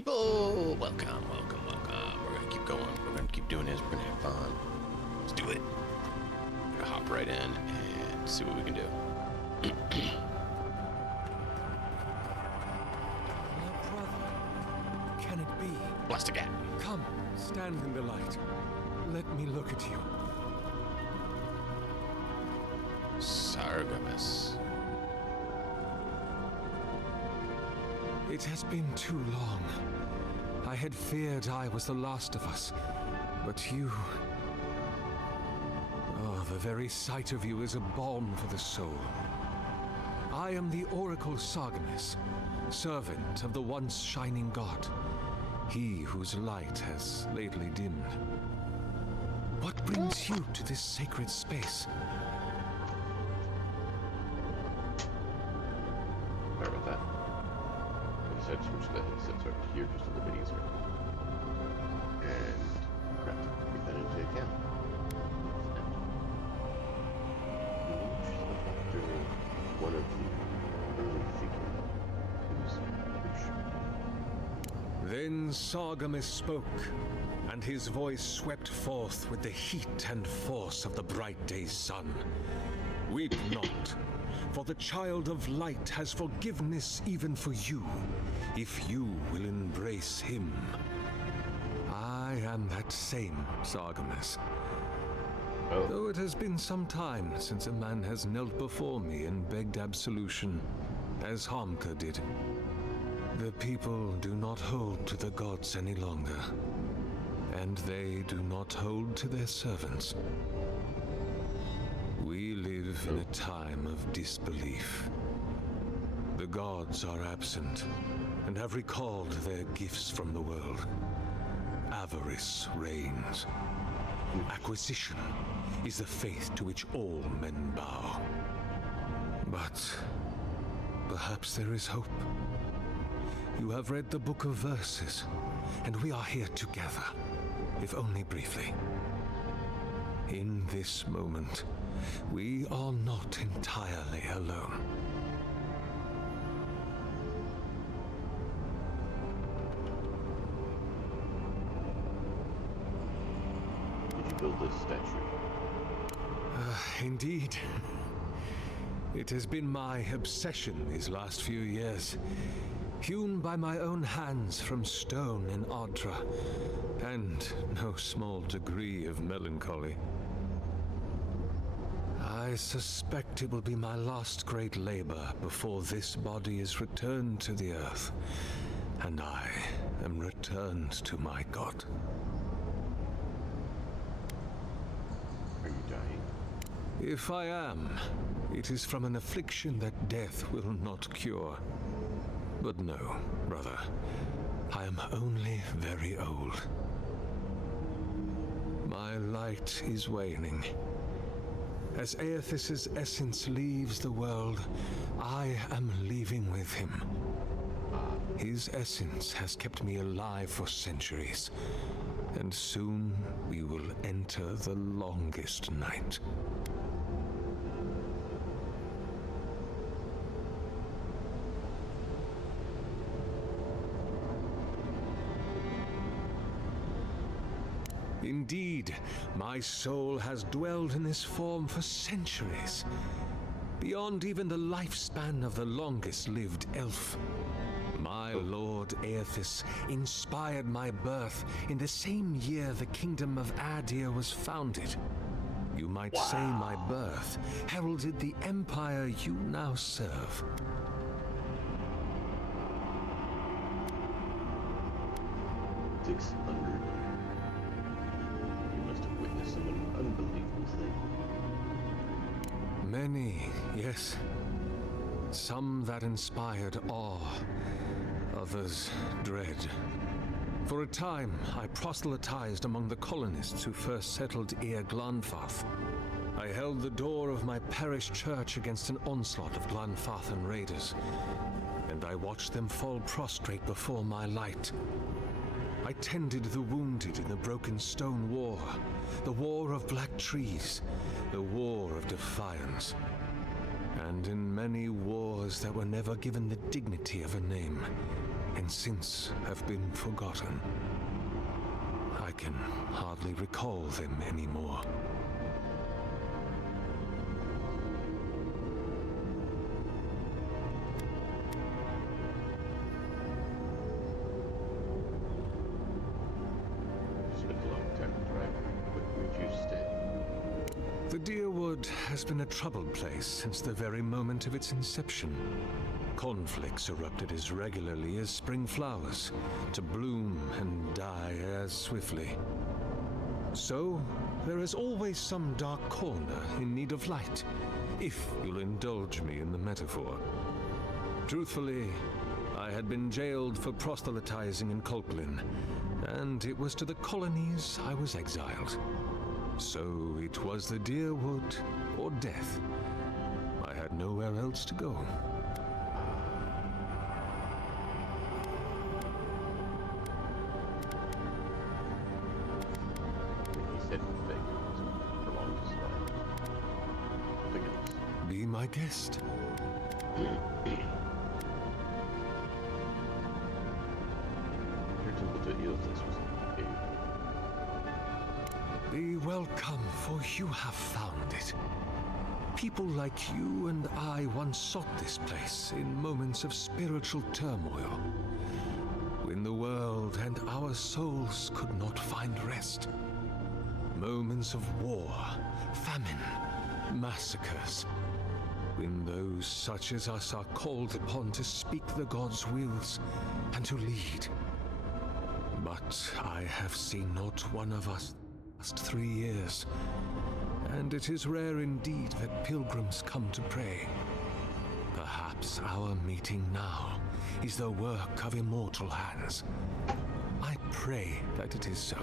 People, welcome, welcome, welcome. We're gonna keep going. We're gonna keep doing this. We're gonna have fun. Let's do it. We're gonna hop right in and see what we can do. My brother, can it be? Blast a cat. Come, stand in the light. Let me look at you. Sargamus. It has been too long. I had feared I was the last of us, but you... Oh, the very sight of you is a balm for the soul. I am the Oracle Sargamus, servant of the once shining god, he whose light has lately dimmed. What brings you to this sacred space? Sorry about that. I decided to switch the headsets over here just a little bit easier. And crap, get that into account. After one of the early figures who's Then Sargamus spoke, and his voice swept forth with the heat and force of the bright day's sun. Weep not, for the child of light has forgiveness even for you, if you will embrace him. I am that same Sargamus. Oh. Though it has been some time since a man has knelt before me and begged absolution, as Harmka did. The people do not hold to the gods any longer, and they do not hold to their servants. We live in a time of disbelief. The gods are absent and have recalled their gifts from the world. Avarice reigns. Acquisition is the faith to which all men bow. But perhaps there is hope. You have read the Book of Verses, and we are here together, if only briefly. In this moment, we are not entirely alone. Did you build this statue? Indeed. It has been my obsession these last few years. Hewn by my own hands from stone in Ardra, and no small degree of melancholy. I suspect it will be my last great labor before this body is returned to the earth, and I am returned to my god. Are you dying? If I am, it is from an affliction that death will not cure. But no, brother, I am only very old. My light is waning. As Aethis's essence leaves the world, I am leaving with him. His essence has kept me alive for centuries, and soon we will enter the longest night. Indeed, my soul has dwelled in this form for centuries, beyond even the lifespan of the longest-lived elf. My lord Aethys inspired my birth in the same year the kingdom of Adir was founded. You might say my birth heralded the empire you now serve. Many, yes. Some that inspired awe, others dread. For a time, I proselytized among the colonists who first settled Eir Glanfath. I held the door of my parish church against an onslaught of Glanfathan raiders, and I watched them fall prostrate before my light. I tended the wounded in the Broken Stone War, the War of Black Trees, the War of Defiance, and in many wars that were never given the dignity of a name. and since have been forgotten. I can hardly recall them anymore. The Deerwood has been a troubled place since the very moment of its inception. Conflicts erupted as regularly as spring flowers, to bloom and die as swiftly. So, there is always some dark corner in need of light, if you'll indulge me in the metaphor. Truthfully, I had been jailed for proselytizing in Colklin, and it was to the colonies I was exiled. So it was the Deerwood or death. I had nowhere else to go. He said things prolonged his life. Nothing else. Be my guest. Your temple to Eothas was a cave. Be welcome, for you have found it. People like you and I once sought this place in moments of spiritual turmoil, when the world and our souls could not find rest. Moments of war, famine, massacres, when those such as us are called upon to speak the gods' wills and to lead. But I have seen not one of us last 3 years, and it is rare indeed that pilgrims come to pray. Perhaps our meeting now is the work of immortal hands. I pray that it is so.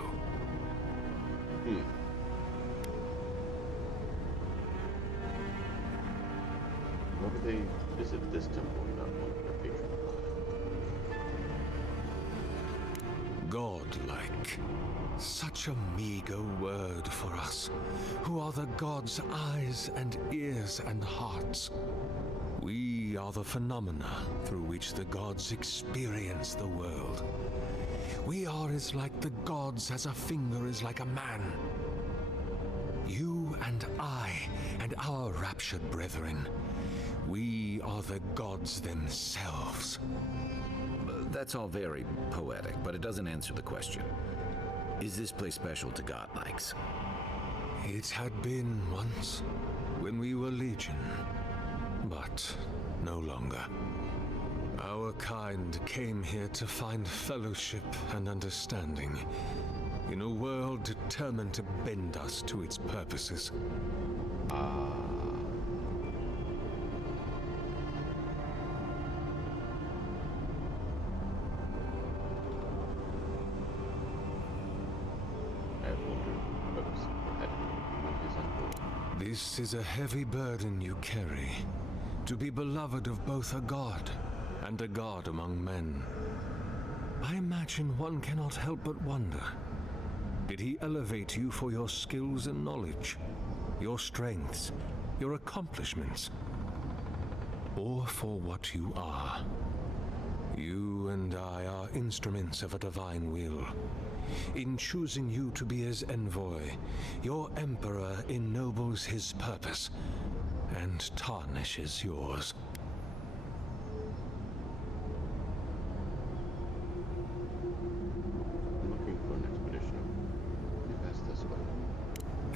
Why would they visit this temple and not one of their patron gods? Godlike. Such a meager word for us, who are the gods' eyes and ears and hearts. We are the phenomena through which the gods experience the world. We are as like the gods as a finger is like a man. You and I and our raptured brethren, we are the gods themselves. That's all very poetic, but it doesn't answer the question. Is this place special to godlikes? It had been once, when we were legion, but no longer. Our kind came here to find fellowship and understanding, in a world determined to bend us to its purposes. This is a heavy burden you carry, to be beloved of both a god and a god among men. I imagine one cannot help but wonder, did he elevate you for your skills and knowledge, your strengths, your accomplishments, or for what you are? You and I are instruments of a divine will. In choosing you to be his envoy, your emperor ennobles his purpose and tarnishes yours. I'm looking for an expedition. If that's this way.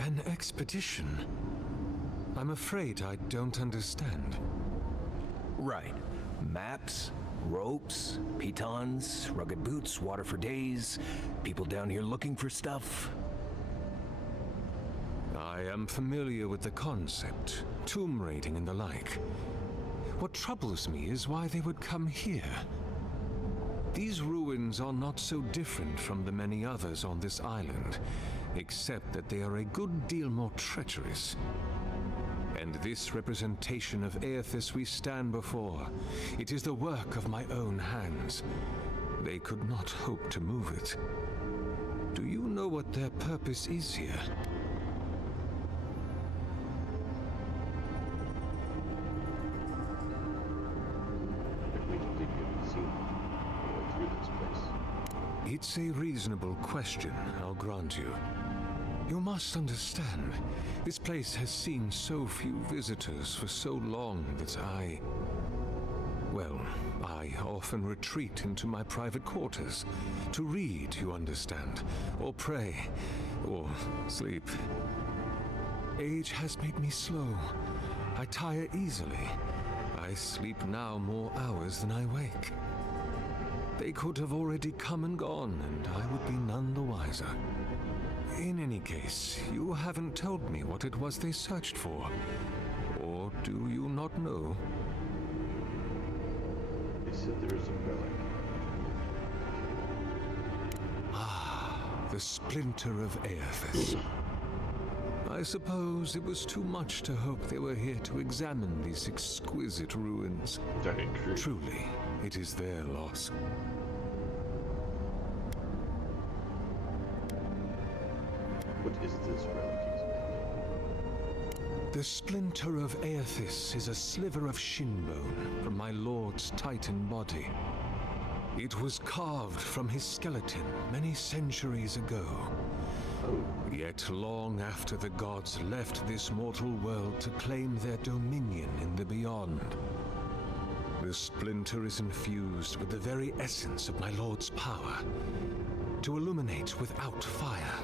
An expedition? I'm afraid I don't understand. Right. Maps, ropes, pitons, rugged boots, water for days, people down here looking for stuff. I am familiar with the concept, tomb raiding and the like. What troubles me is why they would come here. These ruins are not so different from the many others on this island, except that they are a good deal more treacherous. And this representation of Eothas we stand before, it is the work of my own hands. They could not hope to move it. Do you know what their purpose is here? If we completely have seen It's a reasonable question, I'll grant you. You must understand, this place has seen so few visitors for so long that I often retreat into my private quarters. To read, you understand, or pray, or sleep. Age has made me slow. I tire easily. I sleep now more hours than I wake. They could have already come and gone, and I would be none the wiser. In any case, you haven't told me what it was they searched for. Or do you not know? They said there is a relic. Ah, the splinter of Aethys. I suppose it was too much to hope they were here to examine these exquisite ruins. Truly, it is their loss. What is this relic exactly? The splinter of Aethys is a sliver of shinbone from my lord's titan body. It was carved from his skeleton many centuries ago. Yet long after the gods left this mortal world to claim their dominion in the beyond. The splinter is infused with the very essence of my lord's power. To illuminate without fire,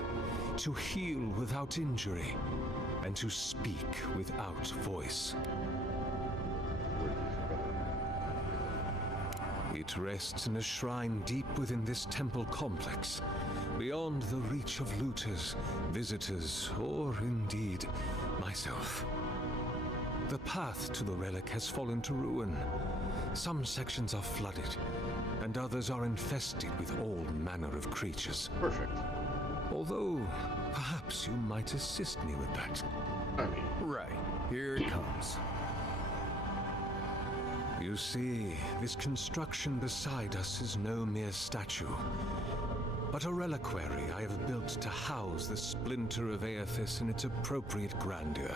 to heal without injury, and to speak without voice. It rests in a shrine deep within this temple complex, beyond the reach of looters, visitors, or indeed myself. The path to the relic has fallen to ruin. Some sections are flooded, and others are infested with all manner of creatures. Perfect. Although, perhaps you might assist me with that. I mean, Right, here it comes. You see, this construction beside us is no mere statue, but a reliquary I have built to house the splinter of Aethys in its appropriate grandeur.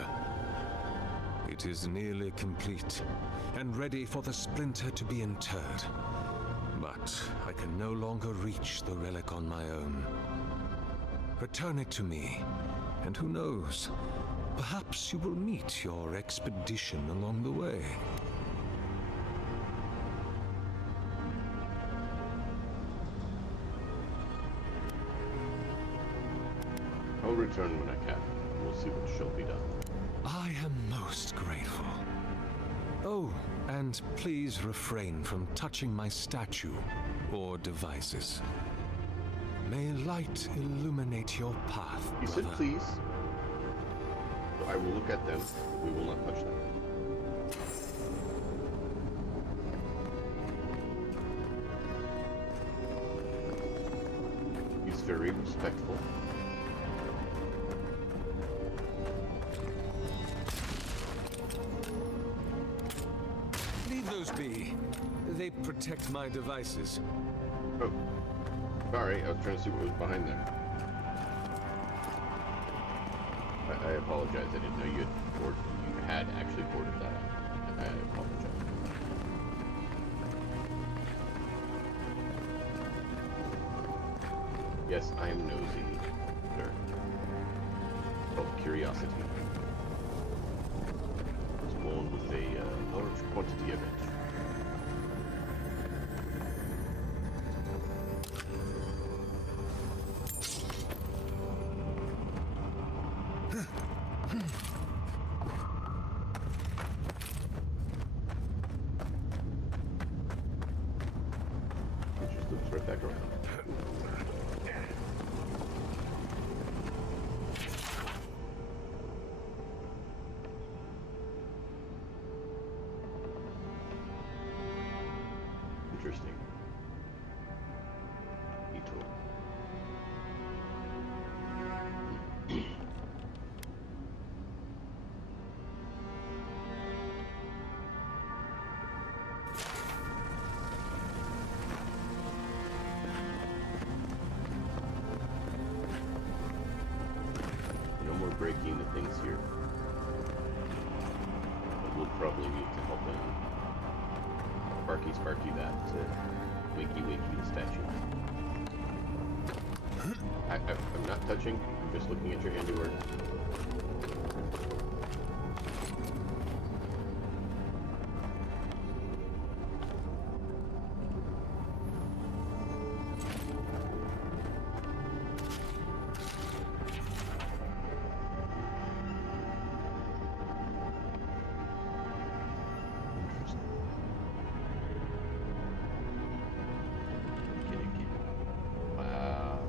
It is nearly complete, and ready for the splinter to be interred. But I can no longer reach the relic on my own. Return it to me, and who knows, perhaps you will meet your expedition along the way. I'll return when I can. We'll see what shall be done. I am most grateful. Oh, and please refrain from touching my statue or devices. May light illuminate your path, You brother. said please. So I will look at them. We will not touch them. He's very respectful. Leave those be. They protect my devices. Oh, sorry. I was trying to see what was behind there. I apologize. I didn't know you had actually boarded that up. I apologize. Yes, I am nosy, sir. Called curiosity. It's born with a large quantity of it. It just loops right back around. Interesting. Detour. No more breaking the things here. But we'll probably need to help him Sparky that Wakey the statue. I'm not touching. I'm just looking at your handiwork. Wow.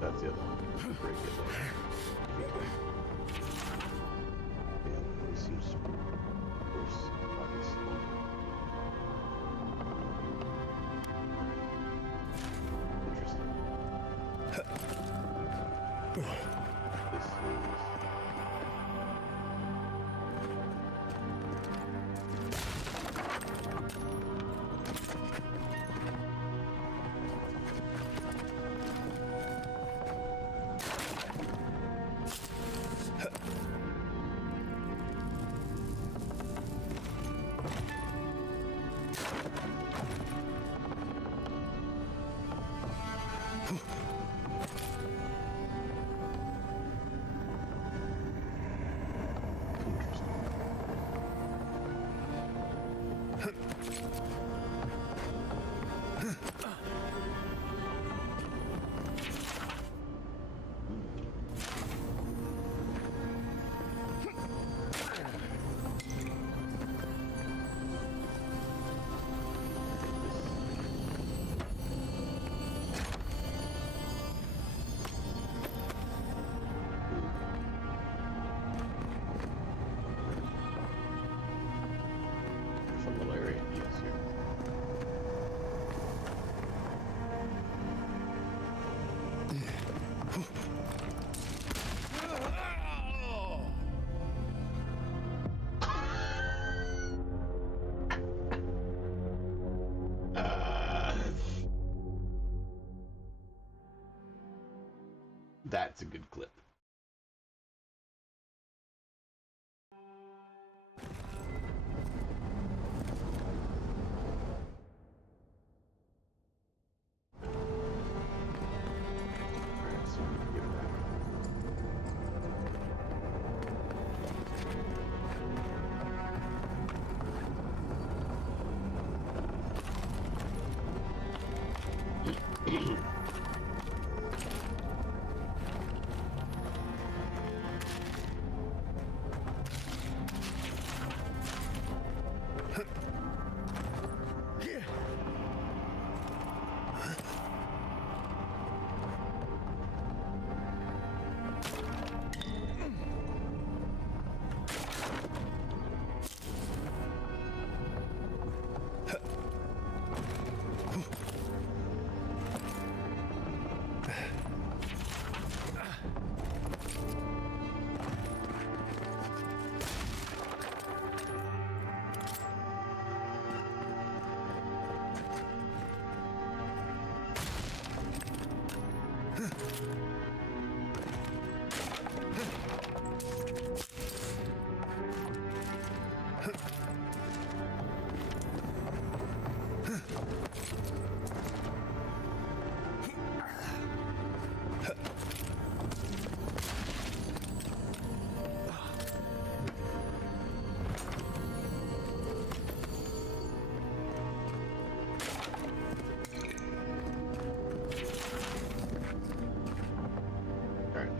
That's the other one. Break it like. Yeah, it seems worse, obviously. Interesting. This is. Some malaria, yes, here. That's a good clip. Alright, so we can get back.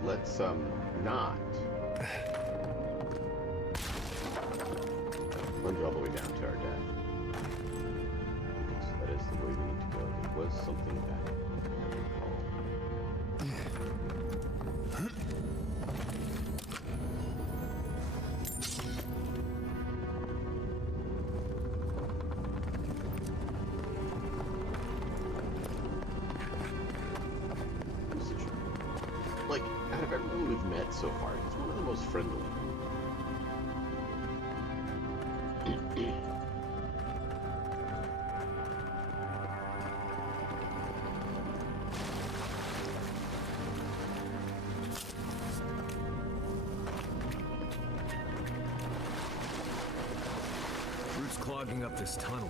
Let's not plunge all the way down to our death. Because that is this the way we need to go? There was something back. Like, out of everyone we've met so far, he's one of the most friendly. Roots clogging up this tunnel.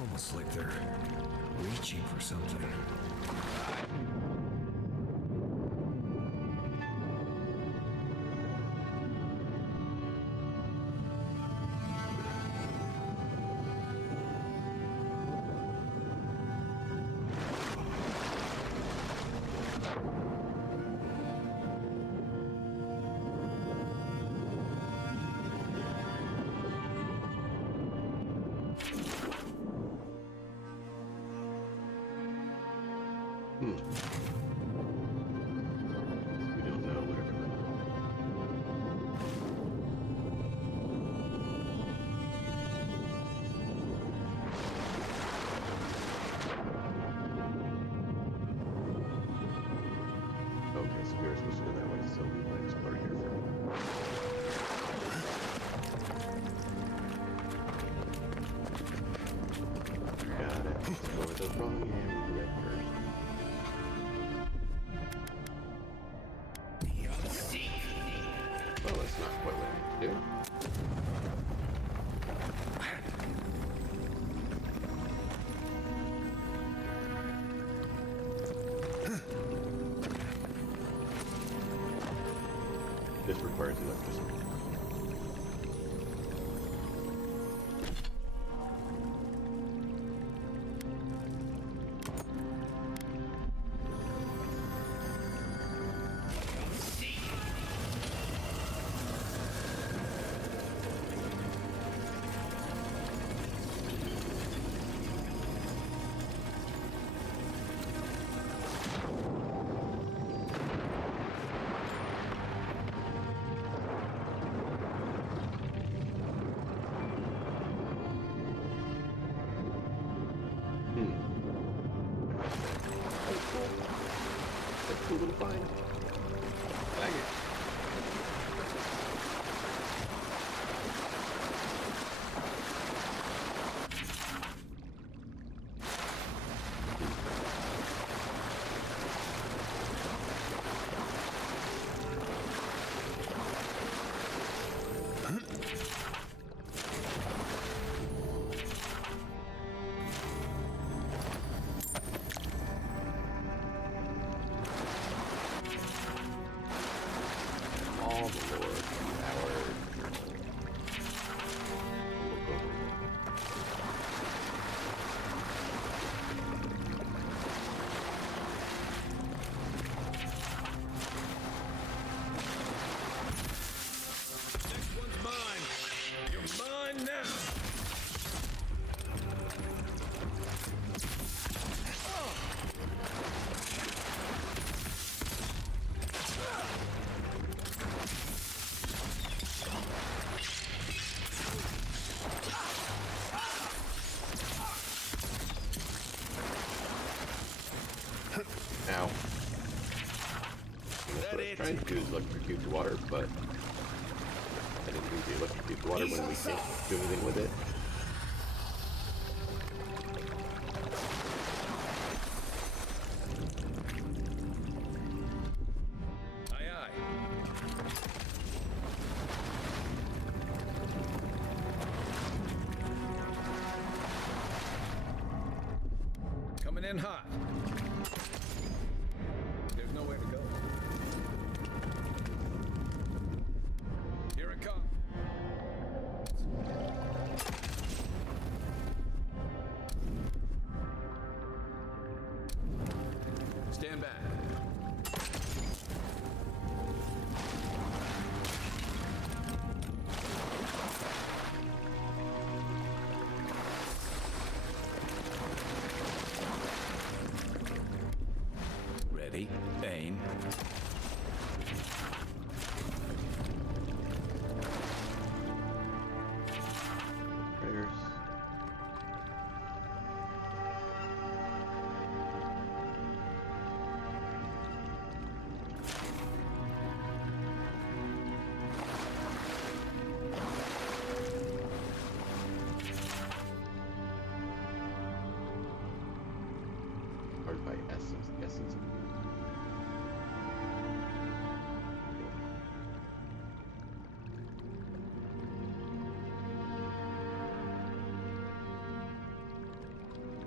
Almost like they're reaching for something. We don't know whatever that Okay, so we were supposed to go that way, so we might explore here first. Got it. Explore the wrong area first. Well, that's not quite what I need to do. This requires electricity. That's cool little find. I like it. All the lore from our journal. Look over here. Next one's mine. You're mine now. Ow. That's what I was trying to do is electrocute the water, but I didn't mean to electrocute the water when we can't do anything with it. Aye, aye. Coming in hot. There's nowhere to go. Here it comes. Stand back. Prayers. Powered by essence. Essence of you.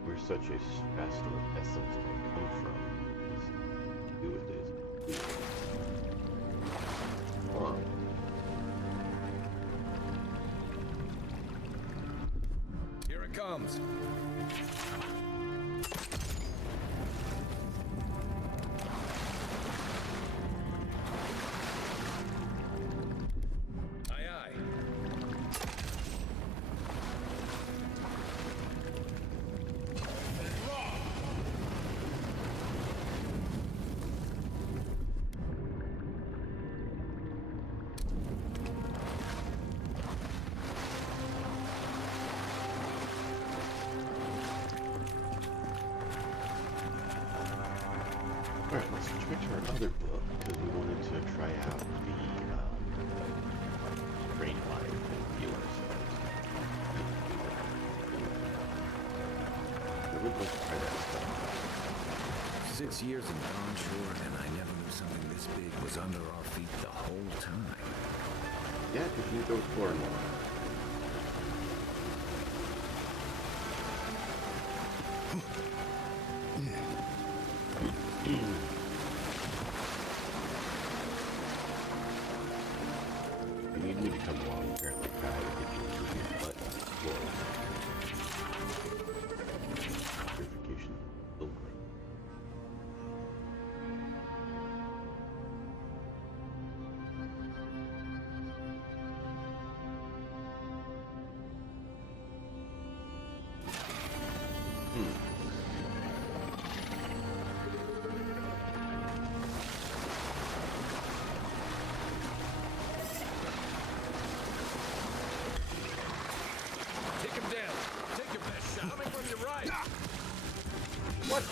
Where such a vast essence might come from. Let's do with this. Huh. Here it comes. Aye, aye. Alright, let's switch back to our other book because we wanted to try out the brain life and heal ourselves. I would like to try that stuff. 6 years in Dawn Shore, and I never knew something this big was under our feet the whole time. Yeah, because you go explore more. You need me to come along, apparently. Try to get you into your butt and explore. Purification pilgrim. Take him down. Take your best shot. Coming from your right. What?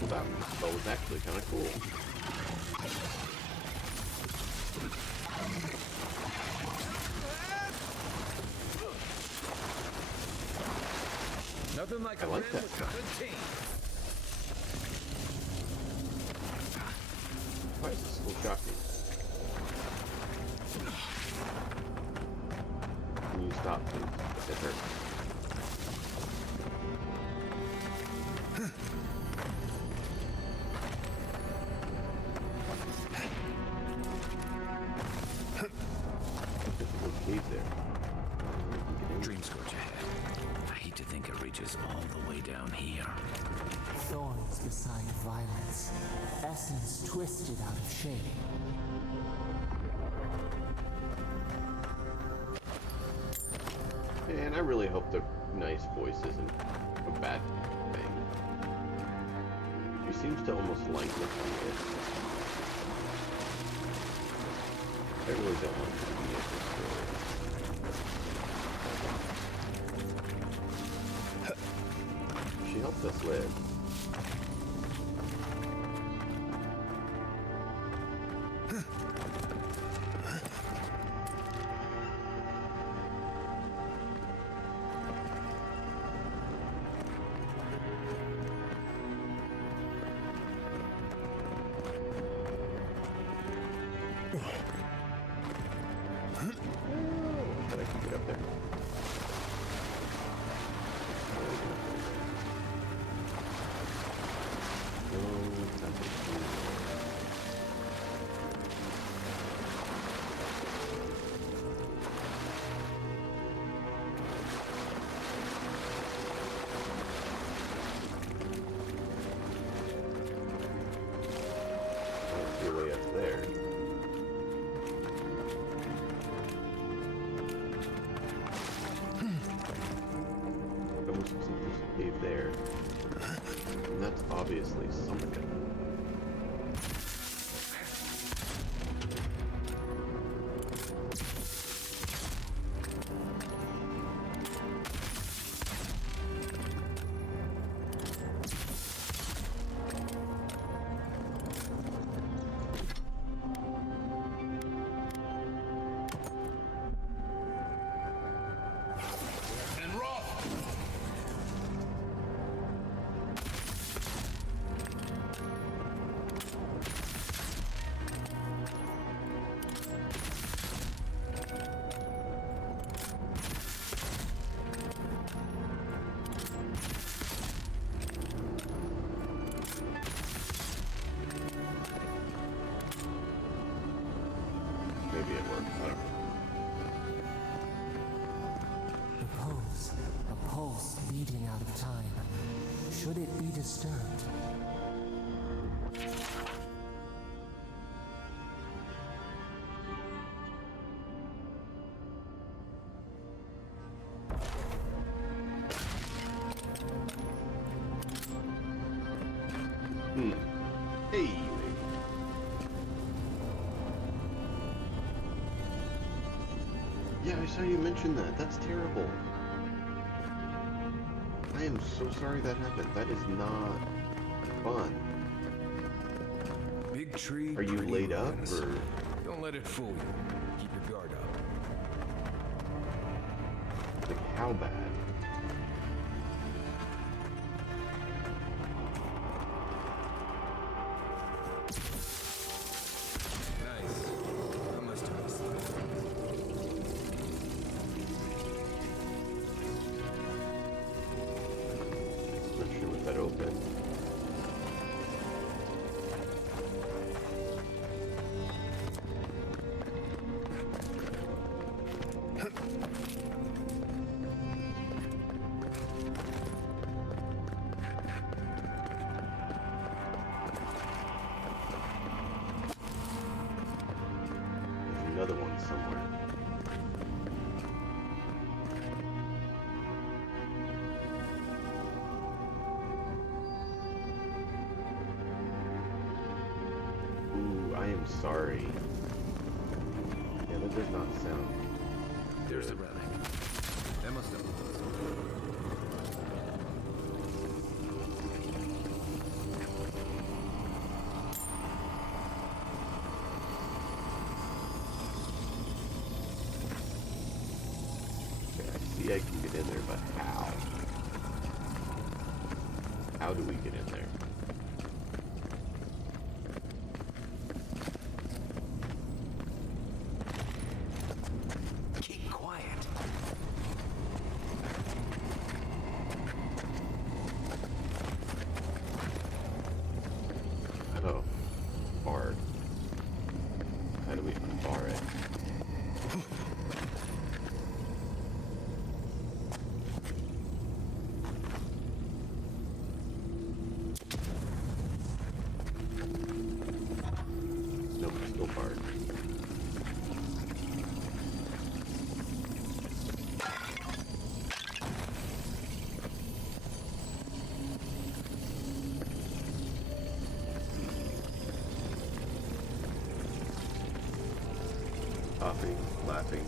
Well, that was actually kind of cool. Nothing like I a like win that with a shot. good team. Why is this so shocking? Can you stop, please? It hurts. Difficult cave there. Dream Scorch ahead. I hate to think it reaches all the way down here. Thorns beside violence, essence twisted out of shape. And I really hope the nice voice isn't a bad thing. She seems to almost like looking at it. I really don't want to be at this story. She helped us live. But I can get up there. Way up there. Looks like there's a cave there. And that's obviously something. Maybe it worked. I don't know. A pulse beating out of time. Should it be disturbed? Hey, yeah, I saw you mention that. That's terrible. I am so sorry that happened. That is not fun. Big tree. Are you pretty laid up, ruins. or Don't let it fool you. Keep your guard up. like how bad? Nice. I must have missed that. Not sure what that opened. There's another one somewhere. Ooh, I am sorry. Yeah, that does not sound. There's the relic. That must have. Okay, I see I can get in there, but how? How do we get in there? Keep quiet. Oh, bar. How do we bar it? Nope, still barred. Coughing, laughing,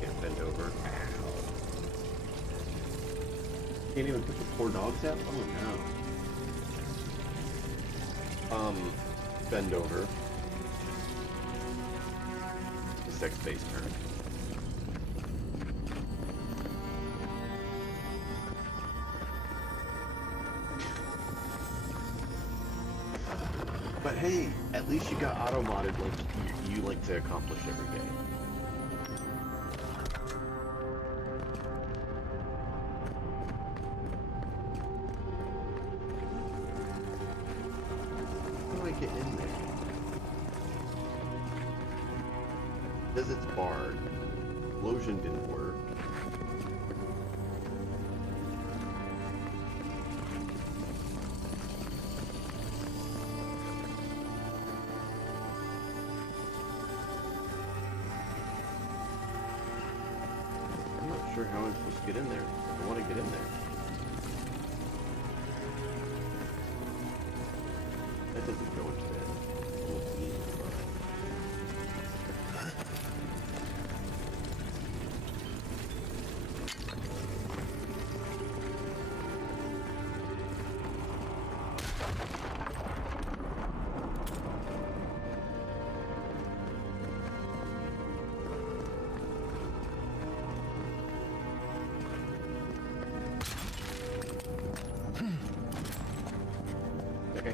can't bend over. Ow. Can't even put the poor dogs out? Oh no. Bend over. The sex base turn. But hey, at least you got auto-modded like you like to accomplish every day. How do I get in there? Says it's barred. Lotion didn't work. I'm not sure how I'm supposed to get in there. I want to get in there.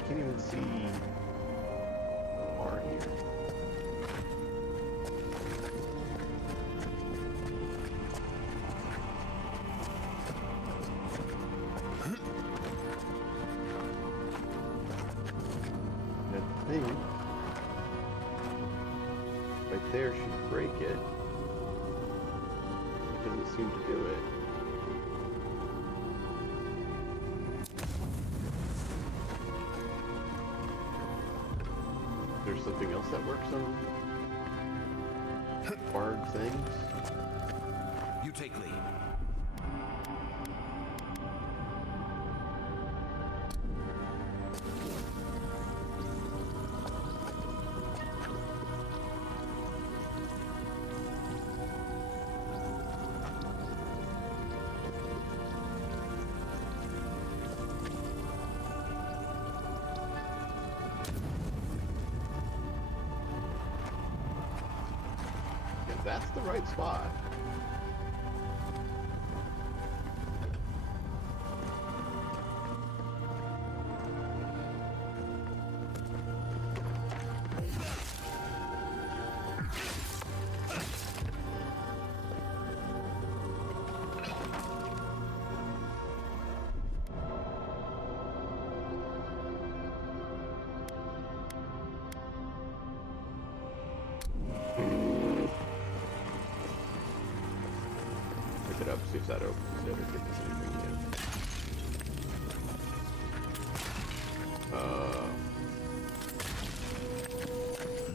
can't even see the bar here. That thing right there should break it. It doesn't seem to do it. There's something else that works on hard things. You take lead. If that's the right spot. Pick it up, see if that opens it or if there's anything in.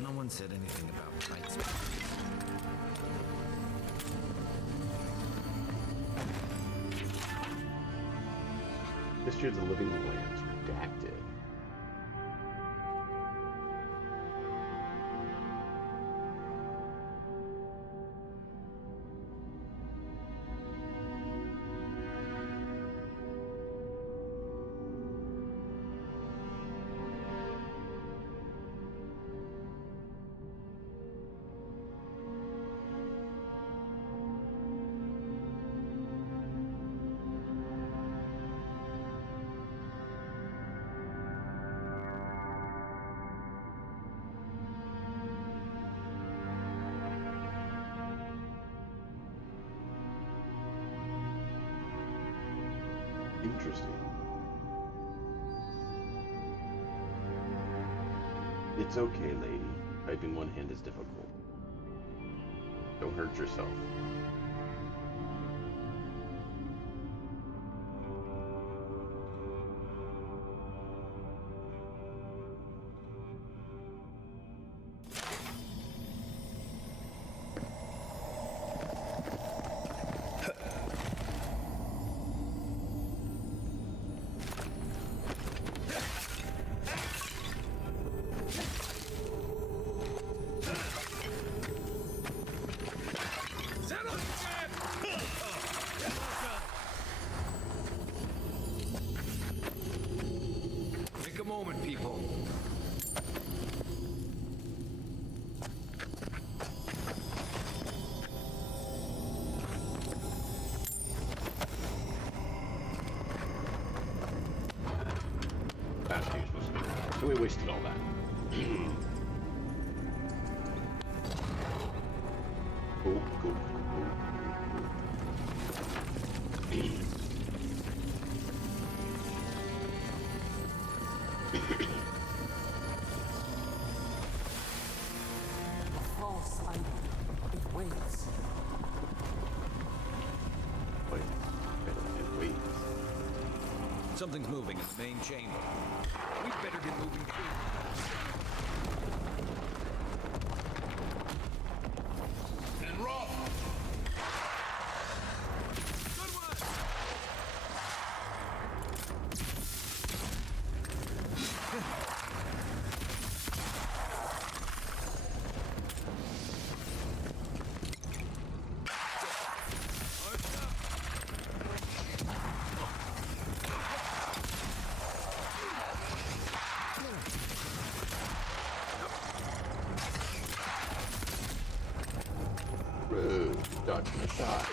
No one said anything about tight space. History of the Living Lands redacted. Interesting. It's okay, lady. Typing one hand is difficult. Don't hurt yourself. Take a moment, people. That's useless. So we wasted all that. Cool, cool, cool. A false item. It waits. Wait, wait. Something's moving in the main chamber. We better get moving too. Rude. Dodging a shot.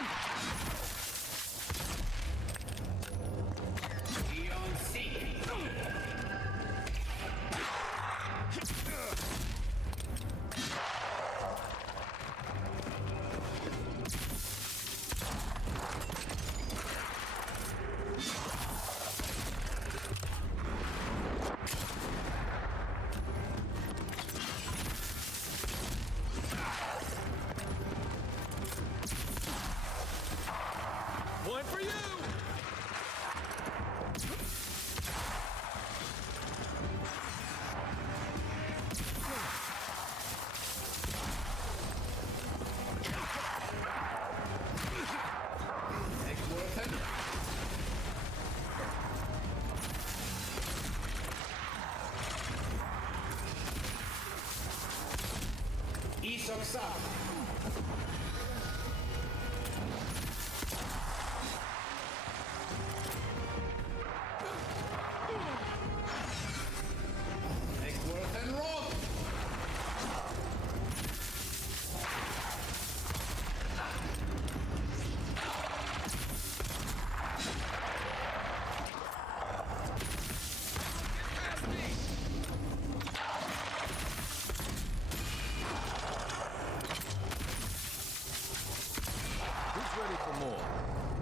Who's ready for more?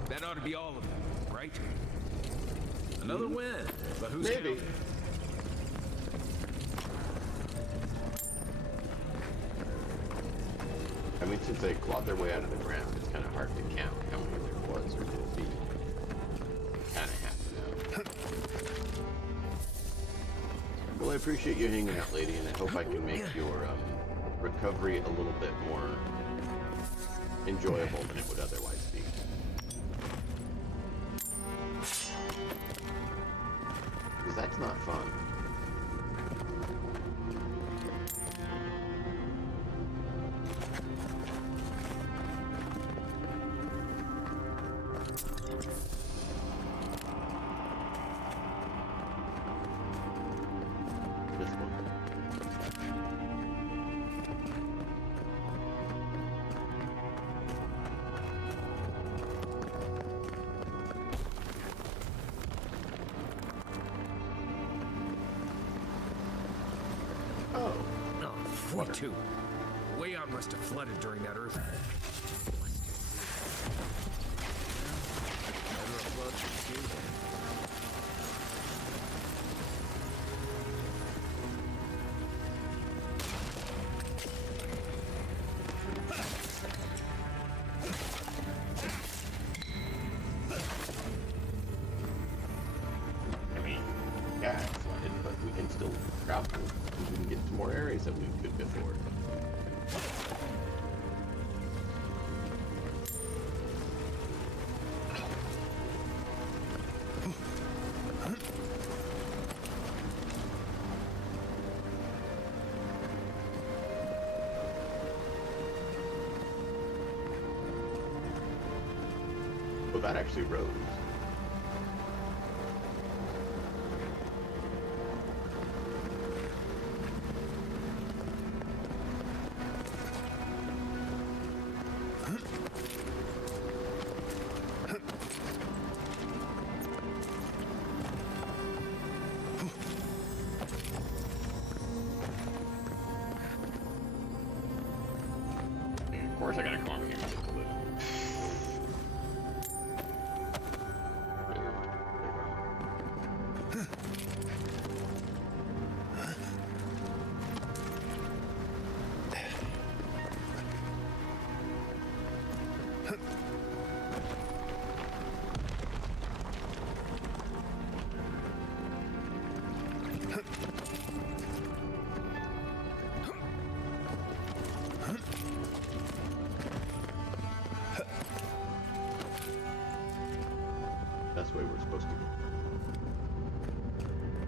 That ought to be all of them, right? Another win. But who's Maybe. counting? I mean, since they clawed their way out of the ground, it's kind of hard to count how many there was or will be. Kind of have to know. Well, I appreciate you hanging out, lady, and I hope I can make your recovery a little bit more enjoyable than it would otherwise be. Because that's not fun. This one. Oh. Oh, 42. Wayon must have flooded during that earthquake. I mean, yeah, it's flooded, but we can still travel. We can get to more areas that we could before. Well, that actually rose. Of course I gotta come over here and get the loot. That's the way we're supposed to go.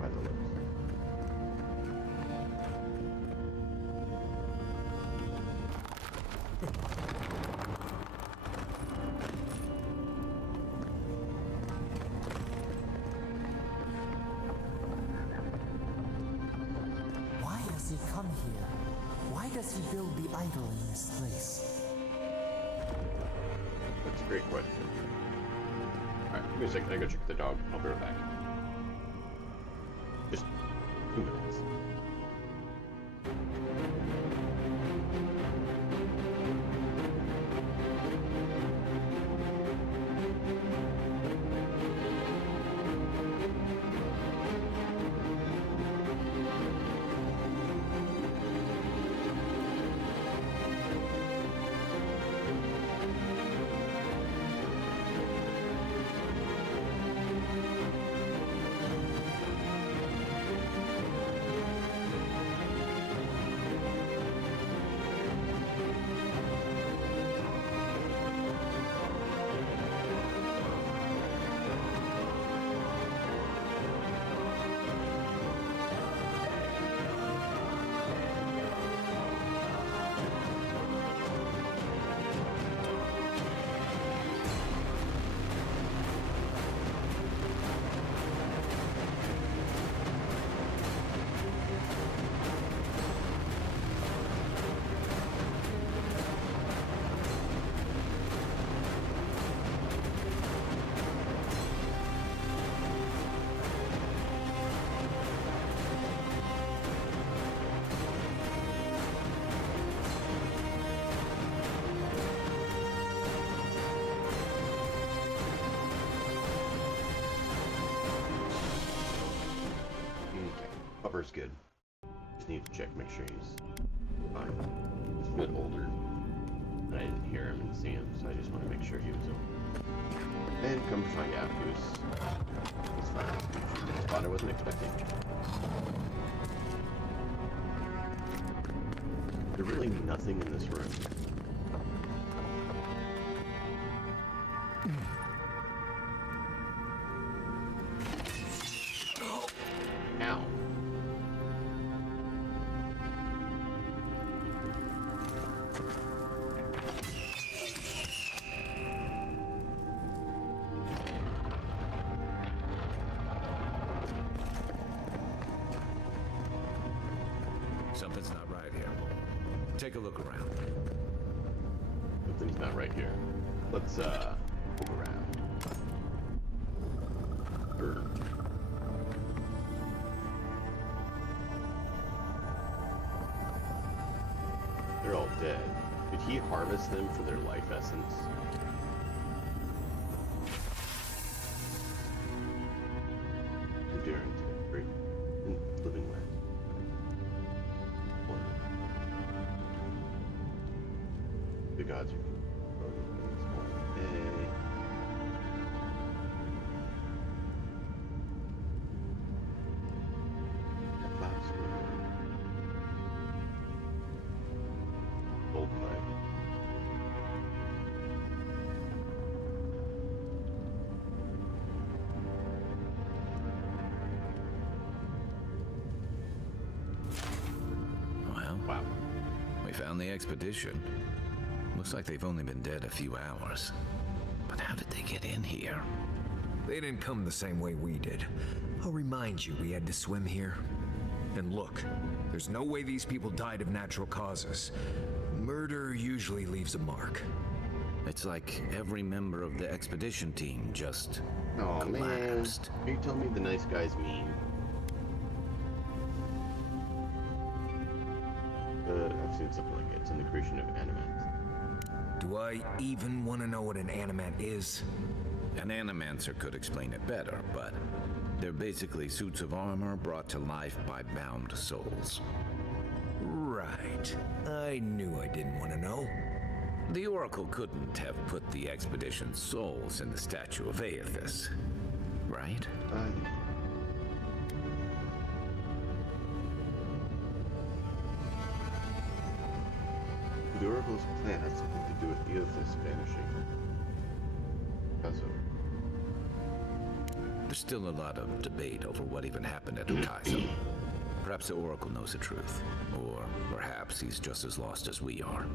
By the looks. Why does he come here? Why does he build the idol in this place? That's a great question. Alright, give me a second. I gotta check the dog. I'll be right back. Just 2 minutes. Upper's good. Just need to check, make sure he's fine. He's a bit older. I didn't hear him and see him, so I just want to make sure he was okay. And come to find out, he's fine. A spot I wasn't expecting. There's really nothing in this room. Ow. Something's not right here. Take a look around. Something's not right here. Let's move around. They're all dead. Did he harvest them for their life essence? Enduring to great living way. The gods are gold pipe. Well, Wow. we found the expedition. Looks like they've only been dead a few hours. But how did they get in here? They didn't come the same way we did. I'll remind you, we had to swim here. And look, there's no way these people died of natural causes. Murder usually leaves a mark. It's like every member of the expedition team just Oh man. collapsed. Are you telling me the nice guy's mean? I've seen something like it. It's in the creation of animats. Do I even want to know what an animat is? An animancer could explain it better, but they're basically suits of armor brought to life by bound souls. Right. I knew I didn't want to know. The Oracle couldn't have put the expedition's souls in the statue of Aethys, right? The Oracle's plan has something to do with Aethys vanishing. Because of There's still a lot of debate over what even happened at Ukaizo. Perhaps the Oracle knows the truth, or perhaps he's just as lost as we are.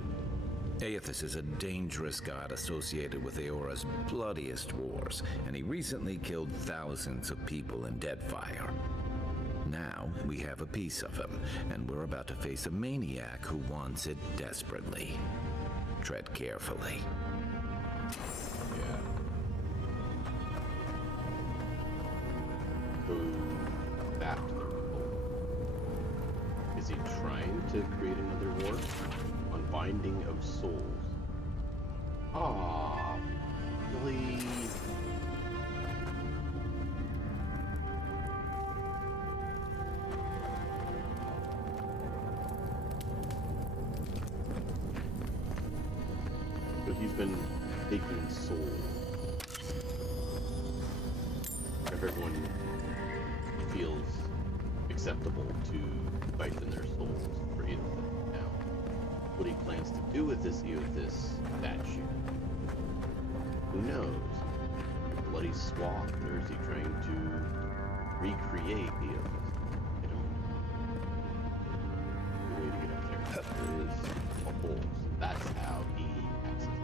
Aethys is a dangerous god associated with Eora's bloodiest wars, and he recently killed thousands of people in Deadfire. Now we have a piece of him, and we're about to face a maniac who wants it desperately. Tread carefully. yeah. Go back to the Oracle. Is he trying to create another war? Unbinding of souls. Ah, really? So he's been taking souls. If everyone feels acceptable to siphon their souls for Aethys now. What he plans to do with this Aethys statue, who knows? A bloody swath, or is he trying to recreate the Aethys? You know? The way to get up there. There is a hole. So that's how he accesses it.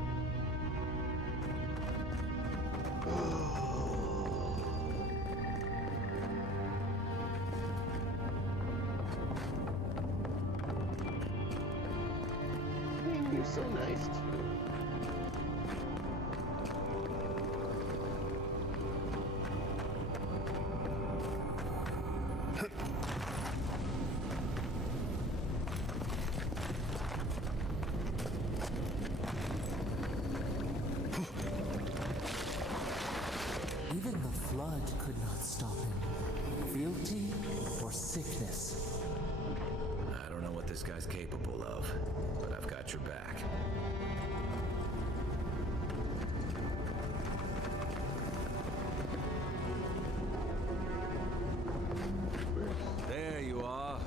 You're so nice too. Even the flood could not stop him. Fealty or sickness. I don't know what this guy's capable of, but I've got your back. There you are.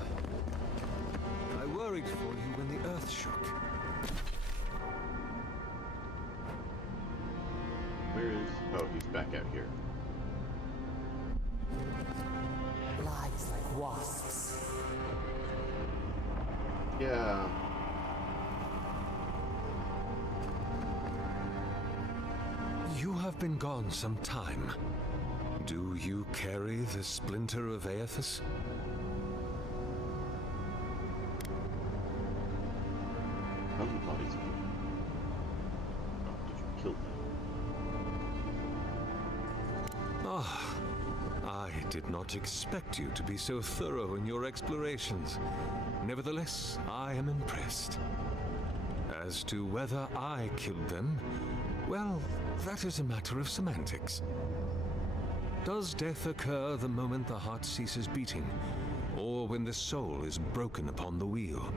I worried for you when the earth shook. Where is... Oh, he's back out here. Lies like wasps. Yeah. You have been gone some time. Do you carry the splinter of Aethys? How many bodies have you... Oh, did you kill them? Ah, I did not expect you to be so thorough in your explorations. Nevertheless, I am impressed. As to whether I killed them, well, that is a matter of semantics. Does death occur the moment the heart ceases beating, or when the soul is broken upon the wheel?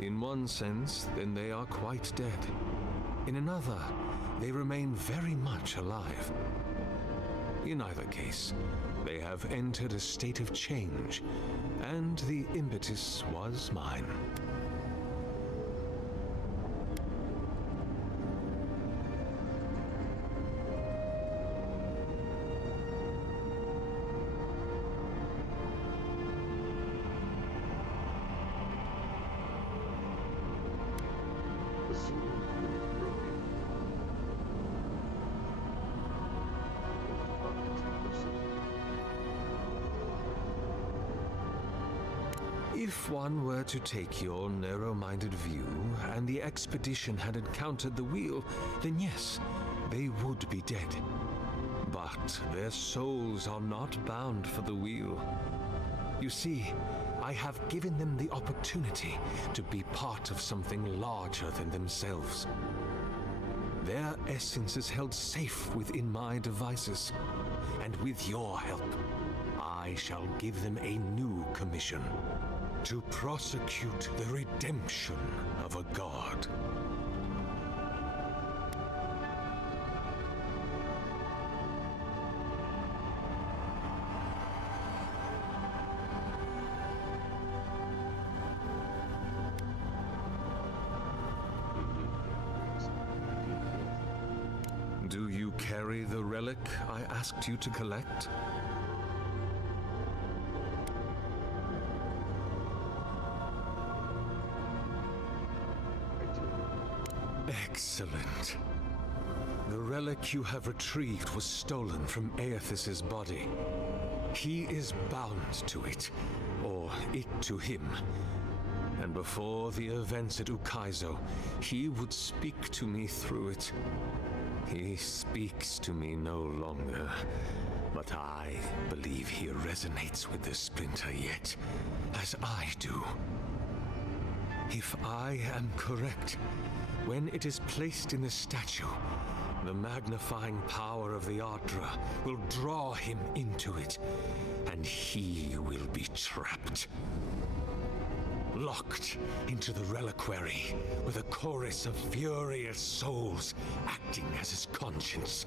In one sense, then they are quite dead. In another, they remain very much alive. In either case, they have entered a state of change, and the impetus was mine. The soul is broken. If one were to take your narrow-minded view, and the expedition had encountered the wheel, then yes, they would be dead. But their souls are not bound for the wheel. You see, I have given them the opportunity to be part of something larger than themselves. Their essence is held safe within my devices, and with your help, I shall give them a new commission: to prosecute the redemption of a god. Do you carry the relic I asked you to collect? Excellent. The relic you have retrieved was stolen from Aethys' body. He is bound to it, or it to him. And before the events at Ukaizo, he would speak to me through it. He speaks to me no longer, but I believe he resonates with the splinter yet, as I do. If I am correct, when it is placed in the statue, the magnifying power of the Ardra will draw him into it, and he will be trapped. Locked into the reliquary with a chorus of furious souls acting as his conscience.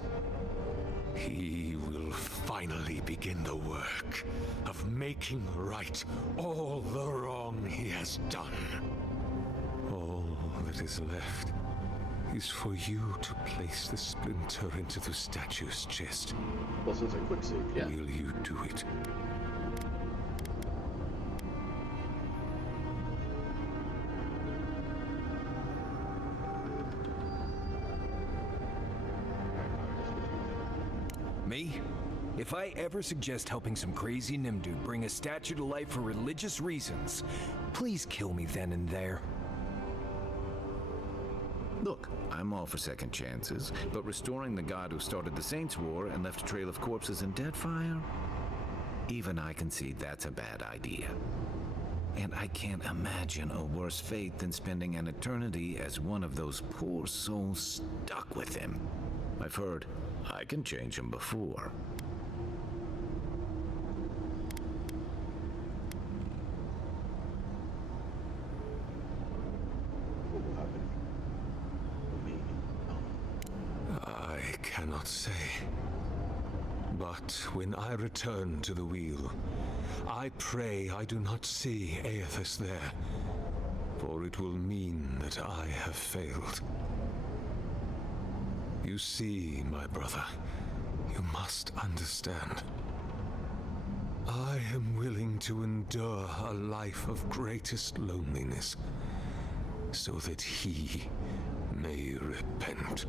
He will finally begin the work of making right all the wrong he has done. All that is left is for you to place the splinter into the statue's chest. Well, since I quick saved, yeah. Will you do it? Me? If I ever suggest helping some crazy Nimdude bring a statue to life for religious reasons, please kill me then and there. Look, I'm all for second chances, but restoring the god who started the Saints' War and left a trail of corpses in Deadfire? Even I concede that's a bad idea. And I can't imagine a worse fate than spending an eternity as one of those poor souls stuck with him. I've heard I can change him before. cannot say. But when I return to the wheel, I pray I do not see Aethys there, for it will mean that I have failed. You see, my brother, you must understand. I am willing to endure a life of greatest loneliness, so that he may repent.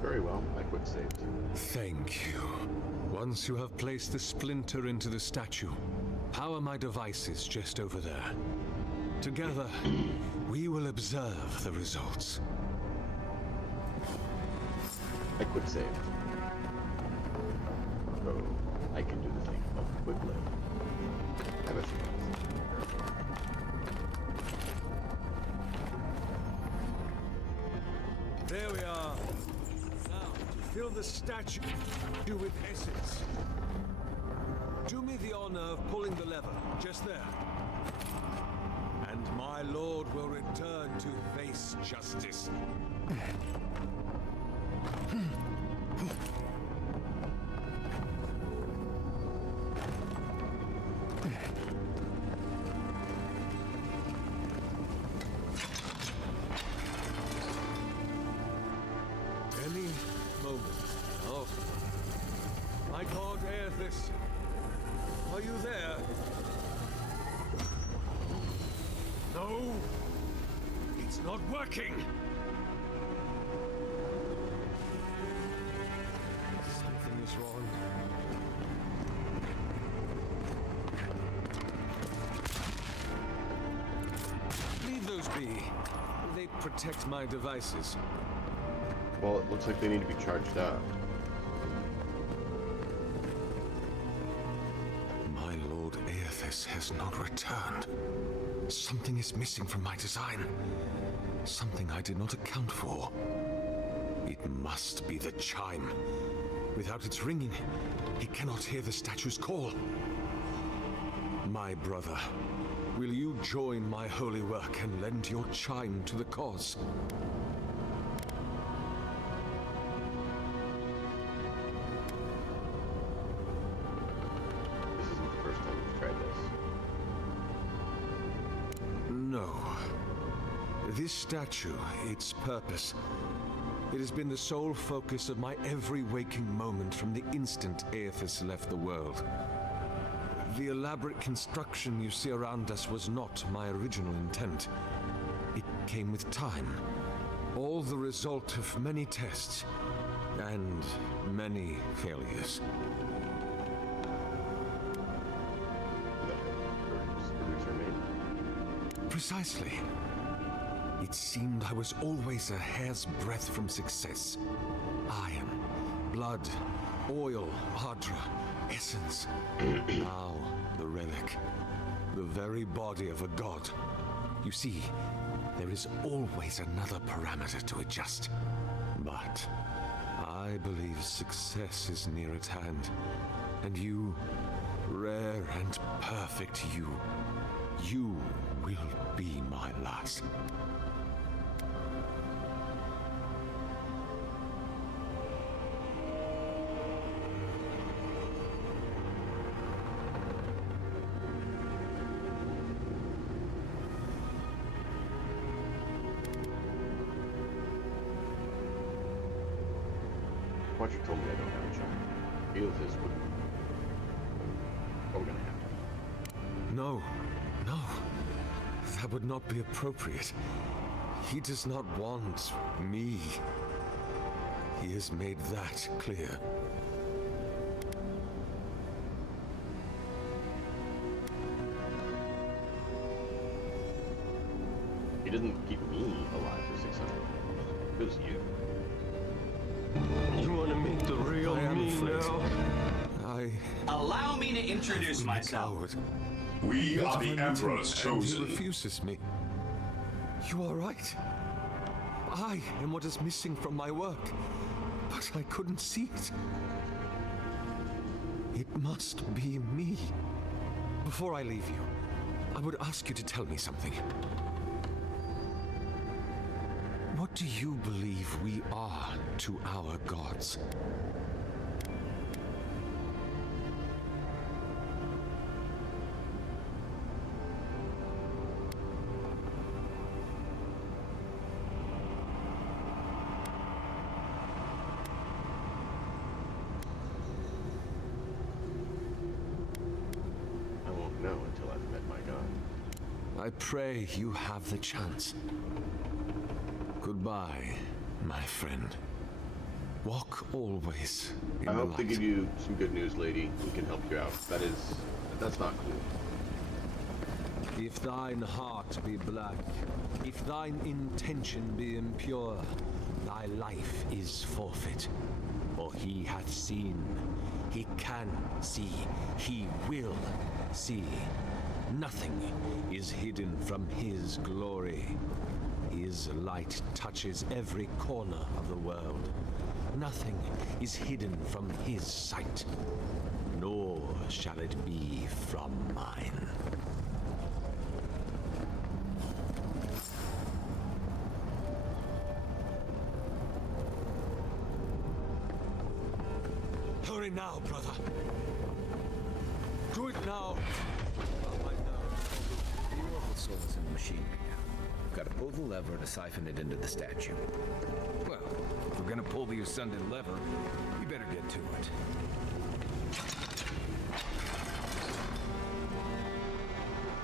Very well, I quick saved. Thank you. Once you have placed the splinter into the statue, power my devices just over there. Together, we will observe the results. I quick saved. So I can do the thing of quick live. Have a few minutes. There we are. Now, fill the statue with essence. Do me the honor of pulling the lever, just there. And my lord will return to face justice. Any moment. Oh. My god, Aethys. Are you there? No! It's not working! Something is wrong. Leave those be. They protect my devices. Well, it looks like they need to be charged up. My lord Aethys has not returned. Something is missing from my design. Something I did not account for. It must be the chime. Without its ringing, he cannot hear the statue's call. My brother, will you join my holy work and lend your chime to the cause? This isn't the first time we've tried this. No. This statue, its purpose, it has been the sole focus of my every waking moment from the instant Aethys left the world. The elaborate construction you see around us was not my original intent. It came with time. All the result of many tests and many failures. The screws are made. Precisely. It seemed I was always a hair's breadth from success. Iron, blood, oil, ardra, essence. Now, the relic. The very body of a god. You see, there is always another parameter to adjust. But I believe success is near at hand. And you, rare and perfect you will be my last. Roger told me I don't have a chime. Aethys would. What we're gonna have to. No. That would not be appropriate. He does not want me. He has made that clear. He doesn't keep me alive for 600. It was you. You want to meet the real I am me afraid. now? Allow me to introduce myself. Coward. We are the Emperor's And he chosen. refuses me. You are right. I am what is missing from my work, but I couldn't see it. It must be me. Before I leave you, I would ask you to tell me something. What Do you believe we are to our gods? I won't know until I've met my god. I pray you have the chance. Goodbye, my friend. Walk always in I the hope to light. give you some good news, lady. We can help you out. That's not cool. If thine heart be black, if thine intention be impure, thy life is forfeit. For he hath seen, he can see, he will see. Nothing is hidden from his glory. His light touches every corner of the world. Nothing is hidden from his sight, nor shall it be from mine. Hurry now, brother. Do it now. The Oracle soul is in the machine right now. We've got to pull the lever to siphon it into the statue. Well, if we're gonna pull the ascended lever, we better get to it.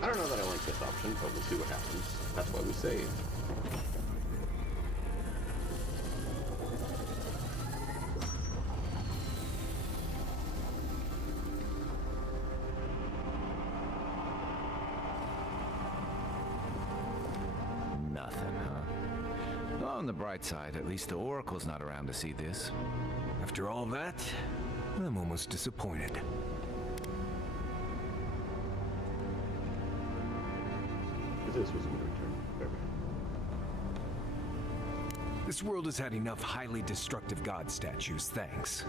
I don't know that I like this option, but we'll see what happens. That's why we saved. Nothing, huh? Well, on the bright side, at least the Oracle's not around to see this. After all that, I'm almost disappointed. This was a good return. Perfect. This world has had enough highly destructive god statues, thanks.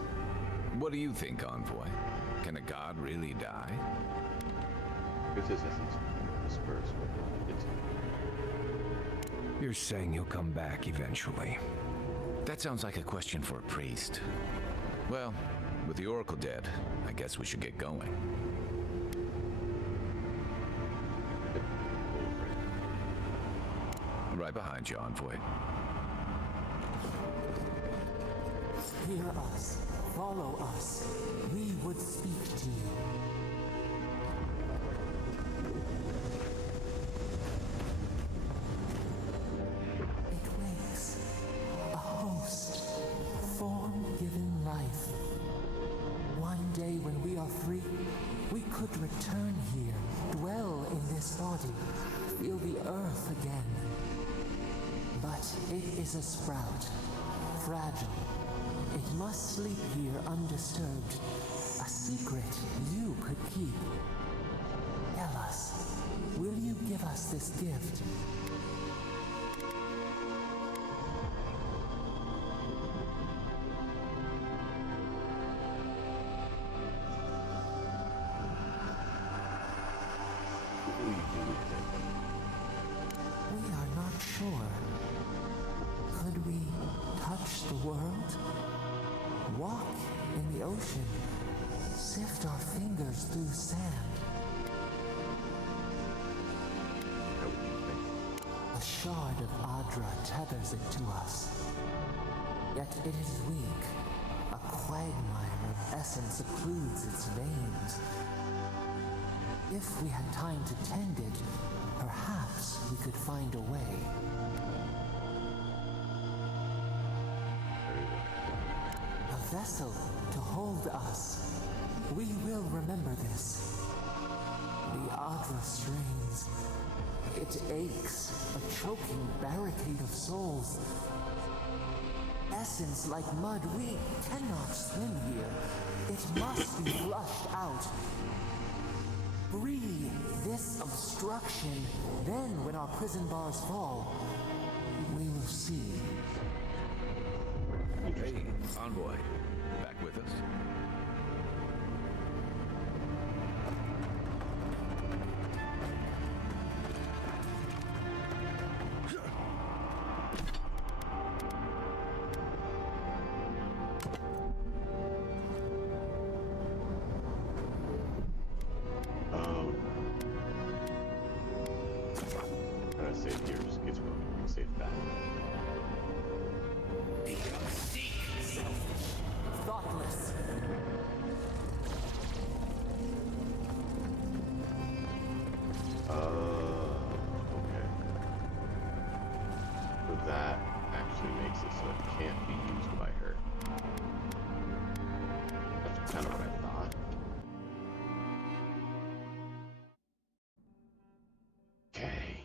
What do you think, Envoy? Can a god really die? If this essence dispersed, it's You're saying he'll come back eventually. That sounds like a question for a priest. Well, with the Oracle dead, I guess we should get going. Right behind you, Envoy. Hear us. Follow us. We would speak to you. It wakes. A host. Form given life. One day when we are free, we could return here, dwell in this body, feel the earth again. But it is a sprout, fragile. It must sleep here undisturbed. A secret you could keep. Tell us, will you give us this gift? We are not sure. Could we touch the world? Walk in the ocean? Sift our fingers through sand? A shard of Adra tethers it to us. Yet it is weak. A quagmire of essence occludes its veins. If we had time to tend it, perhaps we could find a way. A vessel to hold us. We will remember this. The Adra strains. It aches, a choking barricade of souls. Essence like mud, we cannot swim here. It must be flushed out. Breathe this obstruction. Then, when our prison bars fall, we will see. Hey, Envoy. Back with us? Kind of what I thought. Okay.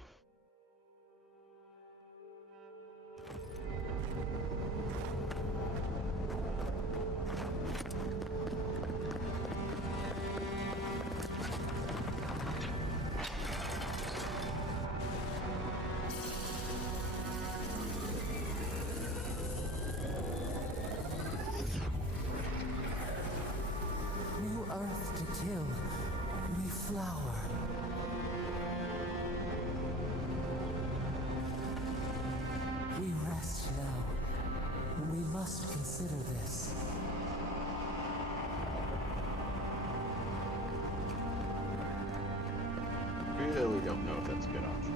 New earth to till, we flower. We rest now. We must consider this. Really don't know if that's a good option.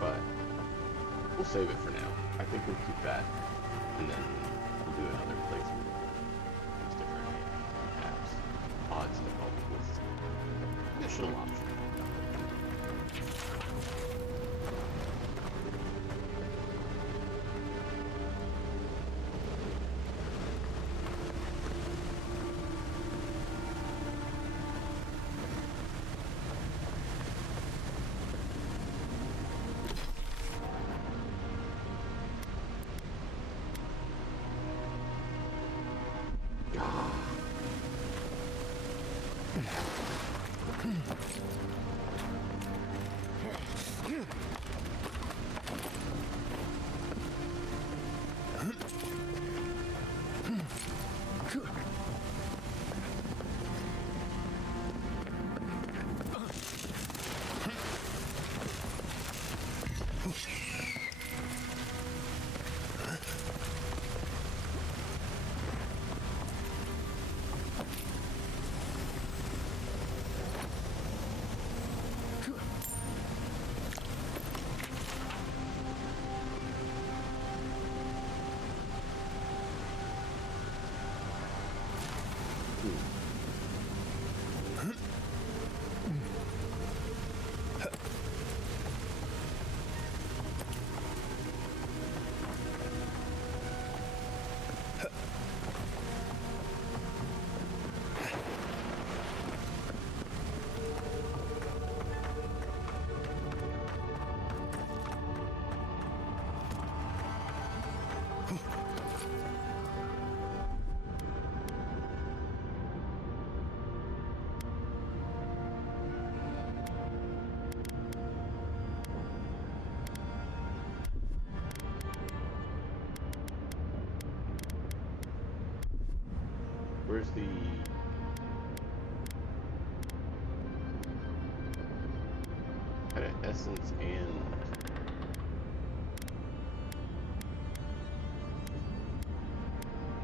But we'll save it for now. I think we'll keep that, and then we'll do another playthrough. Use different apps, odds to help with additional options. Where's the... Got an essence and...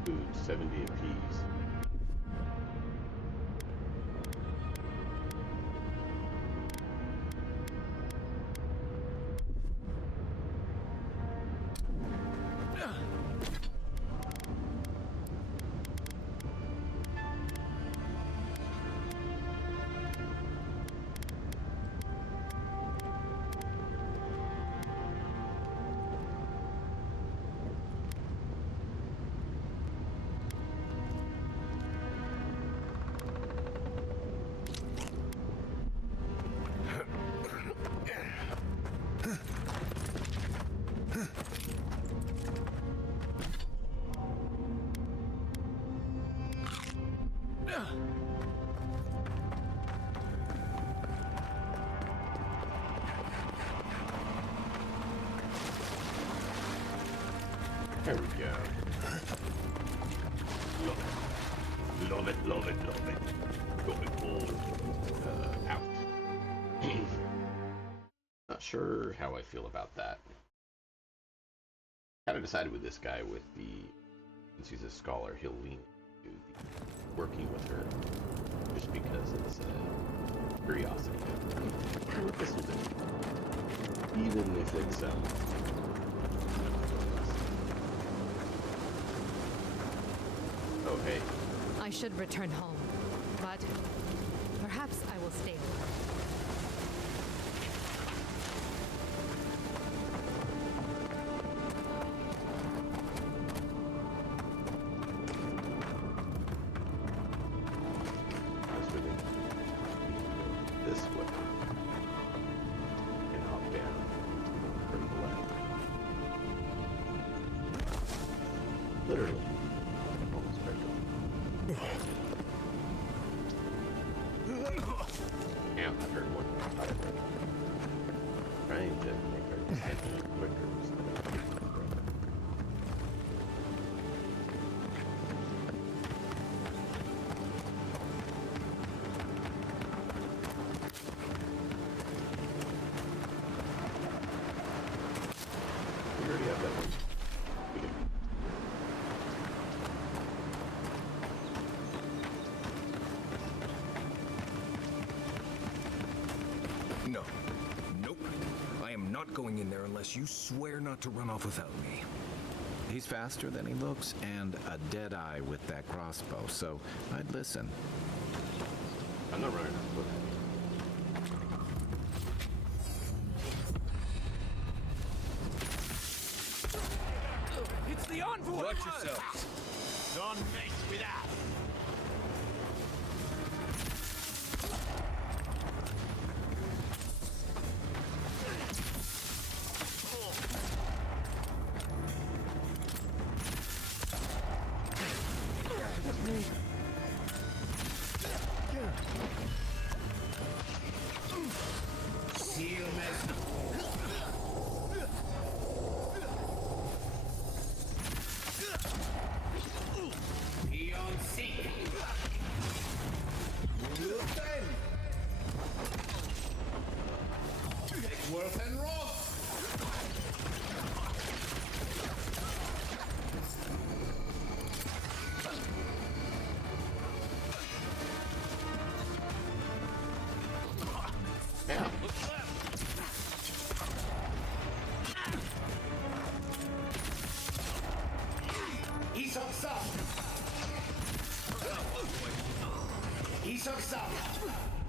food, 70 apiece. There we go. Love it, love it, love it. Got it all out. Not sure how I feel about that. Kind of decided with this guy with the, since he's a scholar, he'll lean to the working with her just because it's a curiosity. I wonder what this will do. Even if it's oh hey. I should return home, but perhaps I will stay. This way. And hop down from the left. Literally. Almost practically. Damn, I heard one tire break. Trying to make our descent quicker instead of forever. We already have that one. We do. No. Nope. I am not going in there unless you swear not to run off without me. He's faster than he looks and a dead eye with that crossbow, so I'd listen. I'm not running off with it. It's the envoy! Watch yourselves. Don't mess with us! Seal Beyond sea. Worth and Roth. Yeah.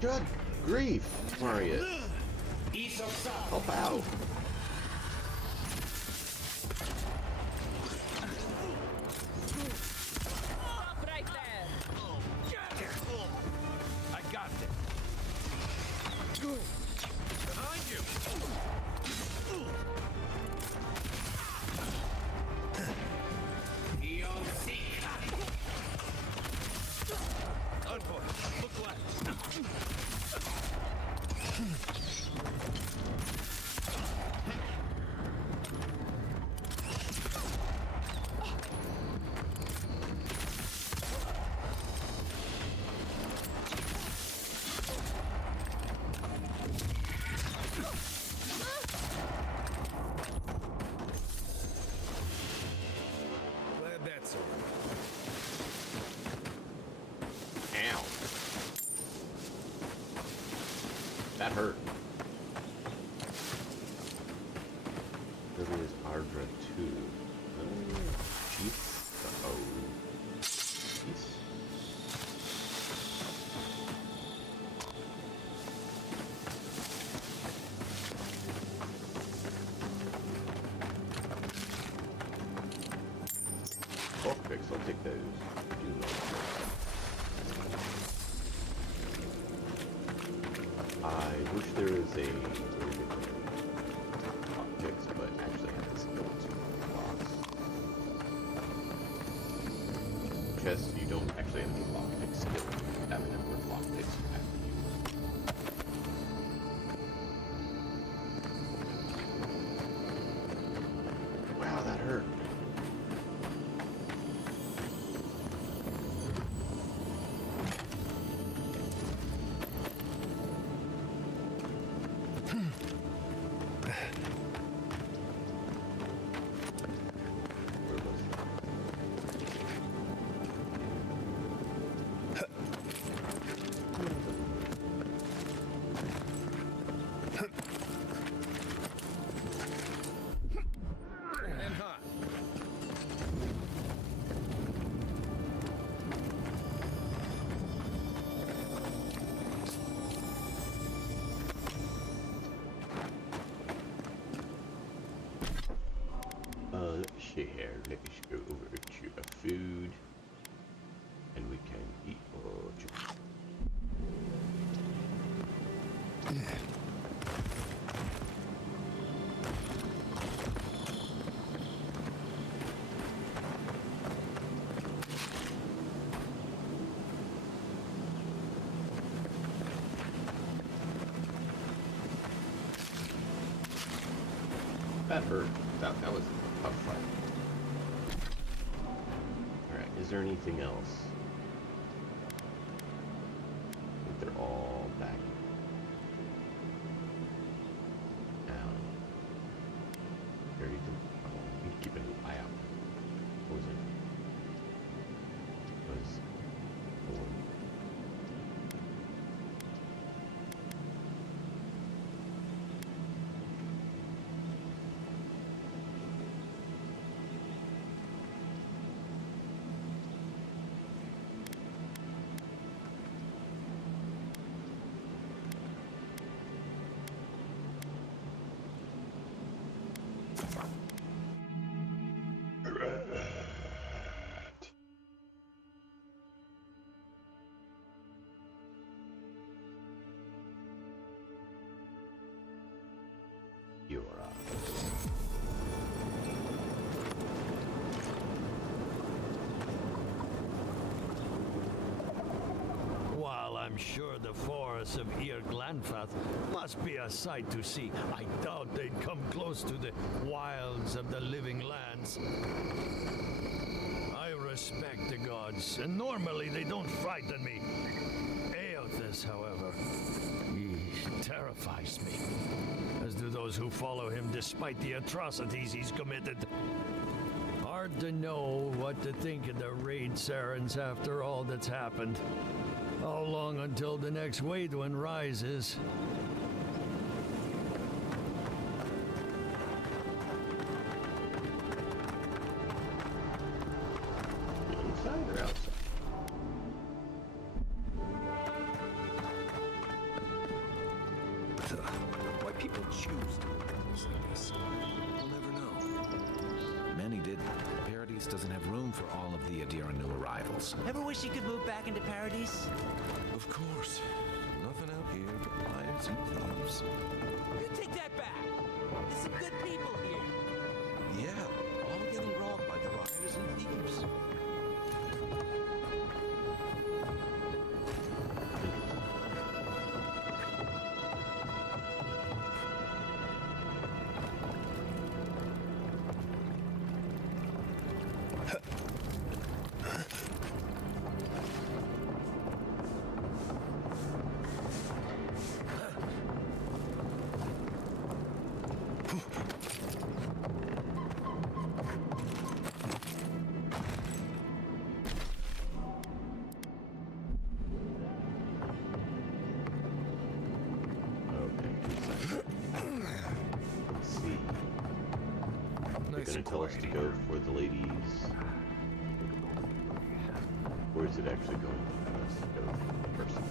Good grief, Mario. Help out. Stop right there! I got it. Behind you! Envoy, look left. Glad that's over. Ow. That hurt. There is Ardra 2. Chief. Oh. Jeez. Pork picks, I'll take those. Do I wish there is a pork picks, but actually I have this built box. Chess, you don't actually have any lockpick skill. You have a number of lockpicks you have to use. Wow, that hurt. Where was it? That hurt. That was a tough fight. Alright, is there anything else? I think they're all back down. Here you can keep an eye out. What was it? It was you're up. While I'm sure the forests of Ir-Glanfath must be a sight to see, I doubt they'd come close to the wilds of the living lands. I respect the gods, and normally they don't frighten me. Aothas, however, he terrifies me, as do those who follow him despite the atrocities he's committed. Hard to know what to think of the raid Sarens after all that's happened. How long until the next wade one rises? Inside or outside? Why people choose to do things like this, we'll never know. Many didn't. Paradise doesn't have room for all of the Adira new arrivals. Ever wish you could move back into Paradise? Of course. Nothing out here but lions and thieves. You take that back! There's some good people here! Yeah, all getting robbed by the lions and thieves. Gonna tell us to go for the ladies. Or is it actually going to tell us to go for the person?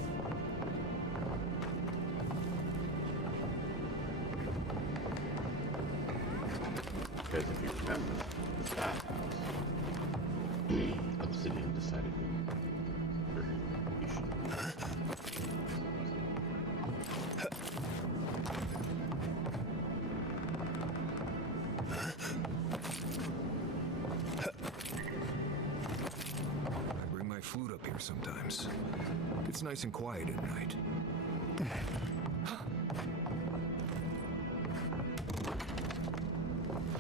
Because if you remember, the bathhouse, Obsidian decided we should. Flute up here sometimes. It's nice and quiet at night.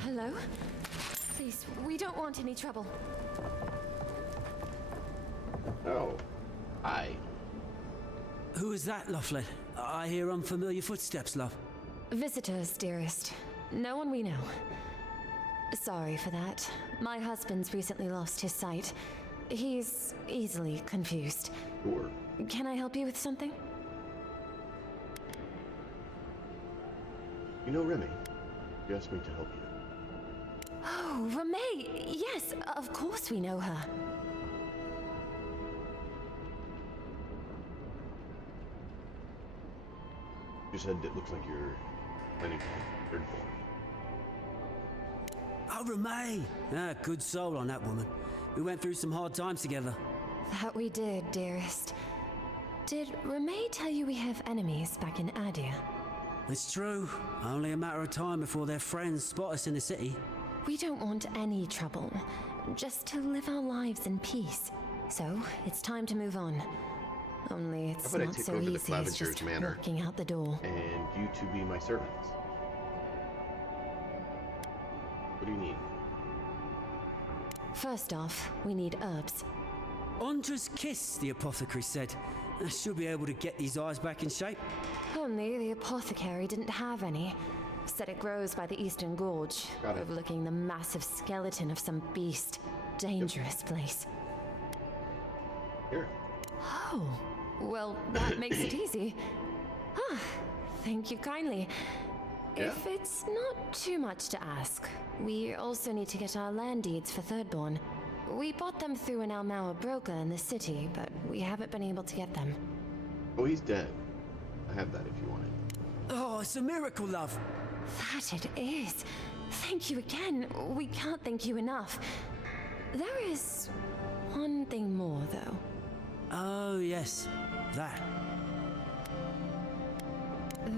Hello? Please, we don't want any trouble. Oh, hi. Who is that, Lovelet? I hear unfamiliar footsteps, love. Visitors, dearest. No one we know. Sorry for that. My husband's recently lost his sight. He's easily confused. Sure. Can I help you with something? You know Remy. You asked me to help you. Oh, Ramay! Yes, of course we know her. You said it looks like you're planning to third floor. Oh, Ramay! Ah, good soul on that woman. We went through some hard times together. That we did, dearest. Did Remay tell you we have enemies back in Adia? It's true. Only a matter of time before their friends spot us in the city. We don't want any trouble, just to live our lives in peace. So, it's time to move on. Only it's How about I not take so over the easy as Clavigers just Manor? walking out the door. And you two be my servants. What do you need? First off, we need herbs. Ondra's kiss, the apothecary said. She'll be able to get these eyes back in shape. Only the apothecary didn't have any. Said it grows by the Eastern Gorge, Got it. overlooking the massive skeleton of some beast. Dangerous place. Here. Oh, well, that makes it easy. Ah, thank you kindly. Yeah. If it's not too much to ask, we also need to get our land deeds for Thirdborn. We bought them through an Almaua broker in the city, but we haven't been able to get them. Oh, he's dead. I have that if you want it. Oh, it's a miracle, love. That it is. Thank you again. We can't thank you enough. There is one thing more, though. Oh, yes. That.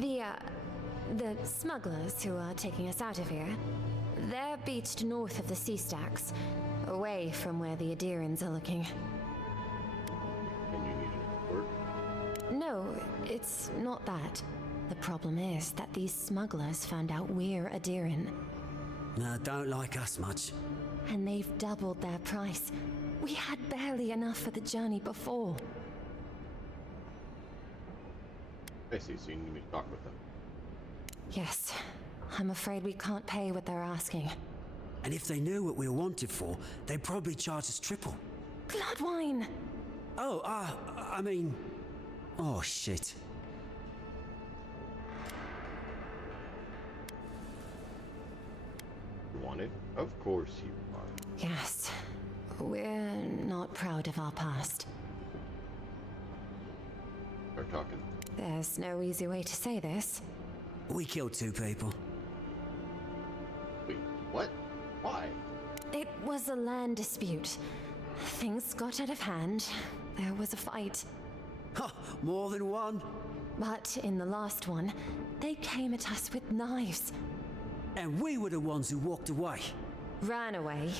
The smugglers who are taking us out of here, they're beached north of the sea stacks, away from where the Adirans are looking. And you need an escort? No, it's not that. The problem is that these smugglers found out we're Adiran, No, don't like us much. and they've doubled their price. We had barely enough for the journey before. I see, so you need me to talk with them. Yes, I'm afraid we can't pay what they're asking. And if they knew what we were wanted for, they'd probably charge us triple. Bloodwine! Oh, I mean... Oh, shit. You want it? Of course you are. Yes, we're not proud of our past. Start talking. There's no easy way to say this. We killed 2 people. Wait, what? Why? It was a land dispute. Things got out of hand. There was a fight. Ha! More than one? But in the last one, they came at us with knives. And we were the ones who walked away. Ran away,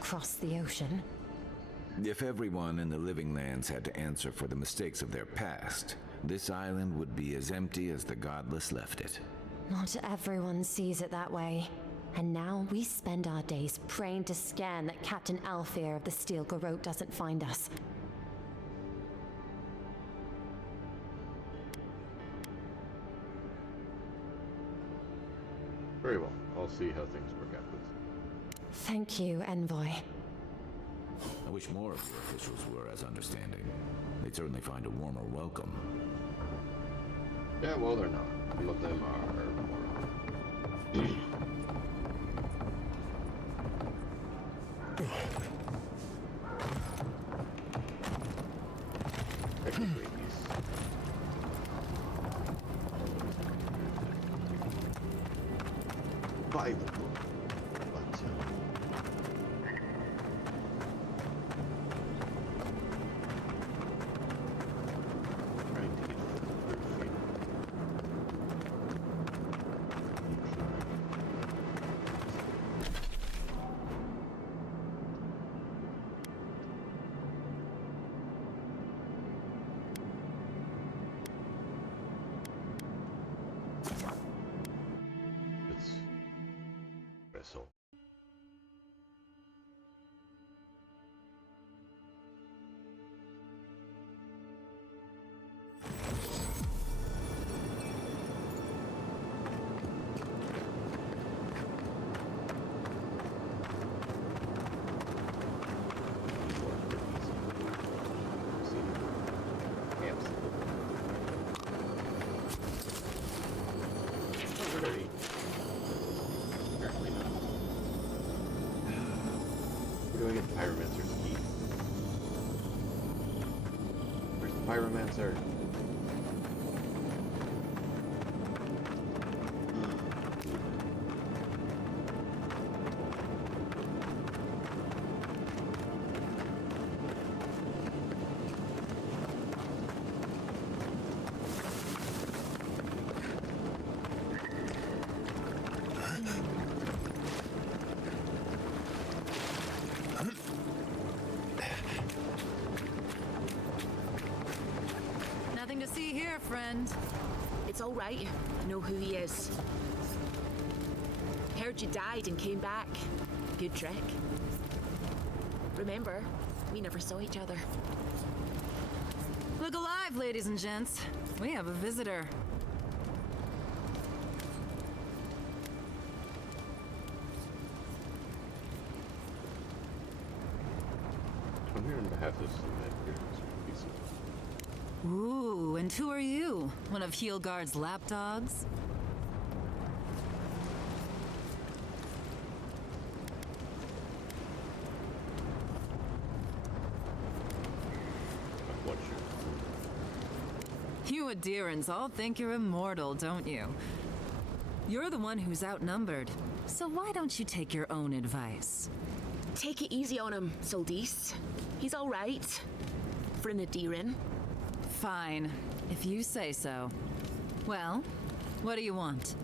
across the ocean. If everyone in the living lands had to answer for the mistakes of their past, this island would be as empty as the godless left it. Not everyone sees it that way. And now we spend our days praying to scan that Captain Alfear of the Steel Garrote doesn't find us. Very well. I'll see how things work out with this. Thank you, Envoy. I wish more of your officials were as understanding. They'd certainly find a warmer welcome. Yeah, well, they're not. Some of them are more. By the book, but trying to get through here. Let's wrestle. Where do I get the Pyromancer's key? Where's the Pyromancer? friend. It's all right. I know who he is. Heard you died and came back. Good trick. Remember, we never saw each other. Look alive, ladies and gents. We have a visitor. I'm here on behalf of some pieces. Ooh, and who are you? One of Heelguard's lapdogs? You Adirans all think you're immortal, don't you? You're the one who's outnumbered, so why don't you take your own advice? Take it easy on him, Soldice. He's all right. For an Adiran. Fine, if you say so. Well, what do you want?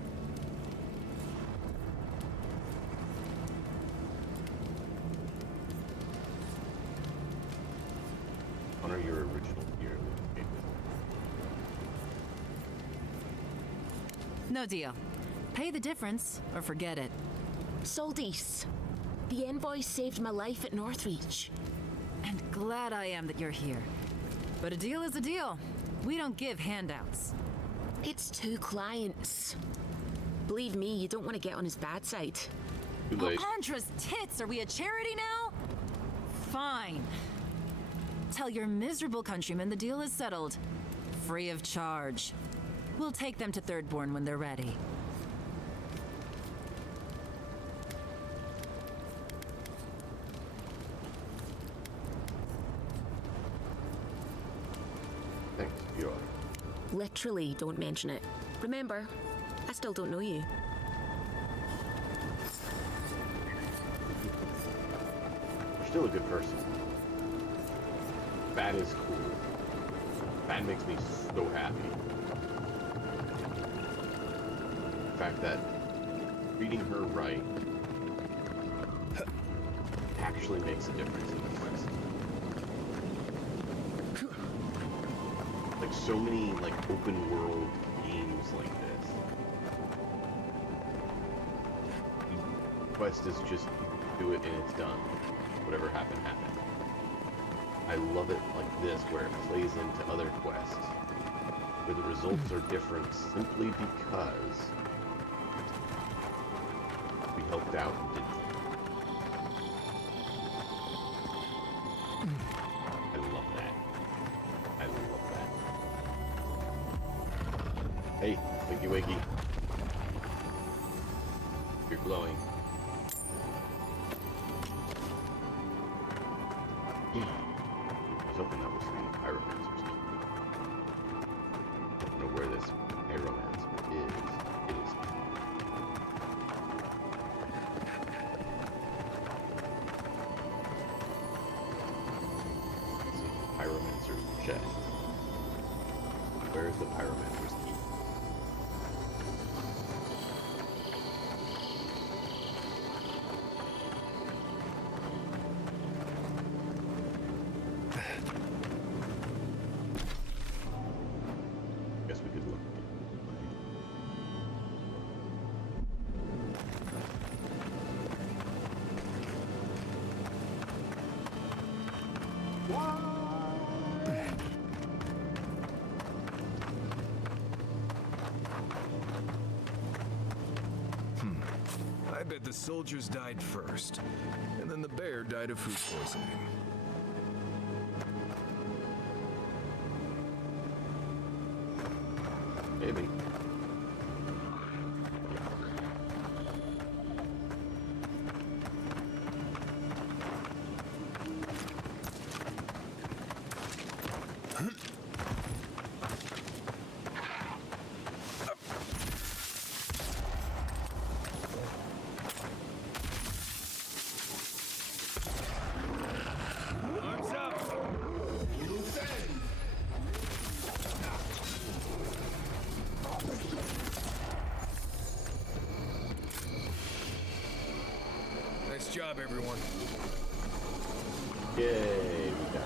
Honor your original gear. No deal. Pay the difference, or forget it. Soldice, the envoy saved my life at Northreach. And glad I am that you're here. But a deal is a deal. We don't give handouts. It's 2 clients. Believe me, you don't want to get on his bad side. Too late. Oh, Andra's tits! Are we a charity now? Fine. Tell your miserable countrymen the deal is settled. Free of charge. We'll take them to Thirdborn when they're ready. Thanks, Your Honor. Literally, don't mention it. Remember, I still don't know you. You're still a good person. Bad is cool. Bad makes me so happy. The fact that treating her right actually makes a difference in the quest. Like so many open world games like this. The quest is just do it and it's done. Whatever happened, happened. I love it like this, where it plays into other quests, where the results are different simply because we helped out and did things. I love that. I love that. Hey, wakey wakey. You're glowing. I was hoping that was the pyromancer's key. I don't know where this pyromancer is. It is. Let's see, pyromancer's chest. Where's the pyromancer's key? Guess we could look. I bet the soldiers died first, and then the bear died of food poisoning. Maybe. Arms up! Nice job, everyone. Yay, we got it.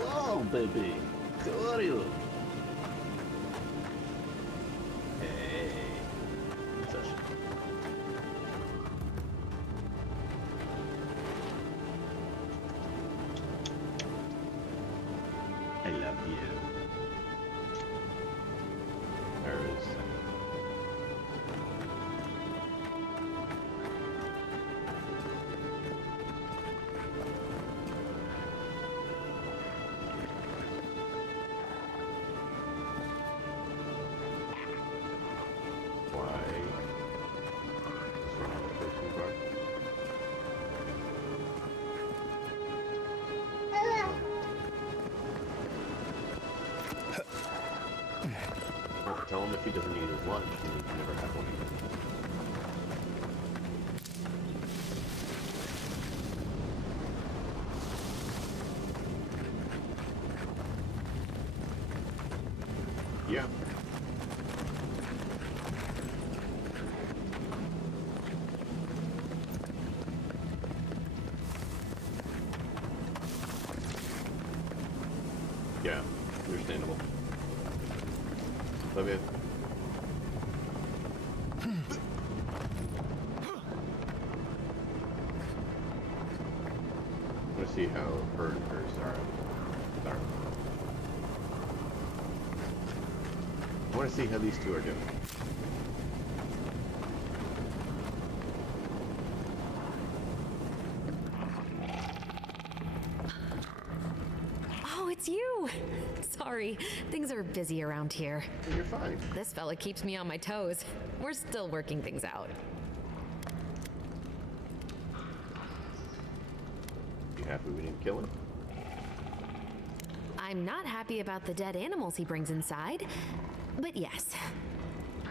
Hello, baby. How are you? Hey. Such. I love you. There is. Tell him if he doesn't eat his lunch, then he can never have one again. Yeah. Yeah, understandable. Love it. Let's see how her and hers are. I want to see how these two are doing. Oh, it's you! Sorry, things are busy around here. You're fine. This fella keeps me on my toes. We're still working things out. You happy we didn't kill him? I'm not happy about the dead animals he brings inside, but yes,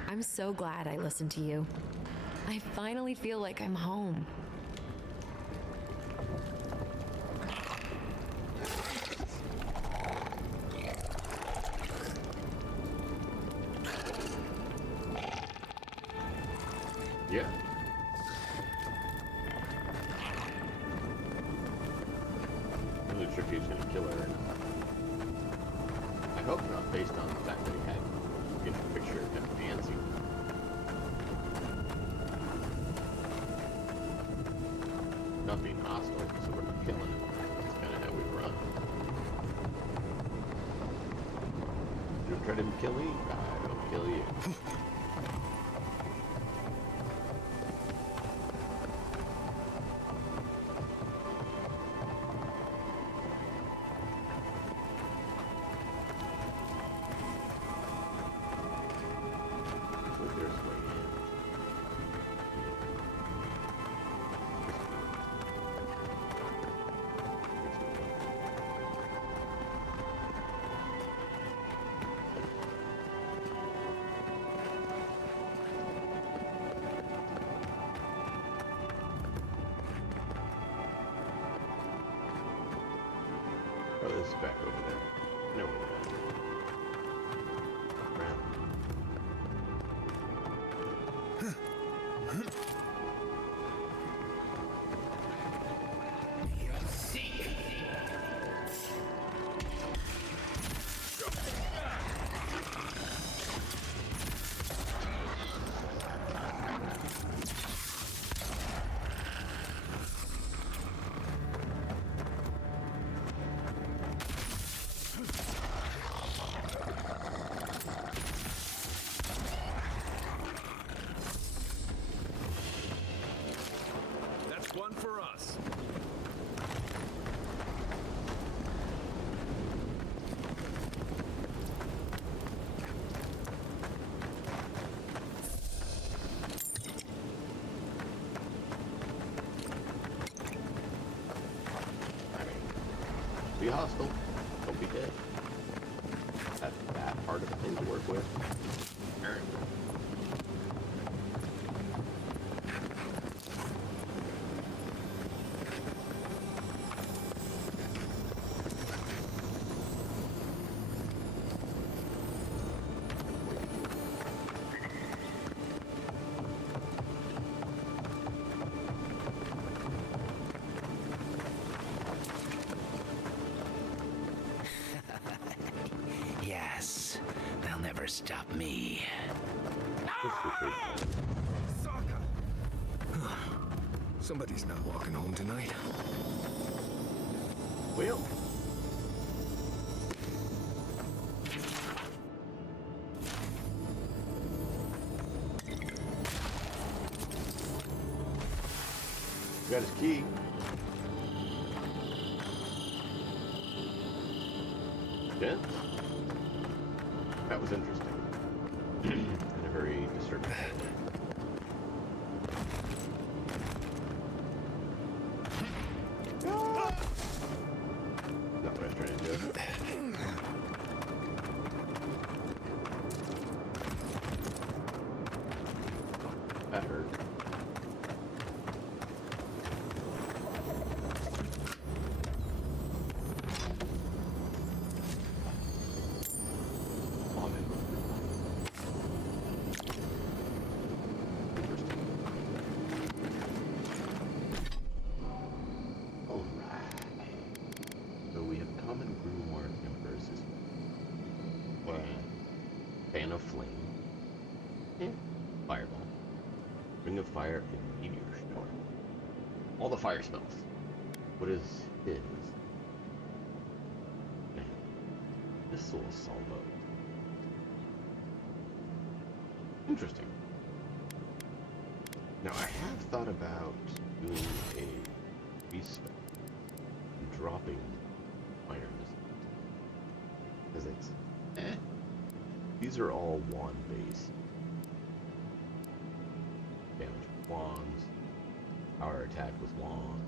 I'm so glad I listened to you. I finally feel like I'm home. Yeah. I'm not sure if he's gonna kill her or not. I hope not, based on the fact that he had a picture of him dancing. Not being hostile, so we're not killing him. That's kind of how we run. You don't try to kill me, I don't kill you. Oh, this is back over there. No, we're not. Round. That's one for us. Be hostile. Don't be dead. That's that part of the thing to work with. Apparently. me. Somebody's not walking home tonight. Well. Got his key. Yeah. That was interesting. In a very disturbing way. Not what I was trying to do. That hurt. Fan of flame. Fireball. Ring of fire and meteor shower. All the fire spells. What is his? Missile salvo. Interesting. Now I have thought about doing a respec and dropping minor missiles. Because it's these are all wand based. Damage with wands, power attack with wand,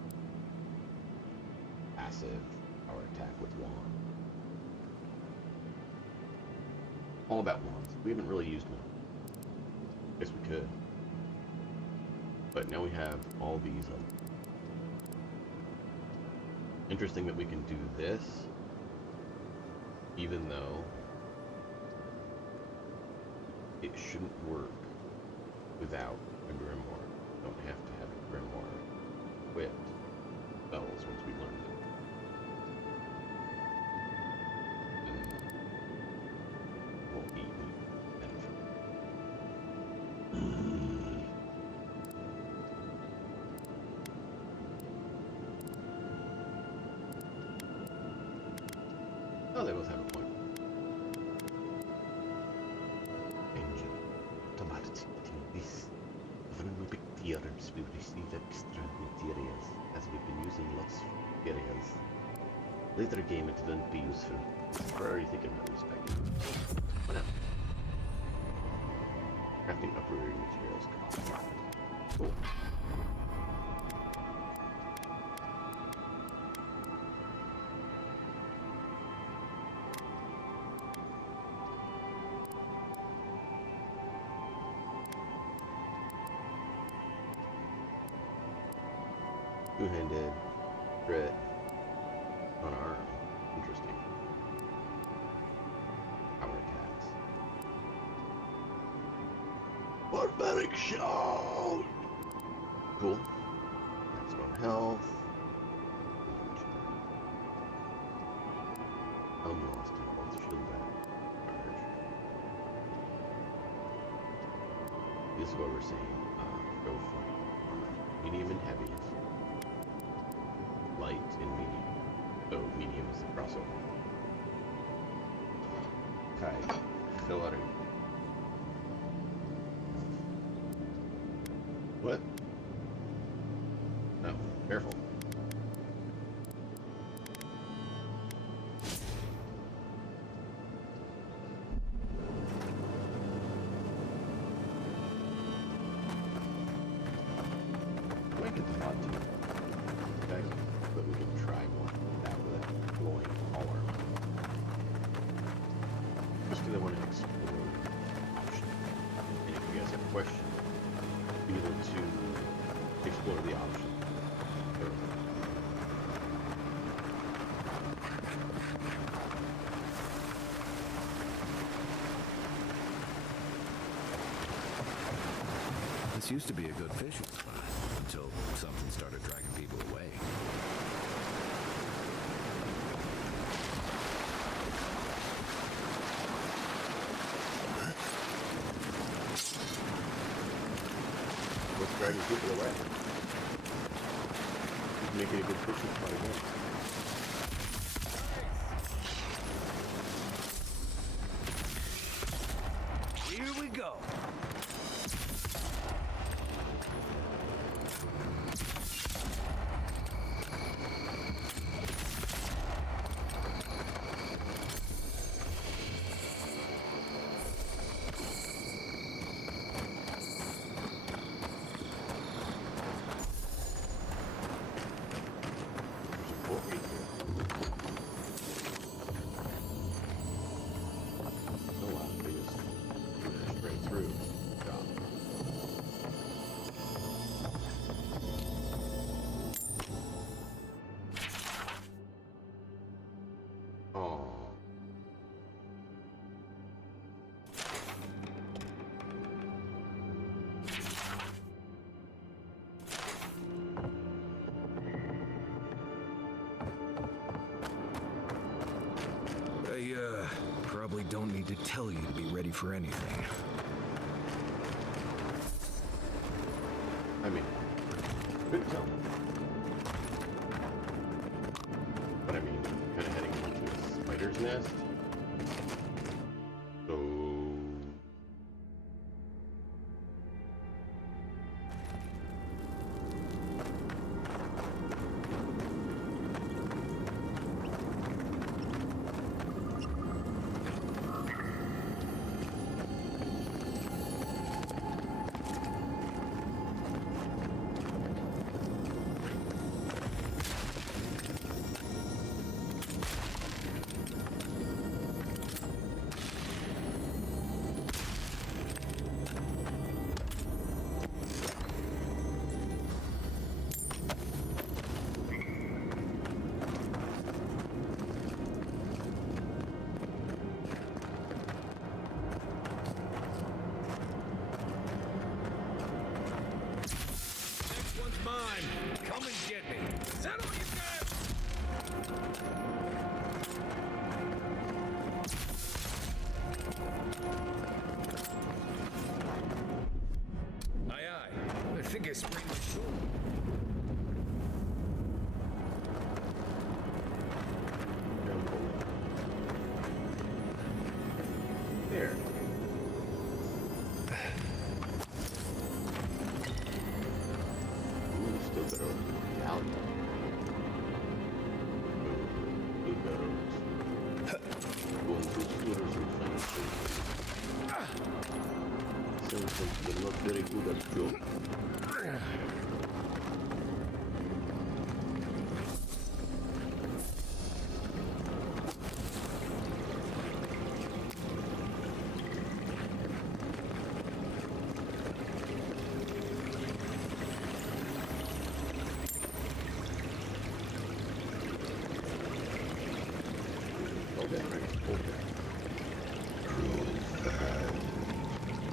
passive power attack with wand. All about wands. We haven't really used one. Guess we could. But now we have all these. Interesting that we can do this, even though it shouldn't work without a grimoire. You don't have to have a grimoire equipped spells once we learn them. And won't be beneficial. Oh, they both have a point. We receive extra materials, as we've been using lots of materials. Later game it won't be useful. Or are you thinking about respect? Why not? Crafting uprooting materials. Cool. Two-handed crit on arm. Interesting. Power attacks. Barbaric shout! Cool. Next on health. I'm lost in both shield back. This is what we're saying. Go for medium and heavy. Light and medium. So medium is the crossover. Okay. Hillary. What? No, careful. I get the mod too. Okay. But we can try one without that glowing arm. Just because I want to explore options. And if you guys have questions, either to explore the option thoroughly. This used to be a good fishing spot until something started dragging people away. the people away. Make it a good fishing spot again. Here we go. Probably don't need to tell you to be ready for anything. I mean, good tell. But I mean, kind of heading into a spider's nest. So... Come and get me. Settle yourself! Aye, aye. I think I sprained my shoulder. There. They're not very good at job. Okay.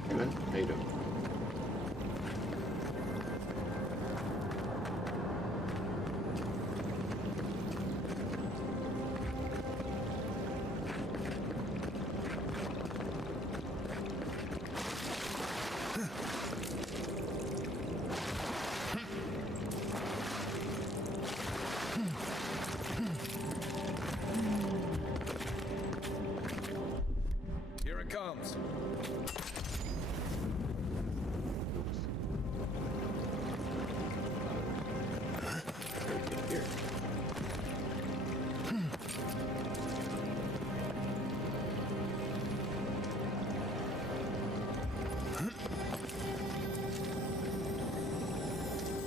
Hey man, how you doing? Here it comes. Here.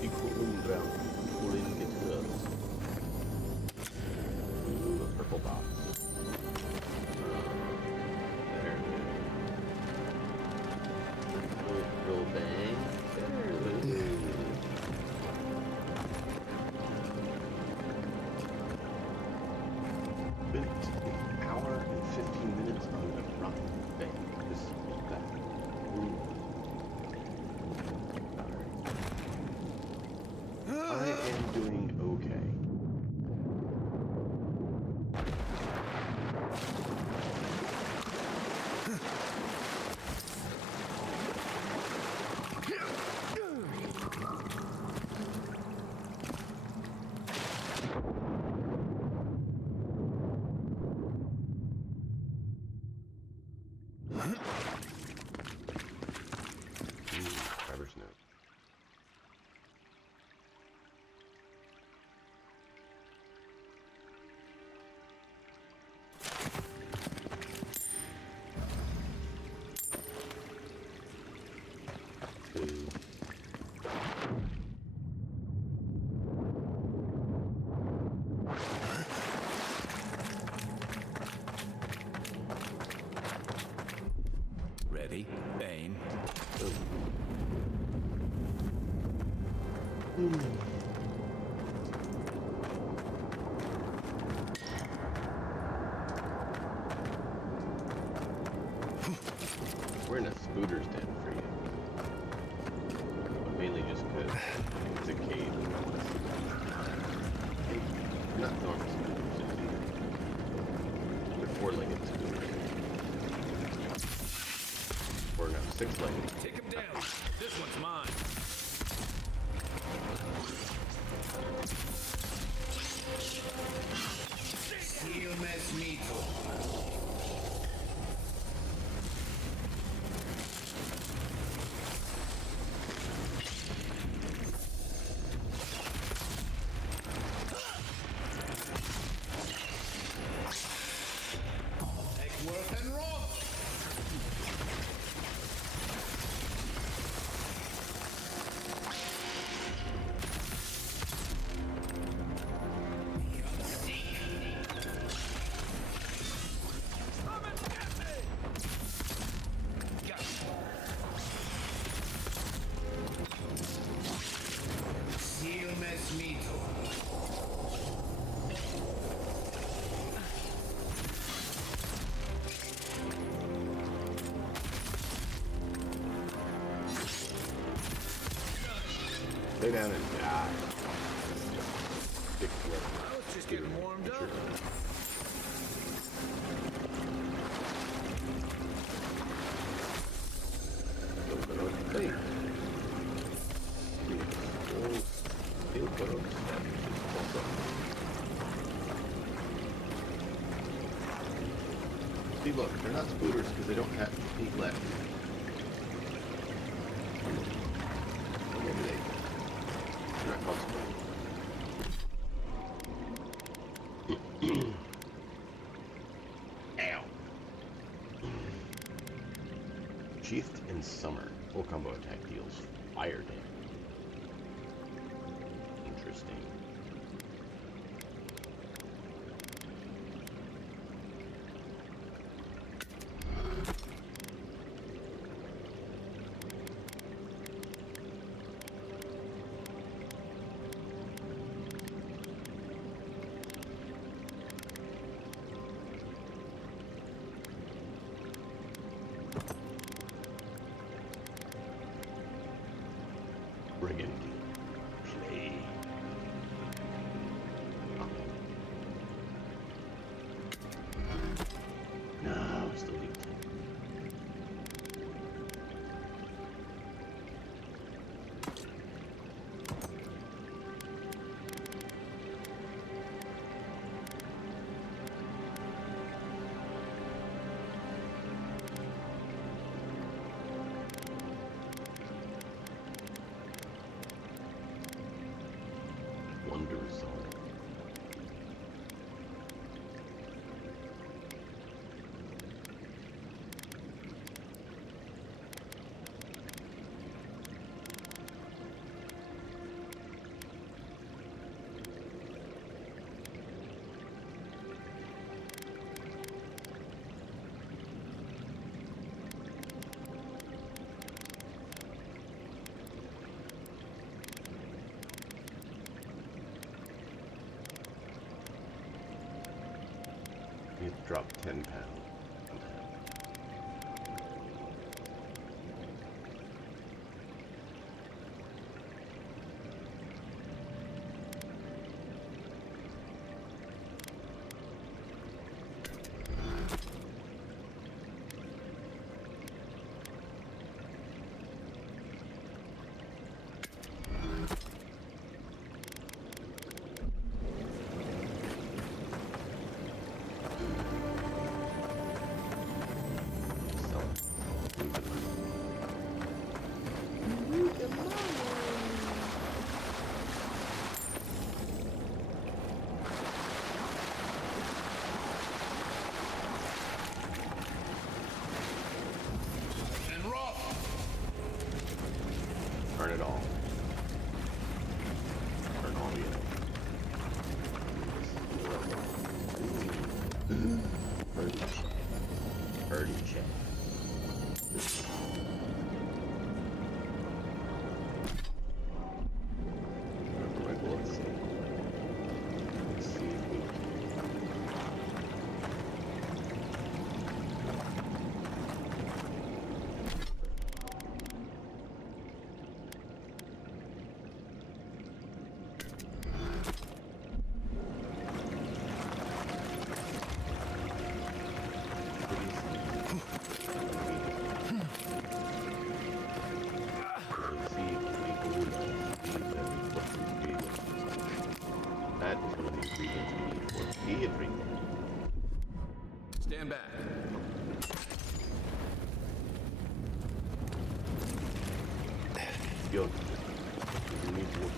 Equal round. Equally get to us. Ooh, the purple box. There. Little bang. There. Been an hour and 15 minutes on the front thing. This that. I am doing okay. We're in a scooter's den for you. But mainly just because it's a cave. And they're not normal scooters, they're four-legged scooters. Or no, six-legged. Take him down. This one's mine. Lay down and die. Stick to it. I was just getting warmed up. See, look, they're not scooters because they don't have feet left. Or maybe they're not called scooters. Ow. Sheathed in summer. Full combo attack deals fire damage. Interesting. Brigand. Play. No, still need 10. Wonder Zone. You have to drop 10 pounds. that is one of the ingredients we need for everything. Stand back. Yo, we need wood.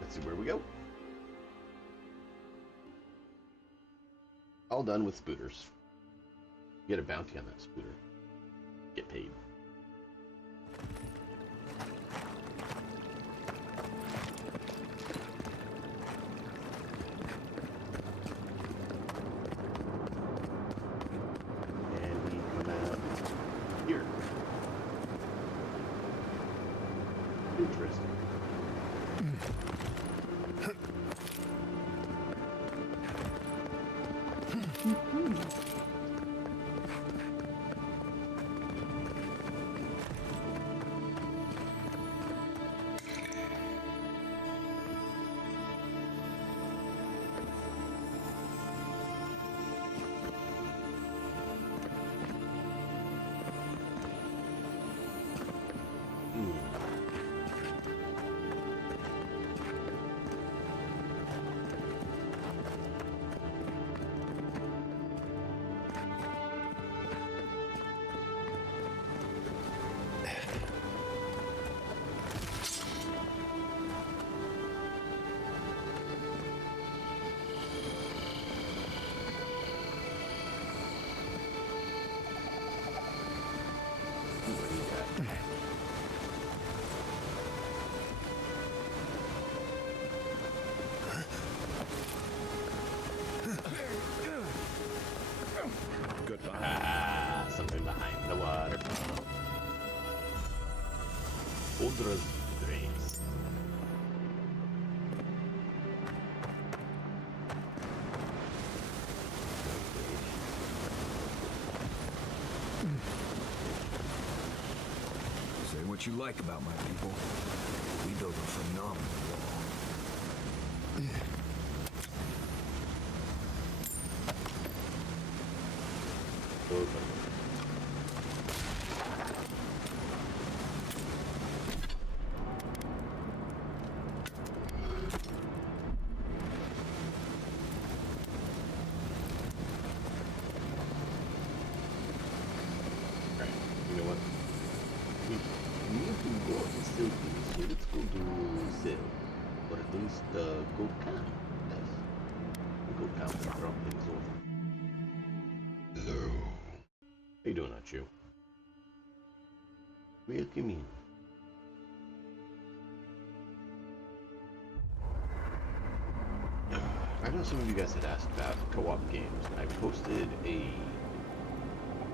Let's see where we go. All done with spooters. Get a bounty on that spooter. Get paid. And we come out here. Interesting. Goodbye. Something behind the waterfall. Odra's Grace. Say what you like about my people. We built a phenomenal wall. You know what? We need to go and still do this. So let's go do sale. Or at least go count. Yes. Go count and drop things over. Hello. How you doing, Achu? Welcome in. I know some of you guys had asked about co-op games, and I posted a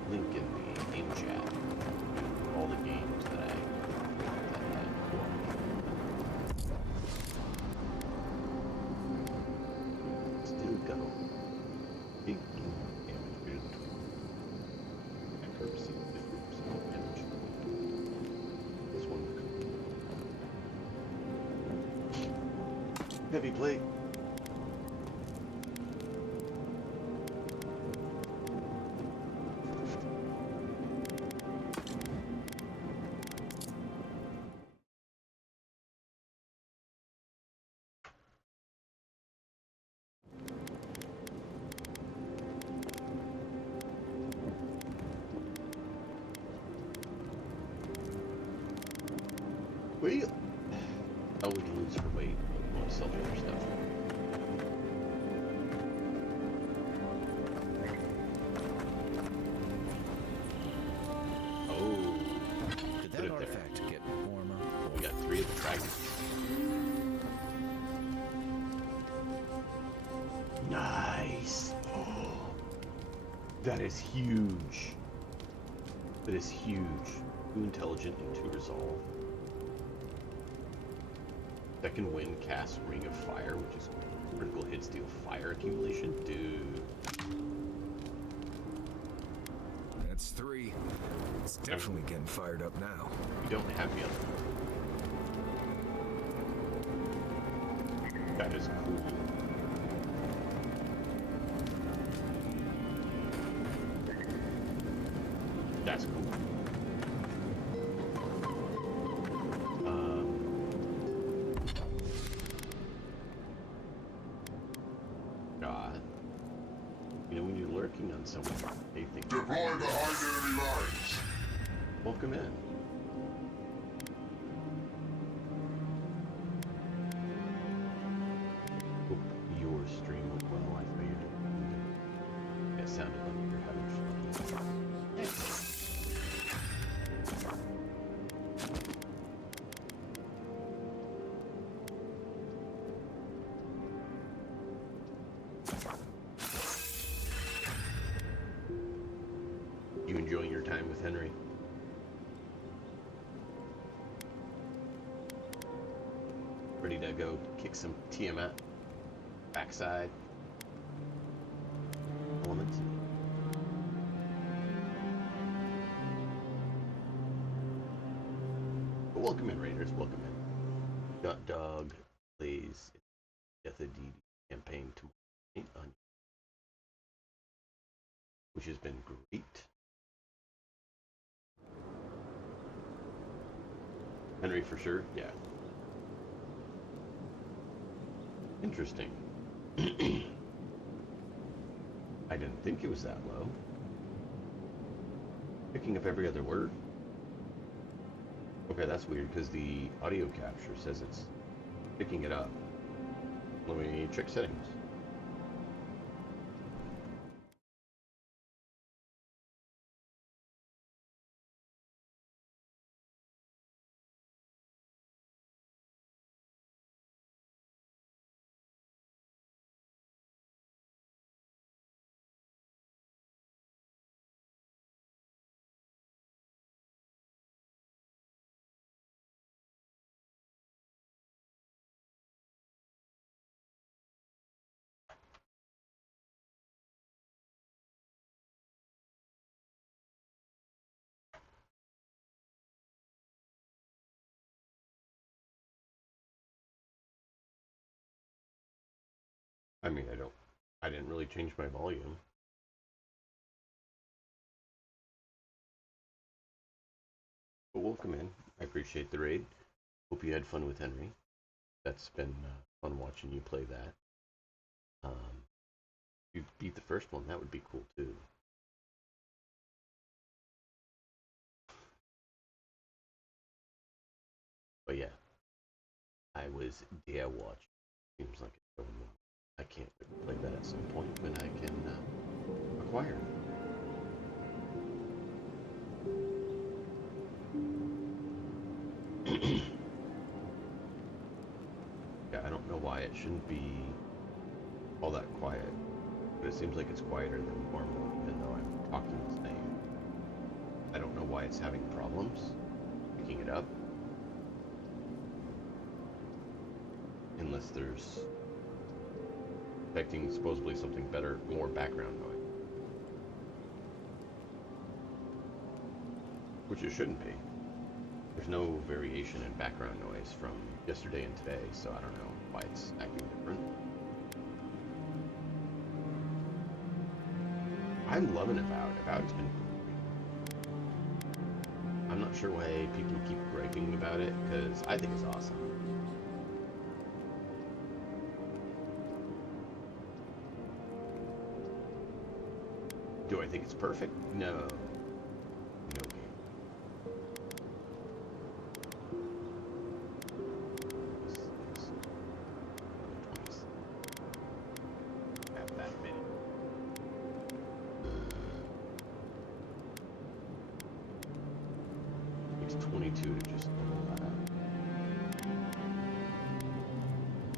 link in the game chat to all the games that had co-op games. Still got a big damage greater than 20. Accuracy 50% damage. This one. Heavy plate. Well, oh, we can lose for weight. We want to sell the other stuff. Oh, Did put that it there. artifact get warmer? We got 3 of the dragons. Nice. Oh, that is huge. That is huge. 2 intelligent and 2 resolve. Second wind casts Ring of Fire, which is critical hits deal fire accumulation. Dude. That's 3. It's definitely getting fired up now. We don't have the other one. That is cool. That's cool. welcome in. Hope your stream went well. I know you did. It sounded like you're having fun. You enjoying your time with Henry? Ready to go kick some Tiamat backside elements? But welcome in, Raiders. Welcome in. Dog plays Death of DD campaign tomorrow, which has been great. Henry for sure, yeah. Interesting. I didn't think it was that low. Picking up every other word? Okay, that's weird because the audio capture says it's picking it up. Let me check settings. I mean, I didn't really change my volume. But welcome in. I appreciate the raid. Hope you had fun with Henry. That's been fun watching you play that. You beat the first one, that would be cool too. But yeah, I was Dare Watch. Seems like it's going well. I can't play that at some point when I can acquire it. Yeah, I don't know why it shouldn't be all that quiet, but it seems like it's quieter than normal, even though I'm talking the same. I don't know why it's having problems picking it up. Unless there's expecting supposedly something better, more background noise. Which it shouldn't be. There's no variation in background noise from yesterday and today, so I don't know why it's acting different. I'm loving Avowed. Avowed's been great. I'm not sure why people keep griping about it, because I think it's awesome. Do I think it's perfect? No. No game. Have that many. Takes 22 to just level that out.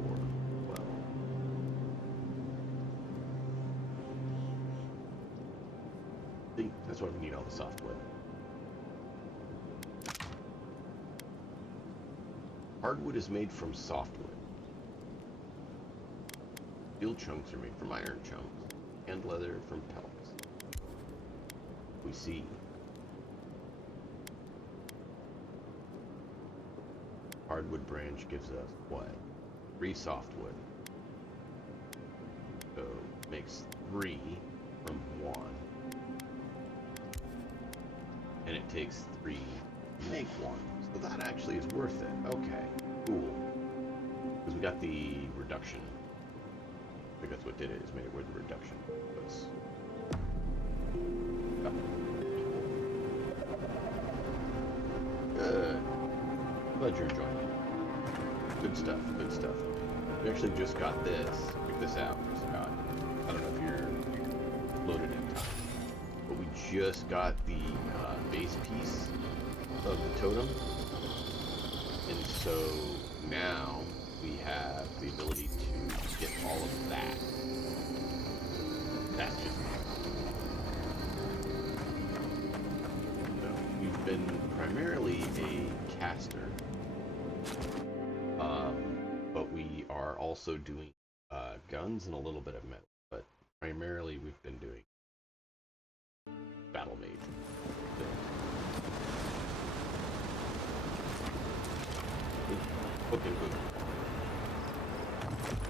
Or 12. I think that's why we need all the softwood. Hardwood is made from softwood. Steel chunks are made from iron chunks, and leather from pellets. We see. Hardwood branch gives us what? 3 softwood. So makes 3 from 1. And it takes 3 to make 1. So that actually is worth it. Okay, cool. Because we got the reduction. I think that's what did it, is made it where the reduction was. Good. Glad you're enjoying it. Good stuff, good stuff. We actually just got this. Check this out. We just got, I don't know if you're loaded in time, but we just got the base piece of the totem. And so now we have the ability to get all of that. That's just so we've been primarily a caster, but we are also doing guns and a little bit of metal. But primarily we've been doing battle mage. Hook and boom.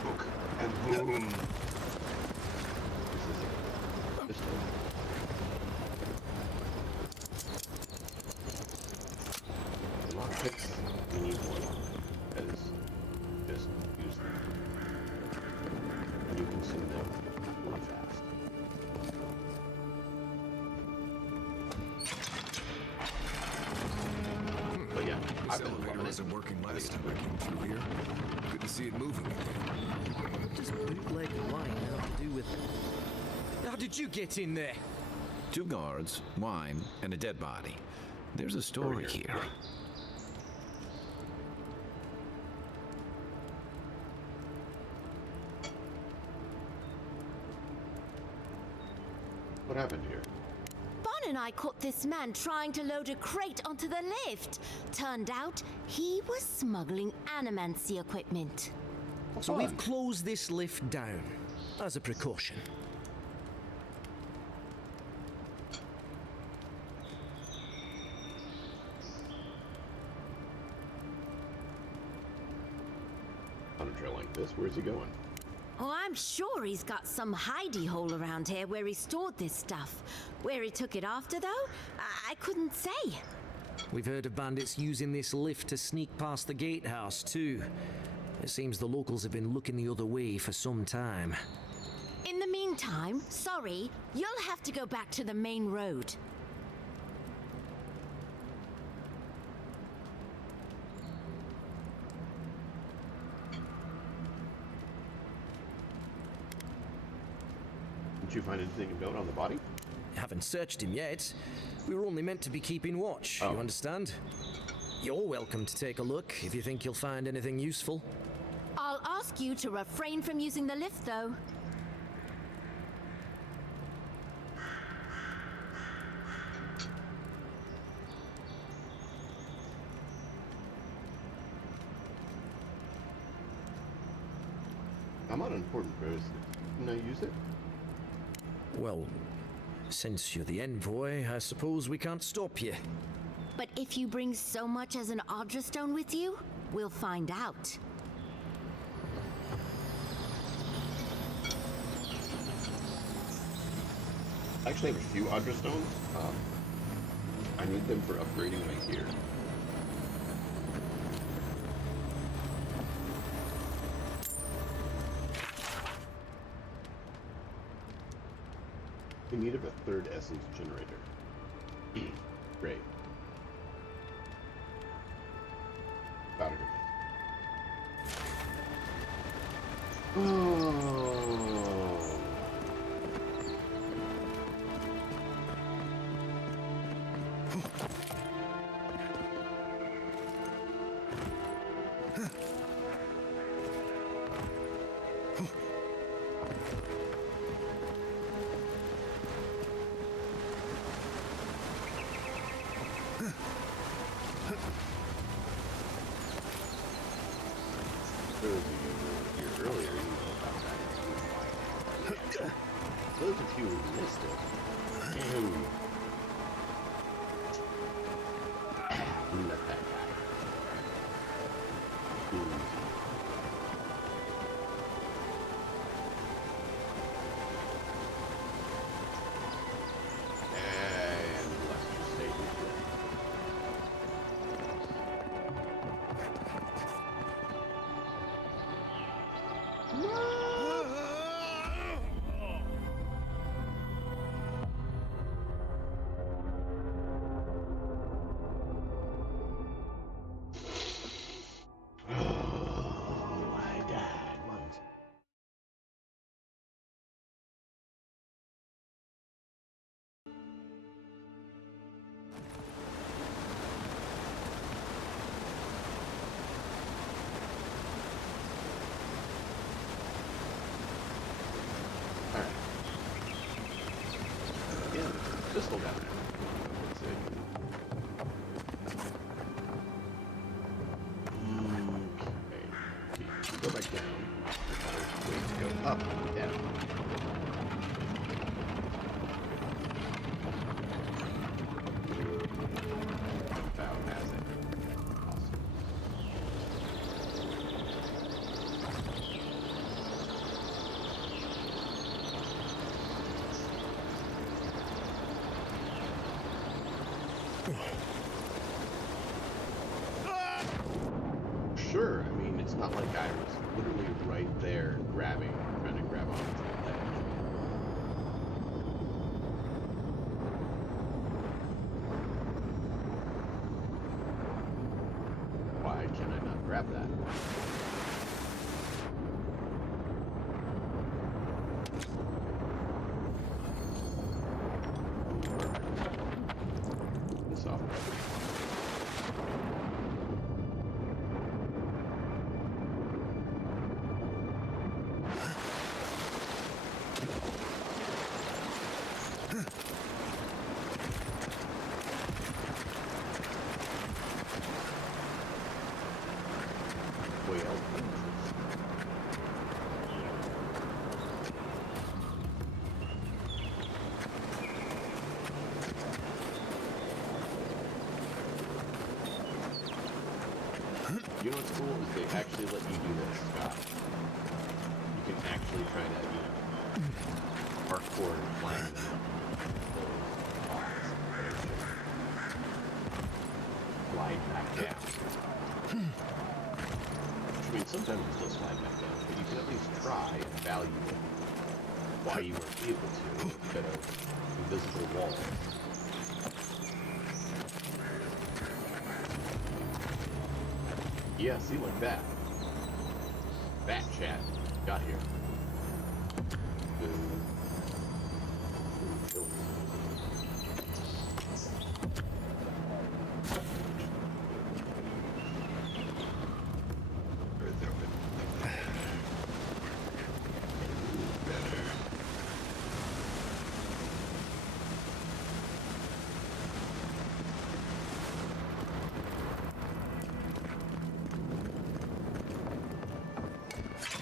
Hook and boom. This is a lot of hits. We need one as just use them. And you consume them really fast. But yeah, This elevator wasn't working last time I came through here. Good to see it moving again. What does bootleg wine have to do with... How did you get in there? 2 guards, wine, and a dead body. There's a story here. What happened here? Bon and I caught this man trying to load a crate onto the lift. Turned out he was smuggling animancy equipment. So we've closed this lift down, as a precaution. On a trail like this, where's he going? Oh, I'm sure he's got some hidey hole around here where he stored this stuff. Where he took it after, though, I couldn't say. We've heard of bandits using this lift to sneak past the gatehouse, too. It seems the locals have been looking the other way for some time. In the meantime, sorry, you'll have to go back to the main road. Did you find anything of note on the body? Haven't searched him yet. We were only meant to be keeping watch, you understand? You're welcome to take a look if you think you'll find anything useful. I'll ask you to refrain from using the lift, though. I'm on an important post. Can I use it? Well, since you're the envoy, I suppose we can't stop you. But if you bring so much as an Audra stone with you, we'll find out. I actually have a few Audra stones. I need them for upgrading my gear. We need a third essence generator. Great. Found it. Oh. Those of you who were here earlier, you know about that. Those of you who missed it, let that guy. And let's just say he's dead. Go back down. There's ways to go up and down. Avowed has it. Awesome. Sure, I mean, it's not like I was literally right there trying to grab onto the ledge. Why can I not grab that? This off. You know what's cool is they actually let you do this, Scott. You can actually try to, parkour and climb those blocks. Slide back down. I mean, sometimes you still slide back down, but you can at least try and value why you weren't able to instead of invisible walls. Yeah, see, like that. Bat chat got here.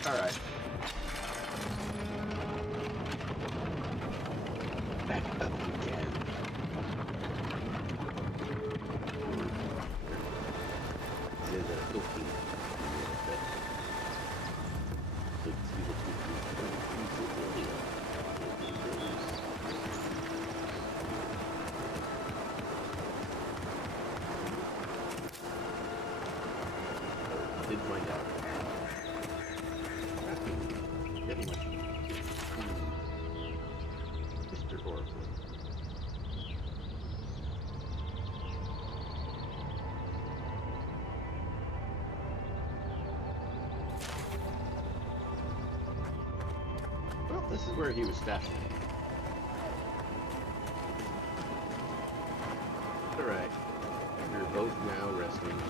Alright. Back up again. There's a cookie. Did find out. Mr. Oracle. Well, this is where he was stashing it. Alright. You're both now resting.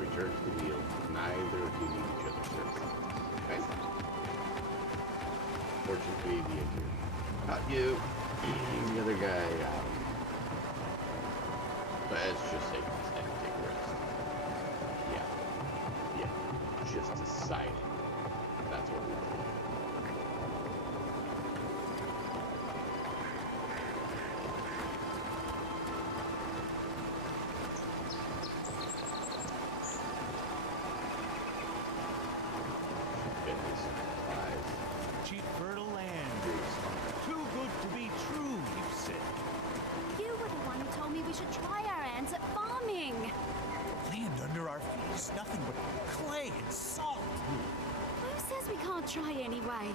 Return to the wheel. Neither of you need each other's services. Okay? Fortunately, the injured. Not you. The other guy, but it's just safe to stay and take a rest. Yeah. Just deciding. That's what we're doing. Cheap fertile land. Too good to be true, you said. You were the one who told me we should try our hands at farming. Land under our feet is nothing but clay and salt. Who says we can't try anyway?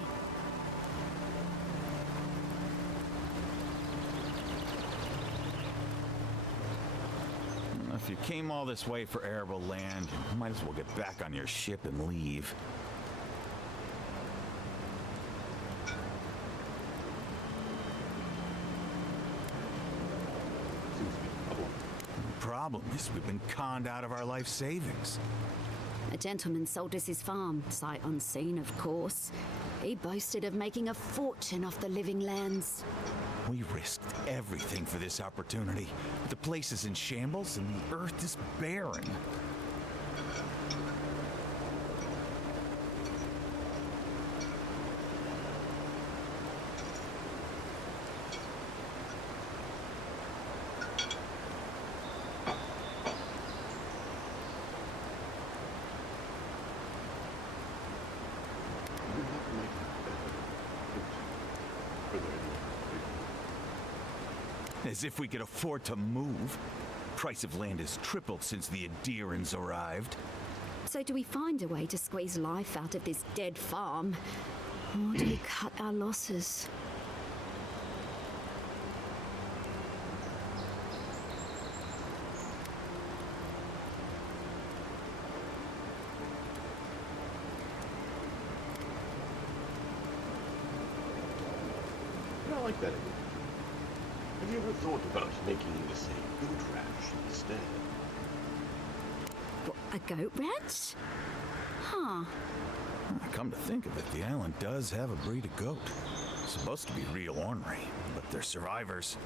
If you came all this way for arable land, you might as well get back on your ship and leave. The problem is we've been conned out of our life savings. A gentleman sold us his farm, sight unseen, of course. He boasted of making a fortune off the living lands. We risked everything for this opportunity. The place is in shambles and the earth is barren. As if we could afford to move. Price of land has tripled since the Adirans arrived. So do we find a way to squeeze life out of this dead farm? Or do we cut our losses? I like that idea. Have you ever thought about making this a goat ranch instead? What, a goat ranch? Huh. Come to think of it, the island does have a breed of goat. Supposed to be real ornery, but they're survivors.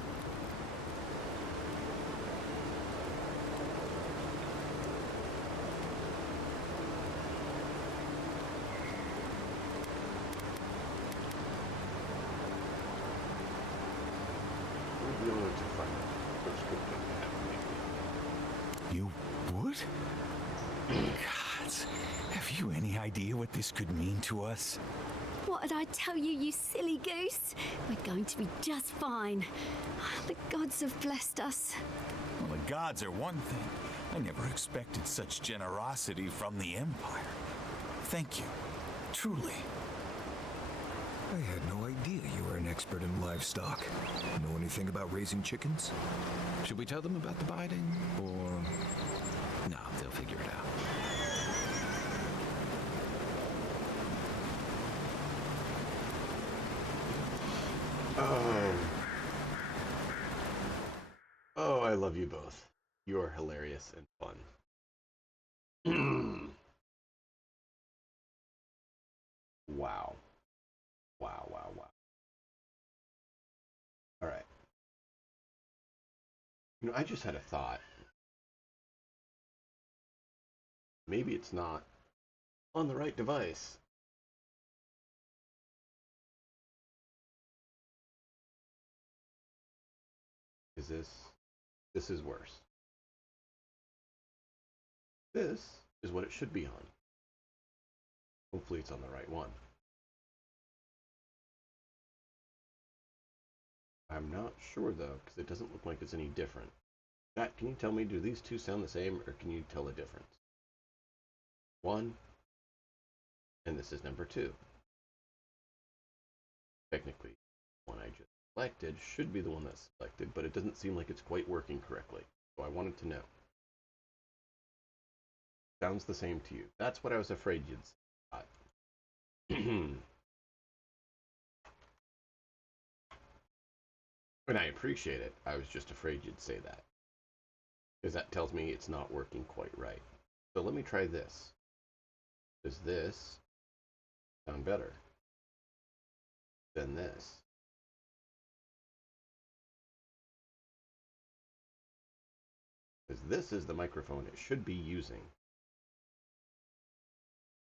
We'll be able to find out what's good to have. You would? God, have you any idea what this could mean to us? What did I tell you, you silly goose? We're going to be just fine. The gods have blessed us. Well, the gods are one thing. I never expected such generosity from the Empire. Thank you. Truly. I had no idea you were an expert in livestock. Know anything about raising chickens? Should we tell them about the biding, or... No, they'll figure it out. Oh, I love you both. You are hilarious and fun. Wow. Wow, wow, wow. All right. You know, I just had a thought. Maybe it's not on the right device. This is worse. This is what it should be on. Hopefully it's on the right one. I'm not sure though, because it doesn't look like it's any different. Chat, can you tell me, do these two sound the same, or can you tell a difference? One, and this is number two. Technically, the one I just selected should be the one that's selected, but it doesn't seem like it's quite working correctly. So I wanted to know. Sounds the same to you. That's what I was afraid you'd say. And I appreciate it. I was just afraid you'd say that. Because that tells me it's not working quite right. So let me try this. Does this sound better than this? Because this is the microphone it should be using.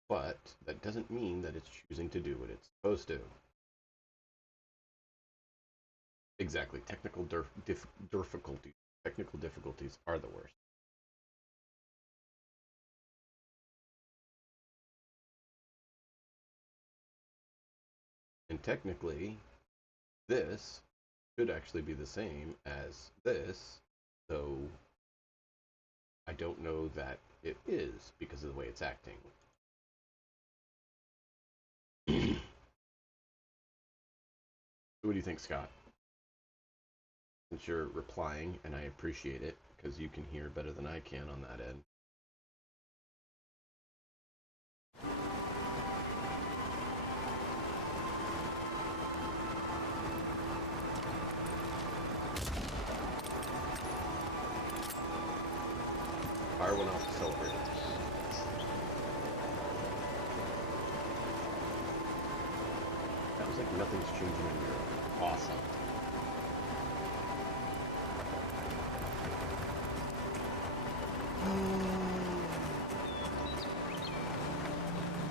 But that doesn't mean that it's choosing to do what it's supposed to. Exactly. Technical difficulties. Technical difficulties are the worst. And technically, this should actually be the same as this, though I don't know that it is because of the way it's acting. What do you think, Scott? Since you're replying, and I appreciate it, because you can hear better than I can on that end. Fire went off to celebrate. Sounds like nothing's changing in Europe. Awesome.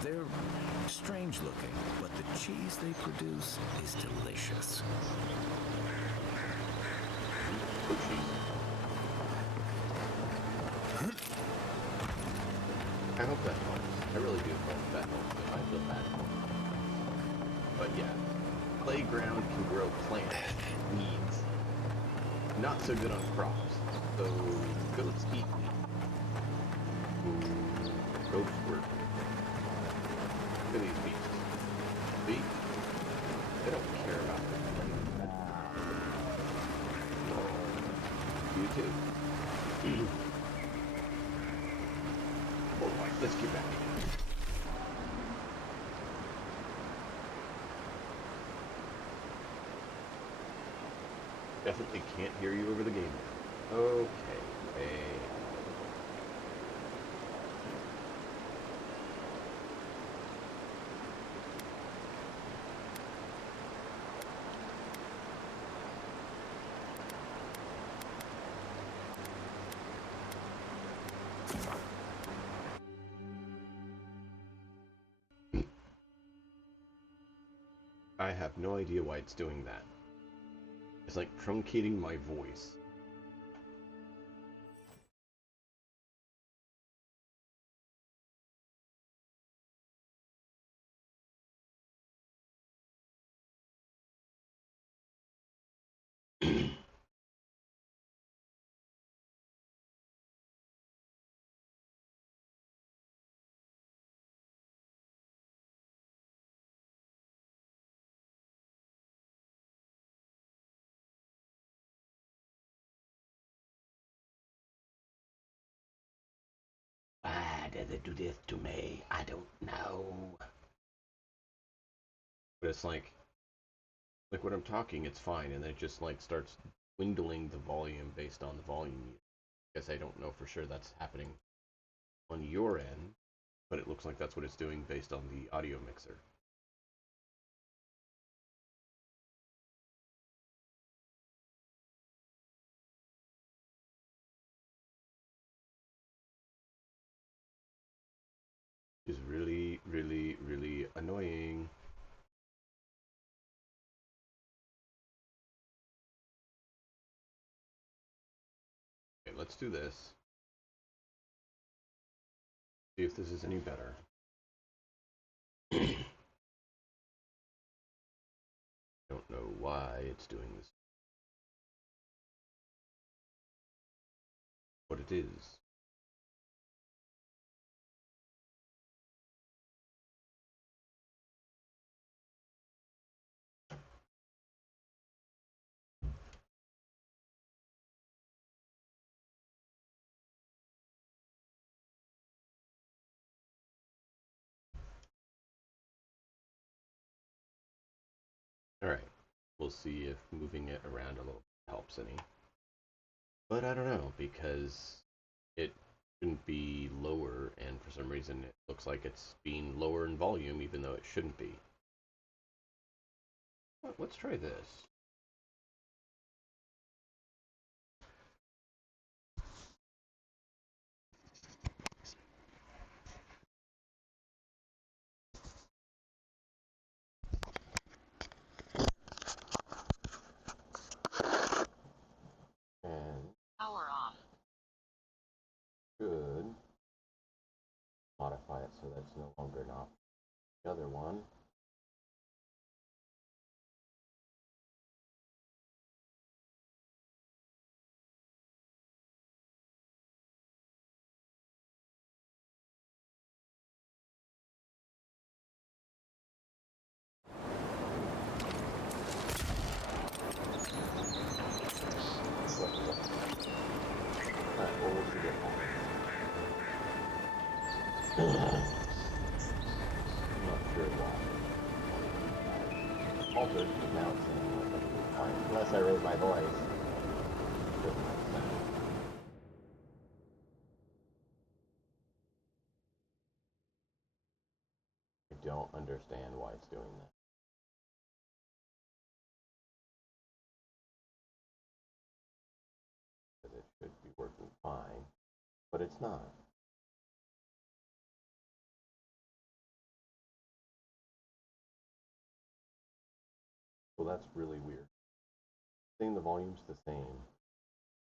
They're strange looking, but the cheese they produce is delicious. I hope that helps. I really do hope that helps. I feel bad for them. But yeah, playground can grow plants, weeds. not so good on crops. So goats eat meat. Goats work. Look at these beasts. See? They don't care about this. You too. Alright, let's get back. Definitely can't hear you over the game. Okay. I have no idea why it's doing that. It's like truncating my voice. Why did they do this to me? I don't know. But it's like when I'm talking, it's fine, and then it just like starts dwindling the volume based on the volume. I guess I don't know for sure that's happening on your end, but it looks like that's what it's doing based on the audio mixer. Is really, really, really annoying. Okay, let's do this. See if this is any better. Don't know why it's doing this. But it is. Alright, we'll see if moving it around a little helps any. But I don't know, because it shouldn't be lower, and for some reason it looks like it's being lower in volume, even though it shouldn't be. Let's try this. And power off. Should modify it so that's no longer an option. The other one. Alright, well, we'll see what happens. I'm not sure why. Altered, but now it's saying like everything's fine. Unless I raise my voice. Doesn't make sense. I don't understand why it's doing that. Because it should be working fine, but it's not. Well, that's really weird. Saying the volume's the same.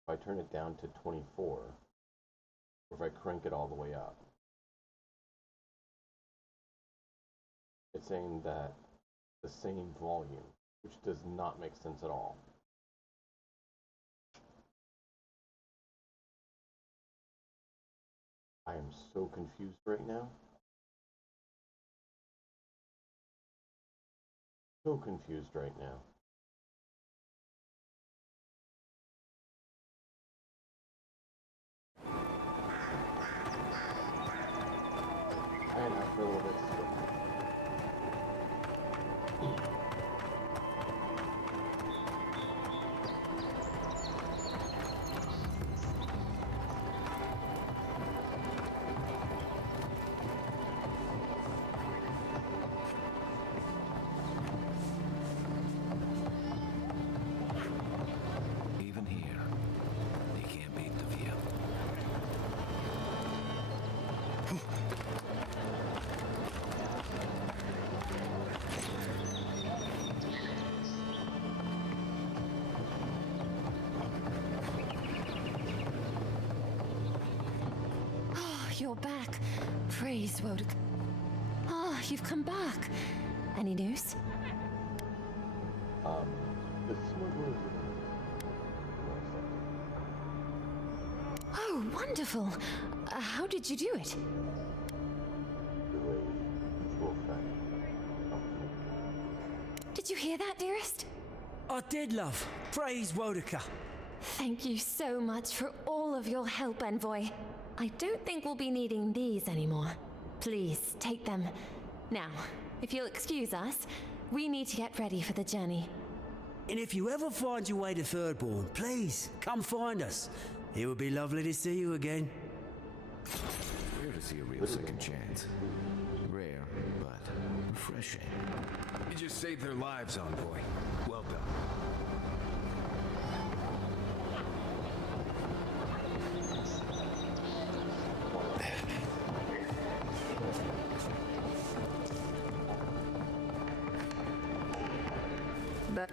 If I turn it down to 24, or if I crank it all the way up, it's saying that the same volume, which does not make sense at all. I'm so confused right now. So confused right now. And I feel a little bit sick. Even here, you can't beat the view. Oh, you're back. Praise Wodak. Ah, you've come back. Any news? The smugglers. Oh, wonderful. How did you do it? Through a mutual friend. Did you hear that, dearest? I did, love. Praise Wodaker. Thank you so much for all of your help, Envoy. I don't think we'll be needing these anymore. Please, take them. Now, if you'll excuse us, we need to get ready for the journey. And if you ever find your way to Thirdborn, please, come find us. It would be lovely to see you again. Rare to see a real second chance. Rare, but refreshing. You just saved their lives, Envoy. Well done. But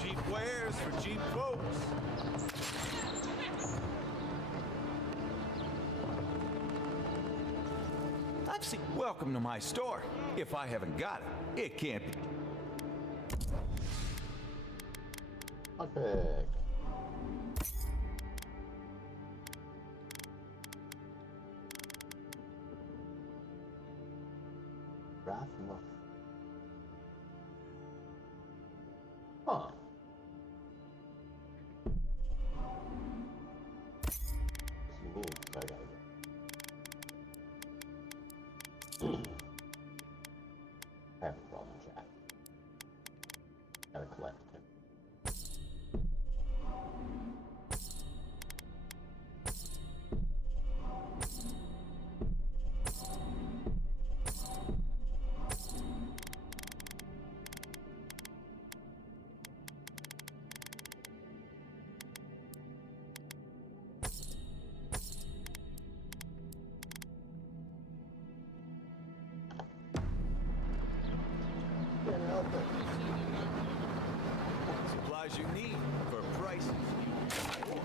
Cheap wares for cheap folks. I've seen. Welcome to my store. If I haven't got it, it can't be. Okay. Rathmuff. Huh. It's unique, so I gotta go. Having a problem, chat. Gotta collect him. Can't help it. Supplies you need for prices you want.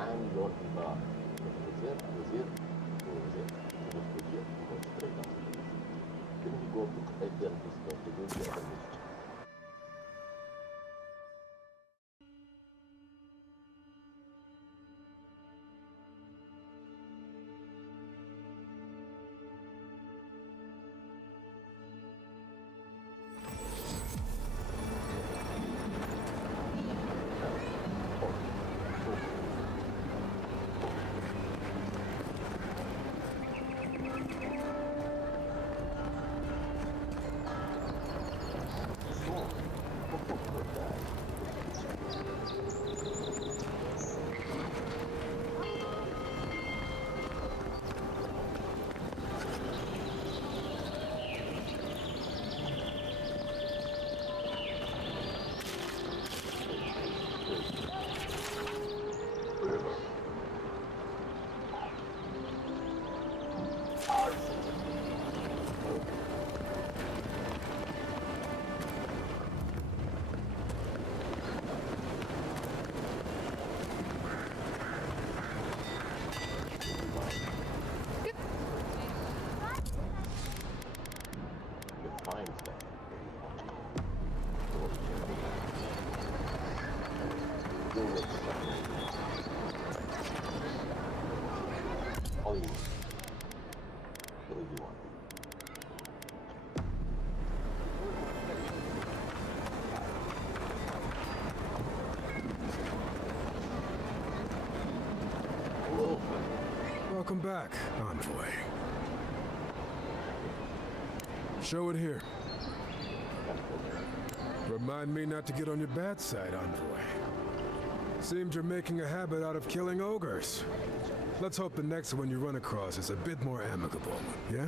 I'm going to was it? Or was it? Didn't he go up to right there and just go to the other? I'll leave. I'll leave you one. Welcome back, Envoy. Show it here. Remind me not to get on your bad side, Envoy. Seems you're making a habit out of killing ogres. Let's hope the next one you run across is a bit more amicable, yeah?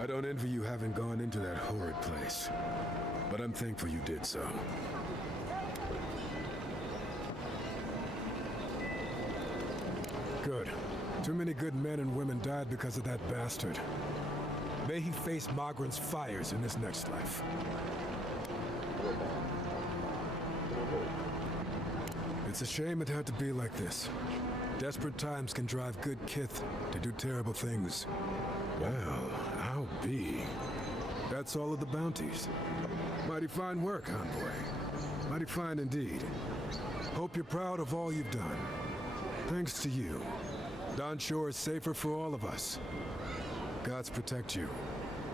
I don't envy you having gone into that horrid place, but I'm thankful you did so. Good. Too many good men and women died because of that bastard. May he face Magran's fires in his next life. It's a shame it had to be like this. Desperate times can drive good kith to do terrible things. Well, I'll be. That's all of the bounties. Mighty fine work, Envoy. Mighty fine indeed. Hope you're proud of all you've done. Thanks to you, Don Shore is safer for all of us. Gods protect you,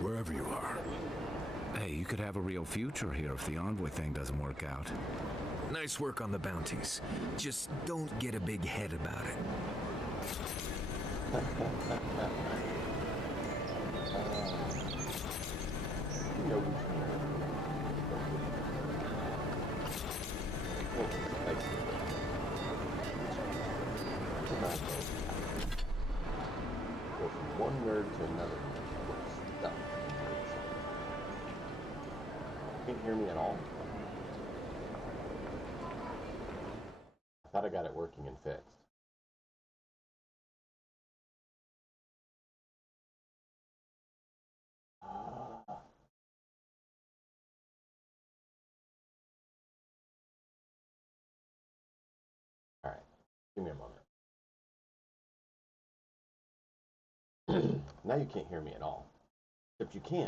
wherever you are. Hey, you could have a real future here if the Envoy thing doesn't work out. Nice work on the bounties. Just don't get a big head about it. Go from one nerd to another. Stuff. Can't hear me at all. I thought I got it working and fixed. All right, give me a moment. Now you can't hear me at all. Except you can,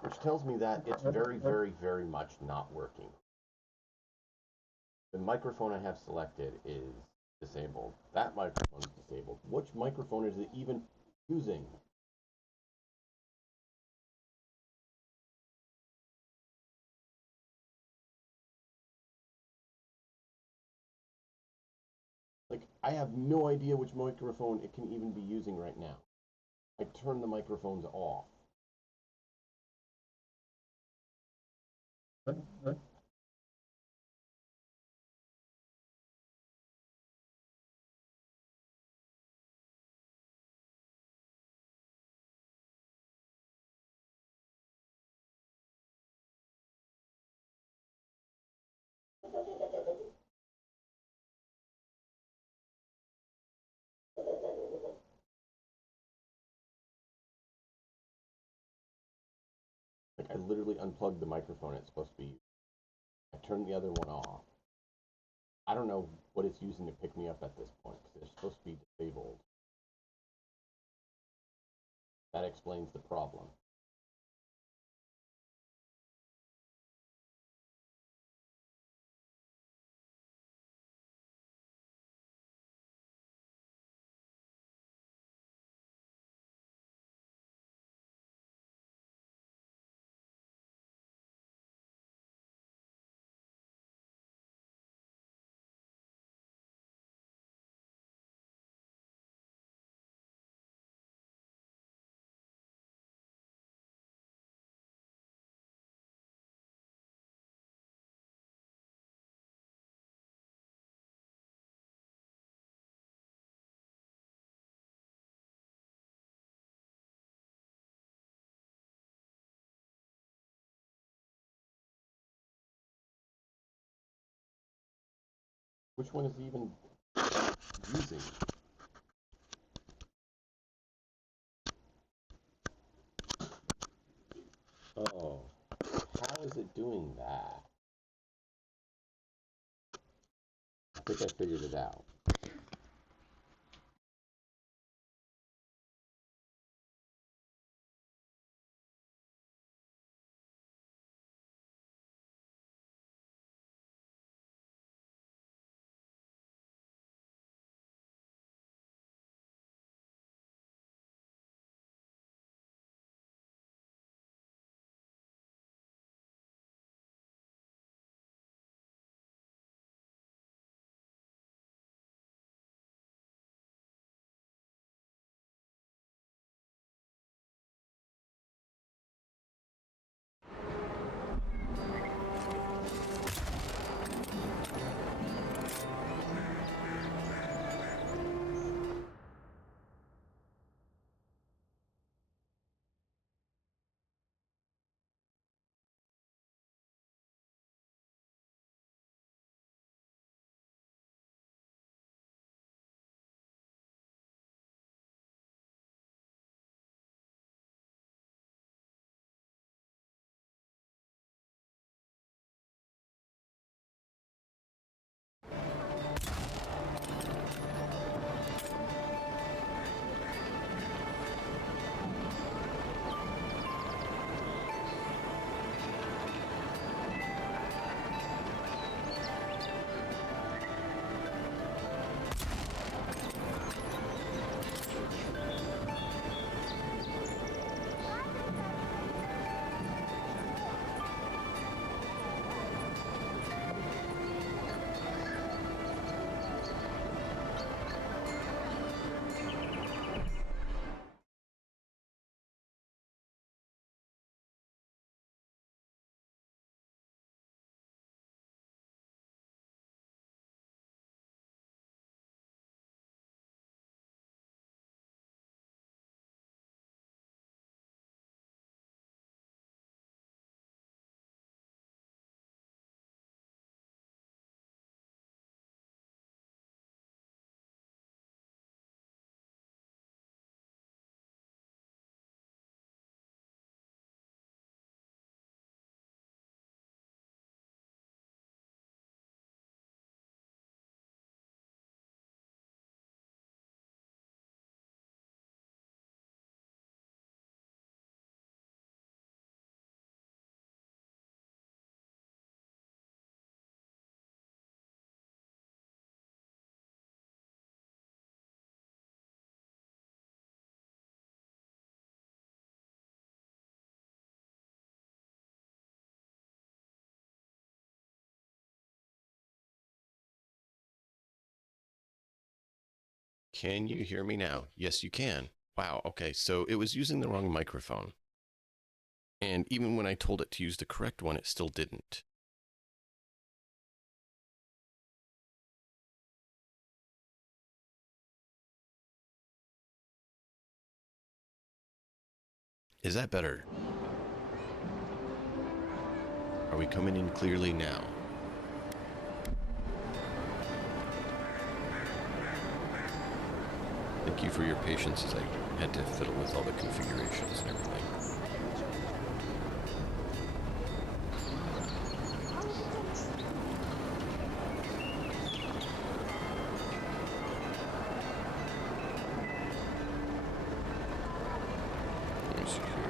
which tells me that it's very, very, very much not working. The microphone I have selected is disabled. That microphone is disabled. Which microphone is it even using? Like, I have no idea which microphone it can even be using right now. I turned the microphones off. Like, I literally unplugged the microphone it's supposed to be using. I turned the other one off. I don't know what it's using to pick me up at this point, because they're supposed to be disabled. That explains the problem. Which one is he even using? Oh, how is it doing that? I think I figured it out. Can you hear me now? Yes, you can. Wow, okay, so it was using the wrong microphone. And even when I told it to use the correct one, it still didn't. Is that better? Are we coming in clearly now? Thank you for your patience as I had to fiddle with all the configurations and everything. Let me see here.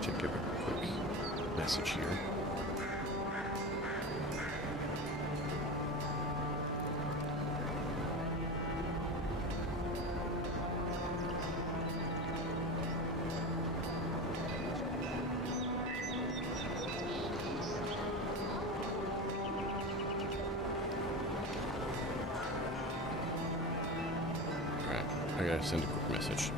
Check a quick message here. Alright, I gotta send a quick message.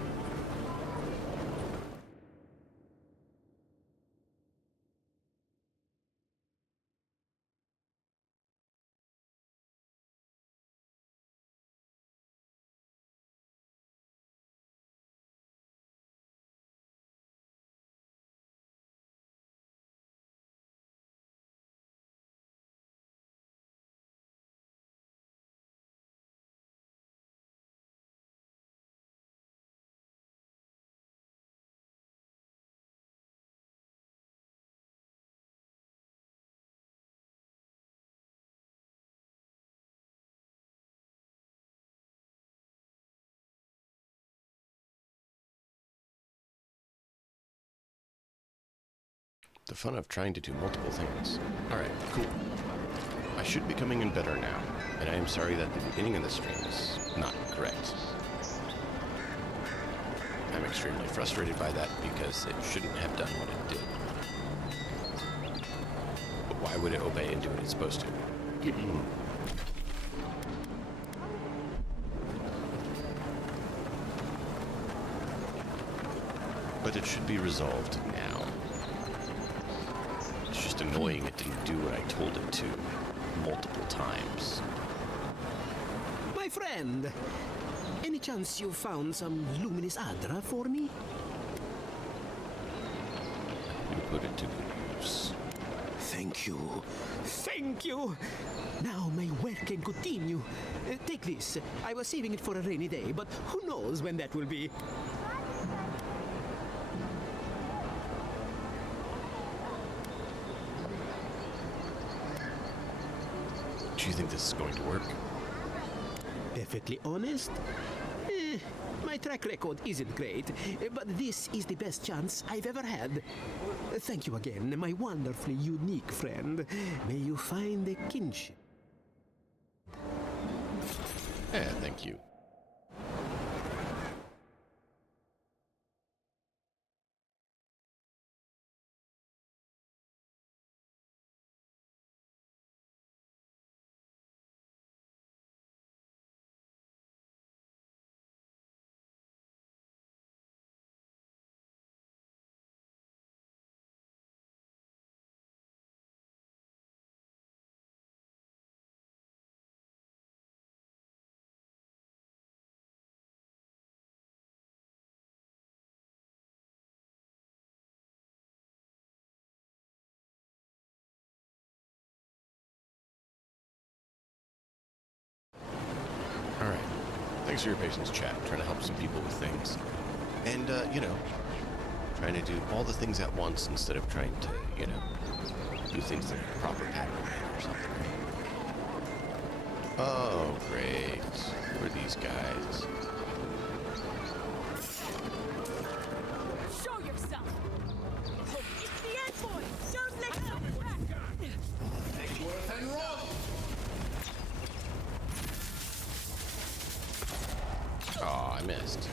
The fun of trying to do multiple things. Alright, cool. I should be coming in better now, and I am sorry that the beginning of the stream is not correct. I'm extremely frustrated by that because it shouldn't have done what it did. But why would it obey and do what it's supposed to? But it should be resolved now. It's just annoying it didn't do what I told it to multiple times. My friend, any chance you found some luminous Adra for me? You put it to good use. Thank you. Thank you! Now my work can continue. Take this. I was saving it for a rainy day, but who knows when that will be. Do you think this is going to work? Perfectly honest? My track record isn't great, but this is the best chance I've ever had. Thank you again, my wonderfully unique friend. May you find a kinship. Yeah, thank you. Thanks for your patience, chat. Trying to help some people with things. And, you know, trying to do all the things at once instead of trying to, you know, do things in a proper pattern or something. Oh, great. Who are these guys? Show yourself! It's the end, boy! Don't let him back! Worth and roll! Oh, I missed.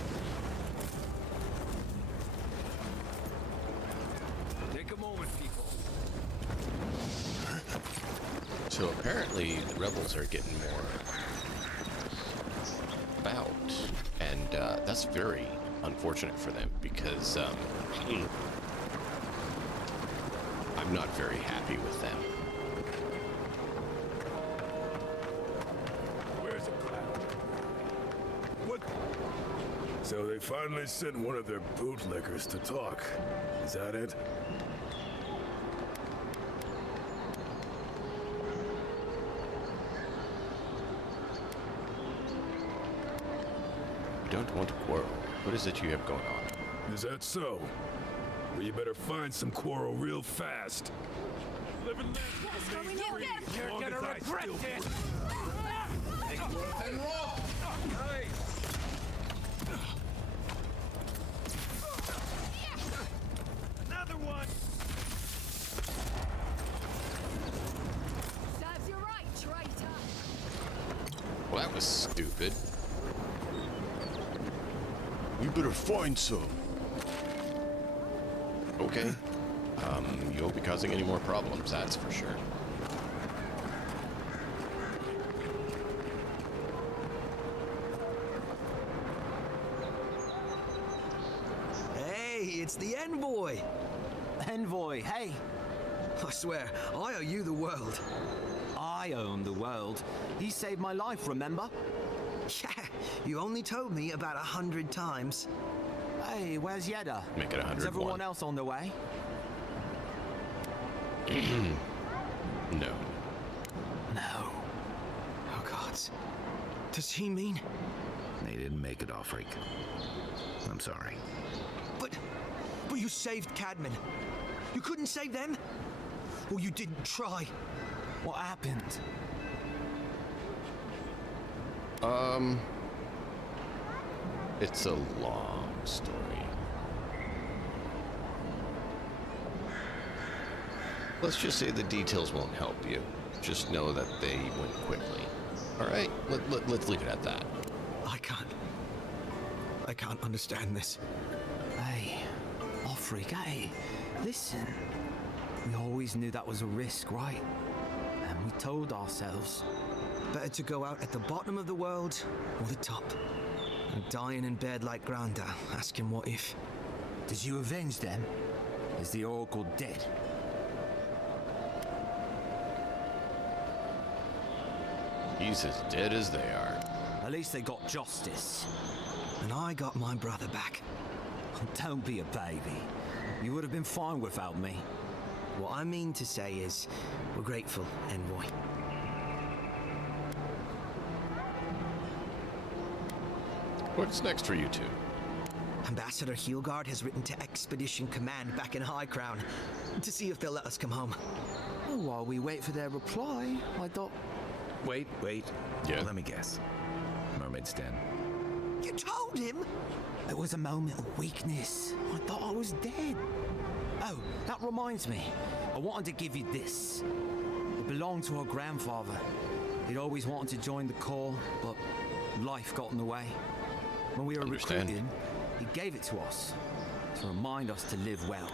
Take a moment, people. So apparently the rebels are getting more about, and that's very unfortunate for them because I'm not very happy with them. Where's the clown? What? So they finally sent one of their bootlickers to talk. Is that it? We don't want to quarrel. What is it you have going on? Is that so? Well, you better find some quarrel real fast. Live and let You're gonna regret this! Worth and roll! Another one! Serves you right, traitor! Well, that was stupid. We better find some. Okay. You won't be causing any more problems, that's for sure. Hey, it's the envoy. Envoy, hey. I swear, I owe you the world. I own the world. He saved my life, remember? Yeah, you only told me about 100 times. Hey, where's Yeda? Make it 101. Is everyone else on the way? No. No. Oh, God. Does he mean? They didn't make it, Offreak. I'm sorry. But you saved Cadman. You couldn't save them? Or you didn't try? What happened? It's a long story. Let's just say the details won't help you. Just know that they went quickly. All right, let's leave it at that. I can't understand this. Hey, Offreak, hey, listen. We always knew that was a risk, right? And we told ourselves. Better to go out at the bottom of the world or the top. And dying in bed like Granda, asking what if. Did you avenge them? Is the Oracle dead? He's as dead as they are. At least they got justice. And I got my brother back. Don't be a baby. You would have been fine without me. What I mean to say is, we're grateful, Envoy. What's next for you two? Ambassador Heelguard has written to Expedition Command back in High Crown to see if they'll let us come home. Well, while we wait for their reply, I thought... Wait. Yeah. Let me guess. Mermaid's Den. You told him? It was a moment of weakness. I thought I was dead. Oh, that reminds me. I wanted to give you this. It belonged to our grandfather. He'd always wanted to join the Corps, but life got in the way. When we were recruiting, he gave it to us to remind us to live well.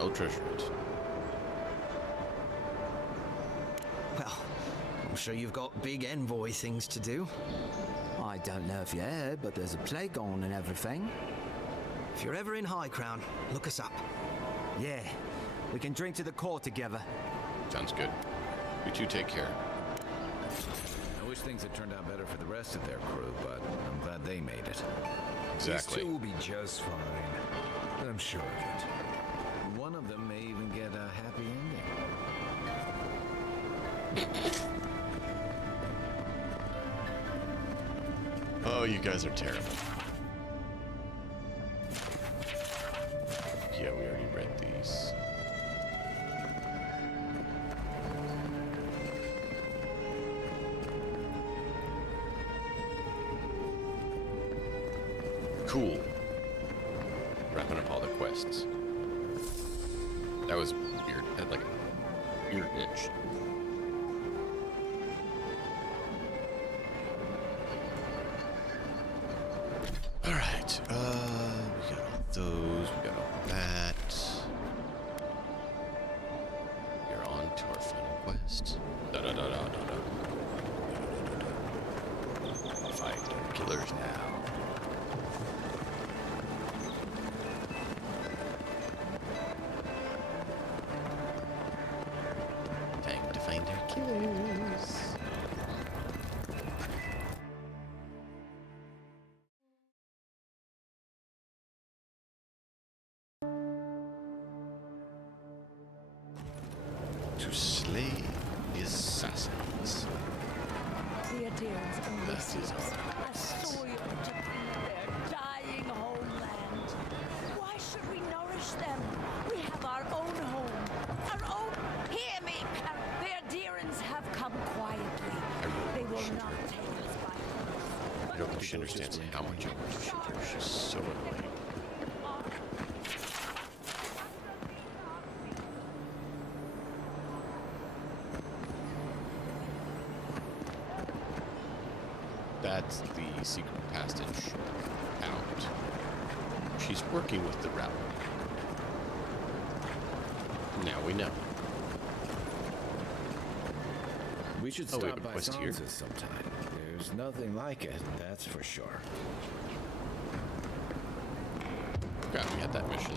I'll treasure it. Well, I'm sure you've got big Envoy things to do. I don't know if you heard, but there's a plague on and everything. If you're ever in High Crown, look us up. Yeah, we can drink to the Corps together. Sounds good. You two take care. I wish things had turned out better for the rest of their crew, but I'm glad they made it. Exactly. These two will be just fine. I'm sure of it. One of them may even get a happy ending. You guys are terrible. Yeah, we already read these. Cool. Wrapping up all the quests. That was weird. I had like a ear itch. Alright, we got all those, we got all that. We're on to our final quest. Fight killers now. Time to find our killers. To slay the assassins. The Adirans only That see is us all. as soil to feed their dying homeland. Why should we nourish them? We have our own home, our own. Hear me, the Adirans have come quietly. They will not take us by force. I don't think she understands how much I want to shoot her. She's so annoying. That's the secret passage out. She's working with the rebel. Now we know. We should Oh, wait, stop a by quest here? Sansa's sometime. There's nothing like it, that's for sure. Forgot we had that mission.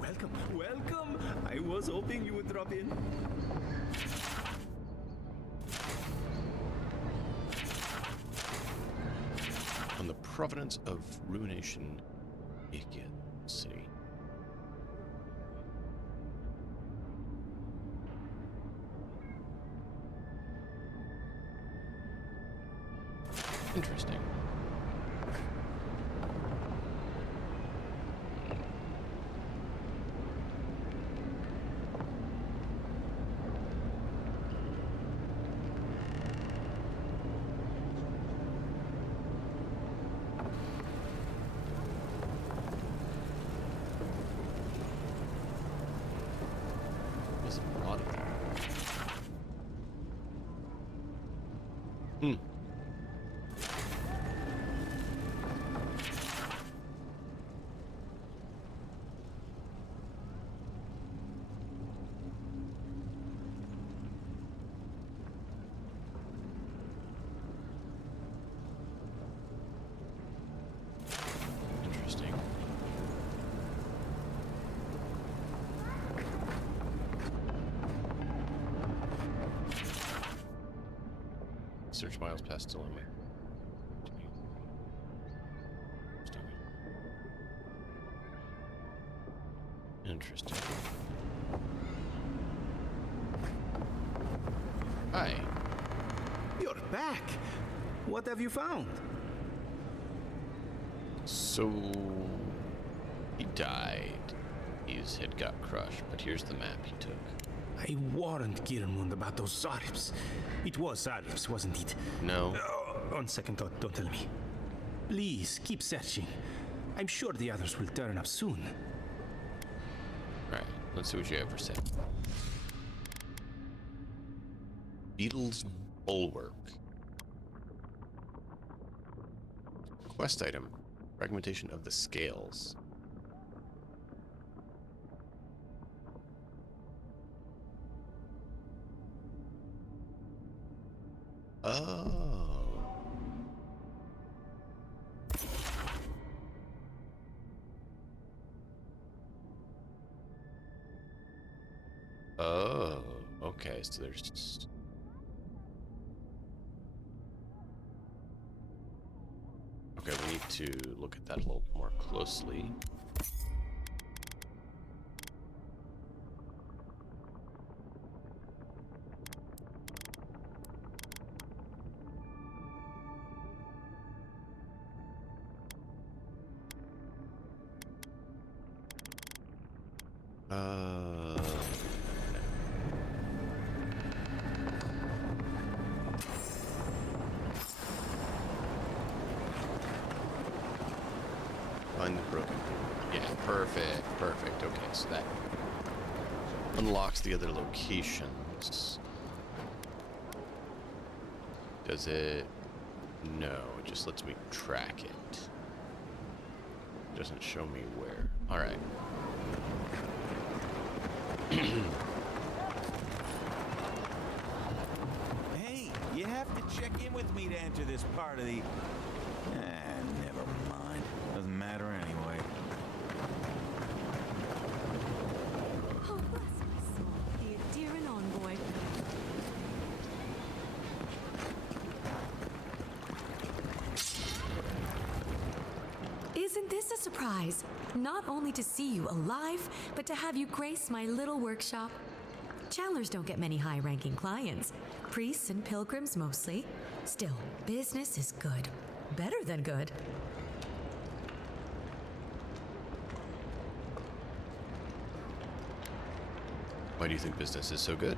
Welcome, welcome. I was hoping you would drop in. On the provenance of ruination, Ikiat City. Interesting. There's a lot of them. Hmm. Interesting. Search miles past Dilemma. Interesting. Hi. You're back. What have you found? So he died. His head got crushed, but here's the map he took. I warned Girmund about those Zaribs. It was Zaribs, wasn't it? No. On second thought, don't tell me. Please, keep searching. I'm sure the others will turn up soon. Alright, let's see what you ever said. Beetle's Bulwark. Quest item. Fragmentation of the scales. Oh. Oh, okay, so there's just... Okay, we need to look at that a little more closely. Find the broken. Yeah, perfect, perfect. Okay, so that unlocks the other locations. Does it? No, it just lets me track it. Doesn't show me where. All right. Hey, you have to check in with me to enter this part of the... never mind. Doesn't matter anyway. Oh, bless my soul. The dear and envoy. Isn't this a surprise? Not only to see you alive, but to have you grace my little workshop. Chandlers don't get many high-ranking clients. Priests and pilgrims mostly. Still, business is good. Better than good. Why do you think business is so good?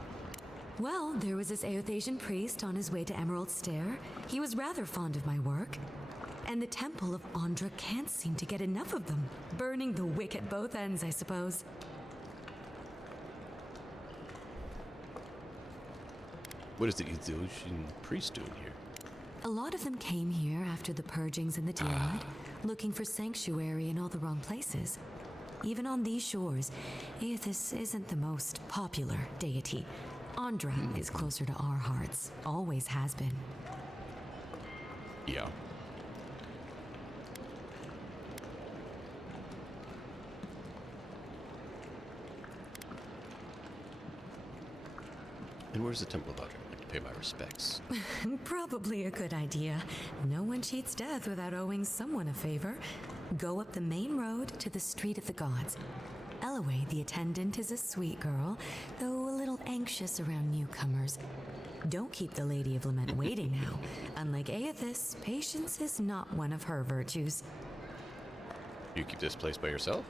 Well, there was this Aothasian priest on his way to Emerald Stair. He was rather fond of my work. And the Temple of Andra can't seem to get enough of them. Burning the wick at both ends, I suppose. What is the Aothasian priest doing here? A lot of them came here after the purgings in the Deerwood, looking for sanctuary in all the wrong places. Even on these shores, Aethys isn't the most popular deity. Andra is closer to our hearts, always has been. Yeah. And where's the Temple of Andra? I'd like to pay my respects. Probably a good idea. No one cheats death without owing someone a favor. Go up the main road to the Street of the Gods. Eloise, the attendant, is a sweet girl, though a little anxious around newcomers. Don't keep the Lady of Lament waiting now. Unlike Aethys, patience is not one of her virtues. You keep this place by yourself?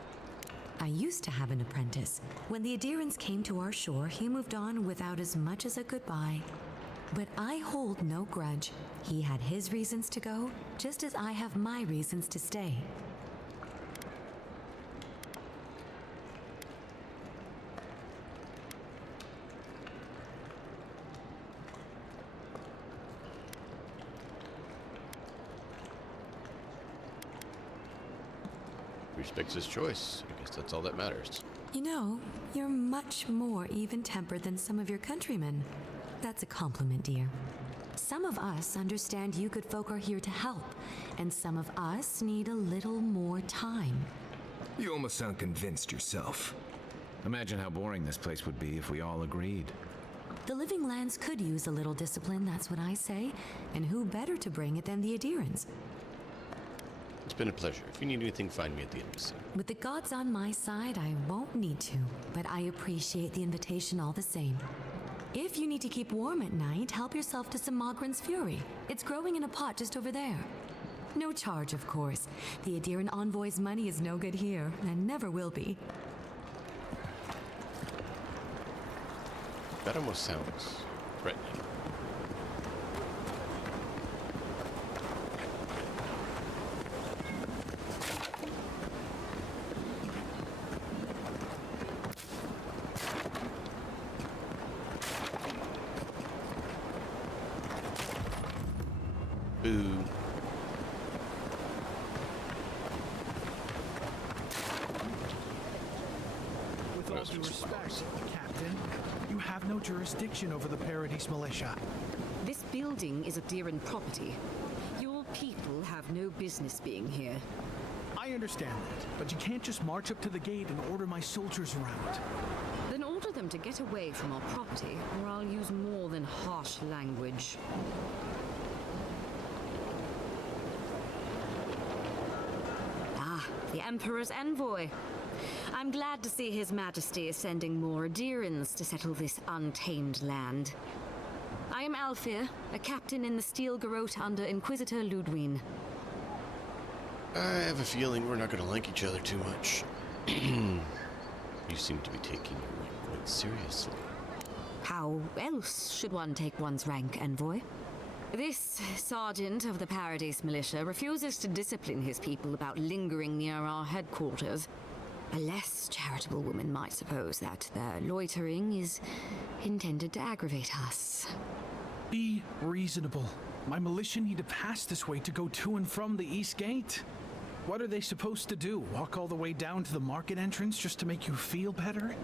I used to have an apprentice. When the Adirans came to our shore, he moved on without as much as a goodbye. But I hold no grudge. He had his reasons to go, just as I have my reasons to stay. Respects his choice. I guess that's all that matters. You know, you're much more even-tempered than some of your countrymen. That's a compliment, dear. Some of us understand you good folk are here to help, and some of us need a little more time. You almost sound convinced yourself. Imagine how boring this place would be if we all agreed. The Living Lands could use a little discipline, that's what I say. And who better to bring it than the Adirans? It's been a pleasure. If you need anything, find me at the embassy. With the gods on my side, I won't need to, but I appreciate the invitation all the same. If you need to keep warm at night, help yourself to some Mogren's Fury. It's growing in a pot just over there. No charge, of course. The Adiran envoy's money is no good here, and never will be. That almost sounds threatening. Boo. With all due respect, Captain, you have no jurisdiction over the Paradise Militia. This building is Adiran property. Your people have no business being here. I understand that, but you can't just march up to the gate and order my soldiers around. Then order them to get away from our property, or I'll use more than harsh language. The Emperor's envoy. I'm glad to see His Majesty is sending more Adirans to settle this untamed land. I am Alfir, a captain in the Steel Garrote under Inquisitor Ludwine. I have a feeling we're not going to like each other too much. You seem to be taking your rank quite seriously. How else should one take one's rank, envoy? This sergeant of the Paradise Militia refuses to discipline his people about lingering near our headquarters. A less charitable woman might suppose that their loitering is intended to aggravate us. Be reasonable. My militia need to pass this way to go to and from the East Gate. What are they supposed to do? Walk all the way down to the market entrance just to make you feel better?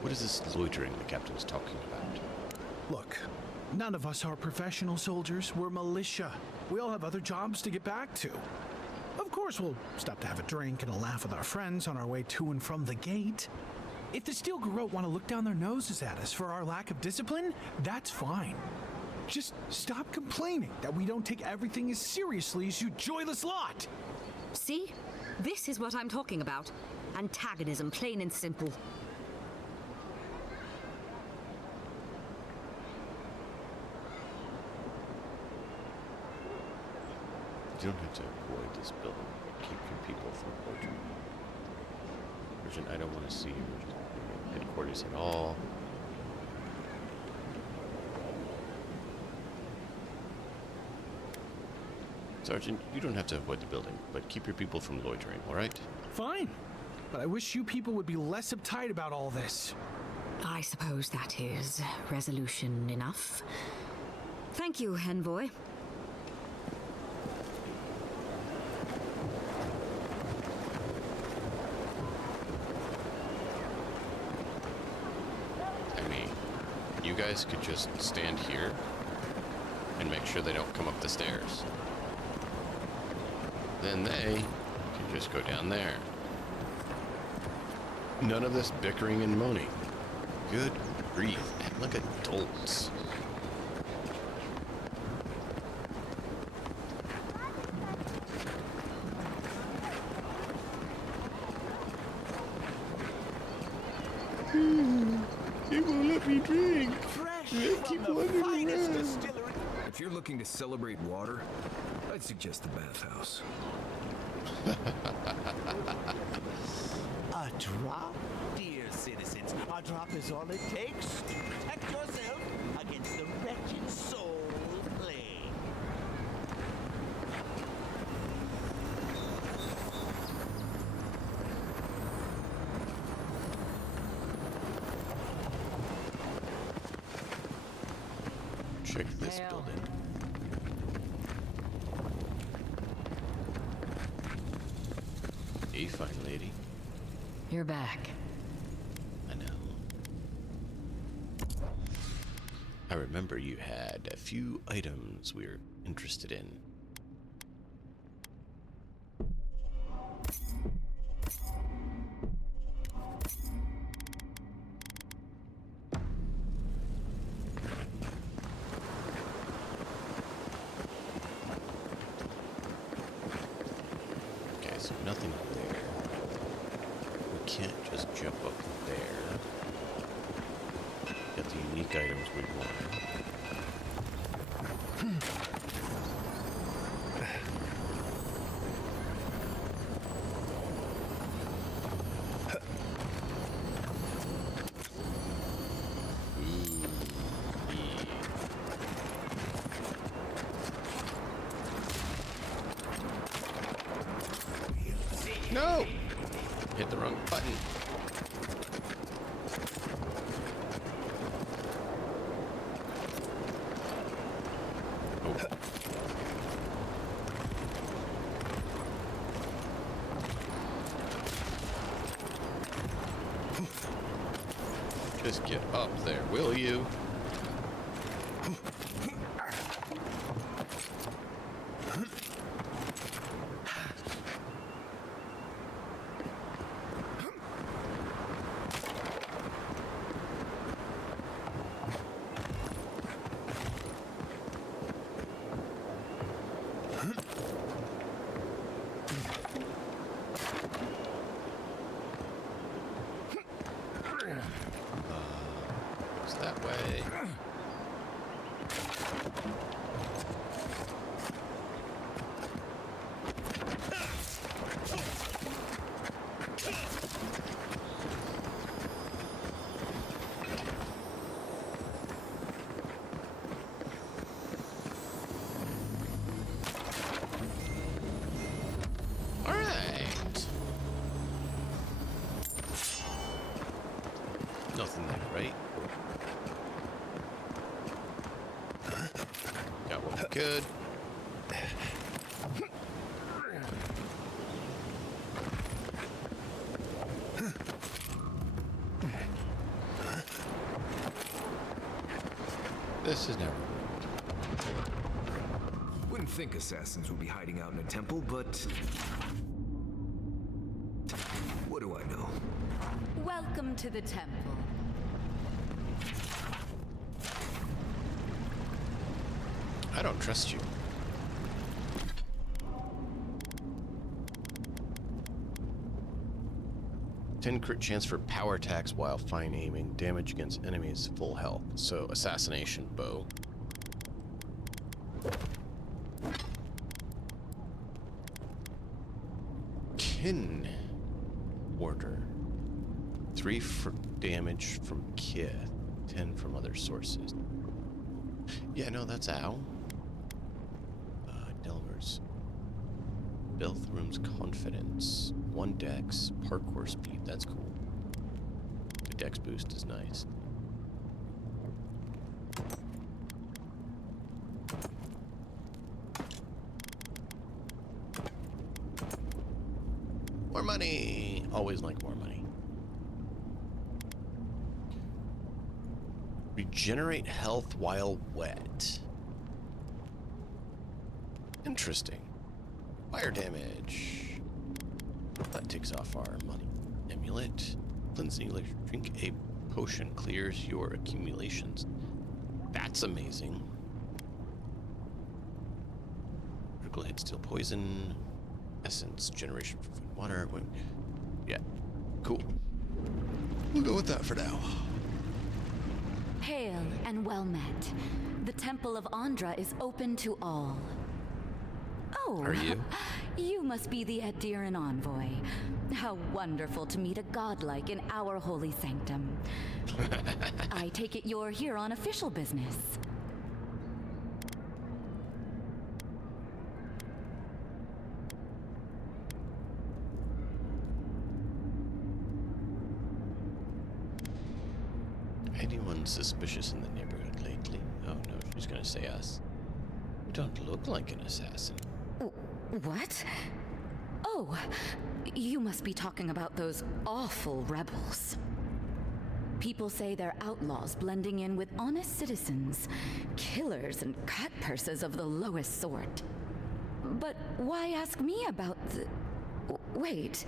What is this loitering the captain's talking about? Look, none of us are professional soldiers. We're militia. We all have other jobs to get back to. Of course, we'll stop to have a drink and a laugh with our friends on our way to and from the gate. If the Steel Garrote want to look down their noses at us for our lack of discipline, that's fine. Just stop complaining that we don't take everything as seriously as you joyless lot. See? This is what I'm talking about. Antagonism, plain and simple. You don't have to avoid this building, but keep your people from loitering. Sergeant, I don't want to see your headquarters at all. Sergeant, you don't have to avoid the building, but keep your people from loitering, all right? Fine. But I wish you people would be less uptight about all this. I suppose that is resolution enough. Thank you, envoy. You guys could just stand here and make sure they don't come up the stairs. Then they can just go down there. None of this bickering and moaning. Good grief, act like adults. They won't let me drink. If you're looking to celebrate water, I'd suggest the bathhouse. A drop? Dear citizens, a drop is all it takes to protect yourself against the wretched soul plague. Check this building. Hey, fine lady. You're back. I know. I remember you had a few items we were interested in. So nothing there. We can't just jump up there. Get the unique items we want. No! Hit the wrong button. Oh. Just get up there, will you? Goes that way. Nothing there, right? Got what we could. This is never. Wouldn't think assassins would be hiding out in a temple, but what do I know? Welcome to the temple. I don't trust you. Ten crit chance for power attacks while fine aiming. Damage against enemies full health. So assassination bow. Kin order. 3 for damage from Kith. 10 from other sources. Yeah, no, that's Ow. Delver's. Stealth Room's Confidence. 1 dex. Parkour speed. That's cool. The dex boost is nice. More money! Always like more money. Regenerate health while wet. Interesting. Fire damage. That takes off our money. Amulet. Cleansing elixir. Drink a potion. Clears your accumulations. That's amazing. Critical hit, steal poison. Essence. Generation for food and water. Yeah. Cool. We'll go with that for now. Hail and well met. The Temple of Andra is open to all. Oh, are you? You must be the Eddiran envoy. How wonderful to meet a godlike in our holy sanctum. I take it you're here on official business. Anyone suspicious in the neighborhood lately? Oh no, she's gonna say us. You don't look like an assassin. What? Oh, you must be talking about those awful rebels. People say they're outlaws blending in with honest citizens, killers and cut purses of the lowest sort. But why ask me about the... Wait,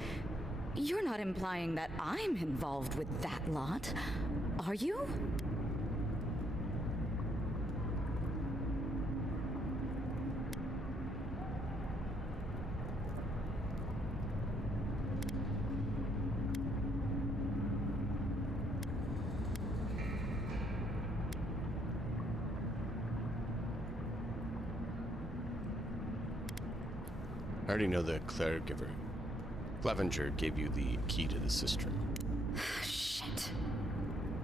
you're not implying that I'm involved with that lot, are you? I already know the caregiver. Clevenger gave you the key to the cistern. Shit.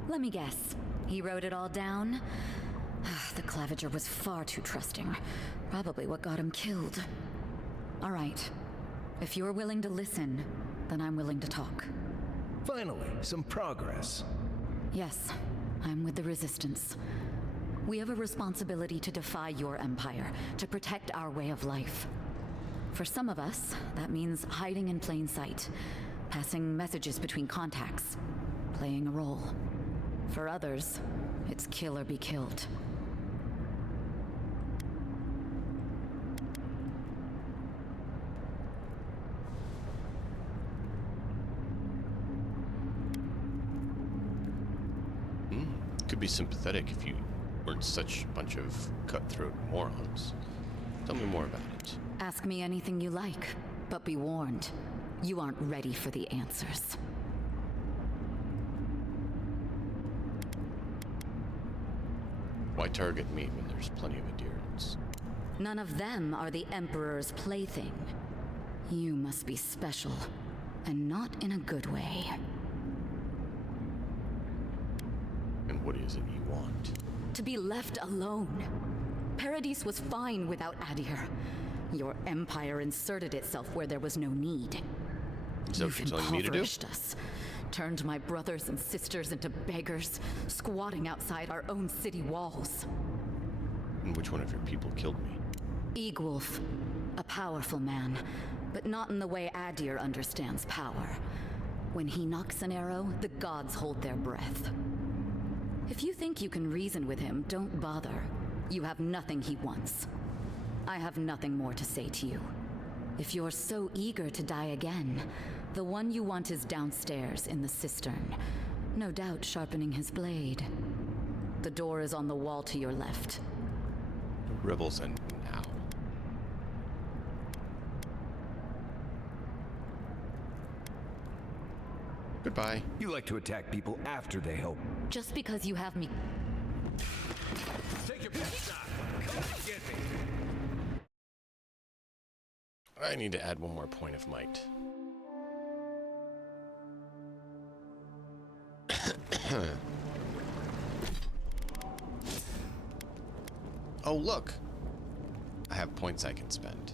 Let me guess. He wrote it all down? The Claviger was far too trusting. Probably what got him killed. All right. If you're willing to listen, then I'm willing to talk. Finally, some progress. Yes, I'm with the Resistance. We have a responsibility to defy your empire, to protect our way of life. For some of us, that means hiding in plain sight, passing messages between contacts, playing a role. For others, it's kill or be killed. Could be sympathetic if you weren't such a bunch of cutthroat morons. Tell me more about it. Ask me anything you like, but be warned, you aren't ready for the answers. Why target me when there's plenty of Adherents? None of them are the Emperor's plaything. You must be special, and not in a good way. And what is it you want? To be left alone. Paradise was fine without Adir. Your empire inserted itself where there was no need. Is that what you're telling me to do? Impoverished us. Turned my brothers and sisters into beggars, squatting outside our own city walls. And which one of your people killed me? Eagwolf, a powerful man, but not in the way Adir understands power. When he knocks an arrow, the gods hold their breath. If you think you can reason with him, don't bother. You have nothing he wants. I have nothing more to say to you. If you're so eager to die again, the one you want is downstairs in the cistern, no doubt sharpening his blade. The door is on the wall to your left. Rebels end now. Goodbye. You like to attack people after they help. Just because you have me. Take your best shot. Come and get me. I need to add one more point of might. Oh, look. I have points I can spend.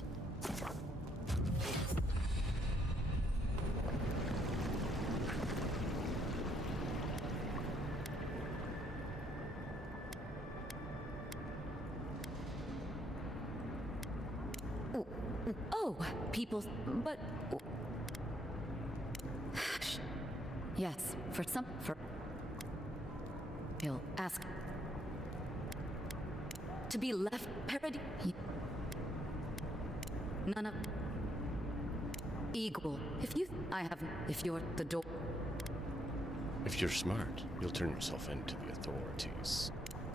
Oh, people, but... Yes, for... He'll ask... To be left parody... None of... Eagle, if you're the door... If you're smart, you'll turn yourself into the authorities.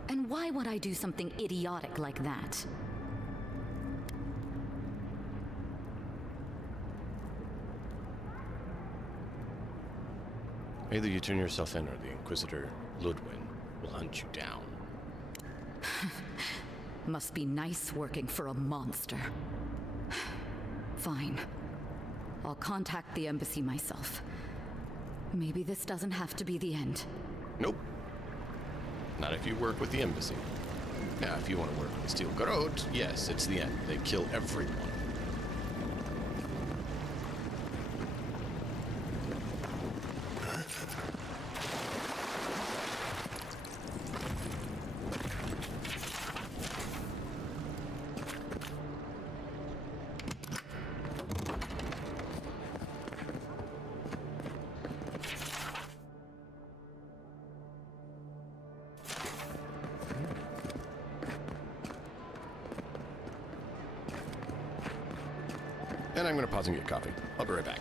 And why would I do something idiotic like that? Either you turn yourself in or the Inquisitor Ludwin will hunt you down. Must be nice working for a monster. Fine. I'll contact the embassy myself. Maybe this doesn't have to be the end. Nope. Not if you work with the embassy. Now, if you want to work with the Steel Garrote, yes, it's the end. They kill everyone. And I'm going to pause and get coffee. I'll be right back.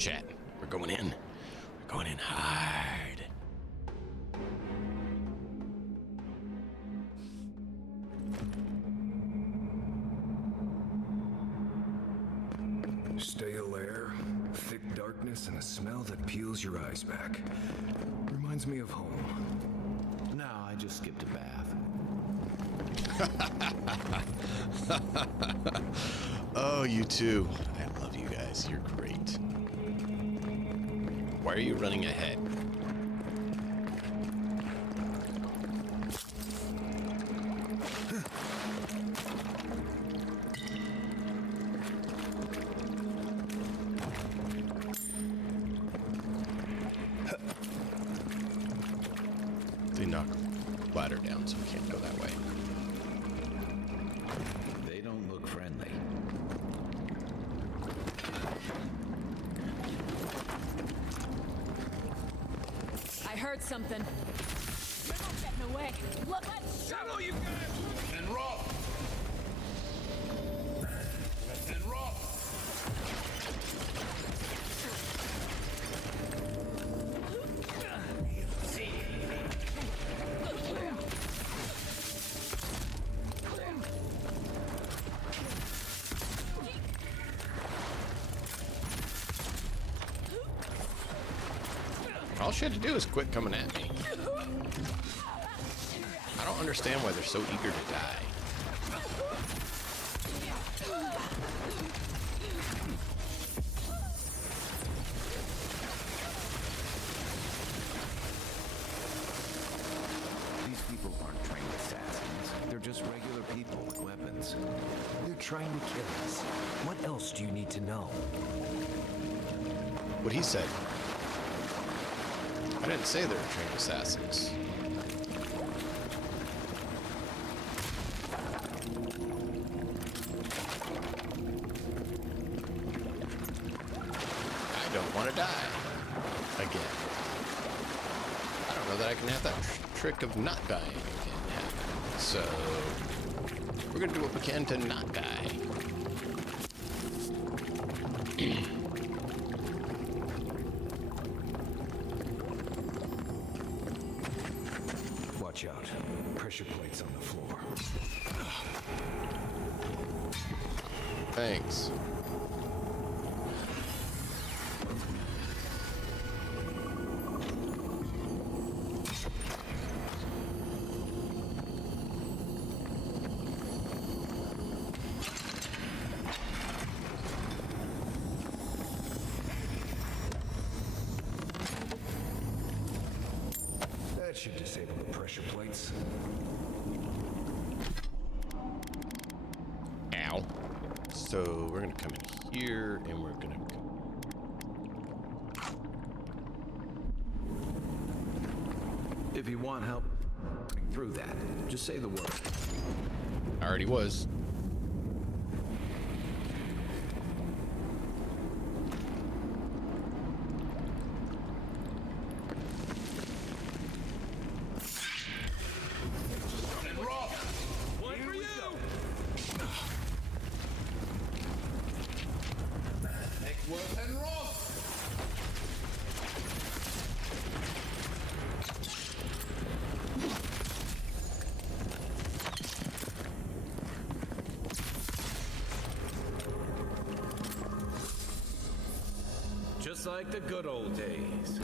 chat. We're going in. We're going in hard. Stale air, thick darkness, and a smell that peels your eyes back. Reminds me of home. No, I just skipped a bath. Oh, you too. I love you guys. You're great. Why are you running ahead? They knock ladder down, so we can't go that way. They don't look friendly. I heard something. You're not getting away. Look, let's Settle, you guys! And roll! And roll! All she had to do is quit coming at me. I don't understand why they're so eager to die. These people aren't trained assassins. They're just regular people with weapons. They're trying to kill us. What else do you need to know? What he said. I didn't say they were trained assassins. I don't want to die. Again. I don't know that I can have that trick of not dying again happen. So, we're going to do what we can to not die. Watch out. Pressure plates on the floor. Thanks. That should disable the pressure plates. Ow. So we're gonna come in here and we're gonna go. If you want help through that, just say the word. I already was. And roll! One for you! Nickworth and roll! Just like the good old days.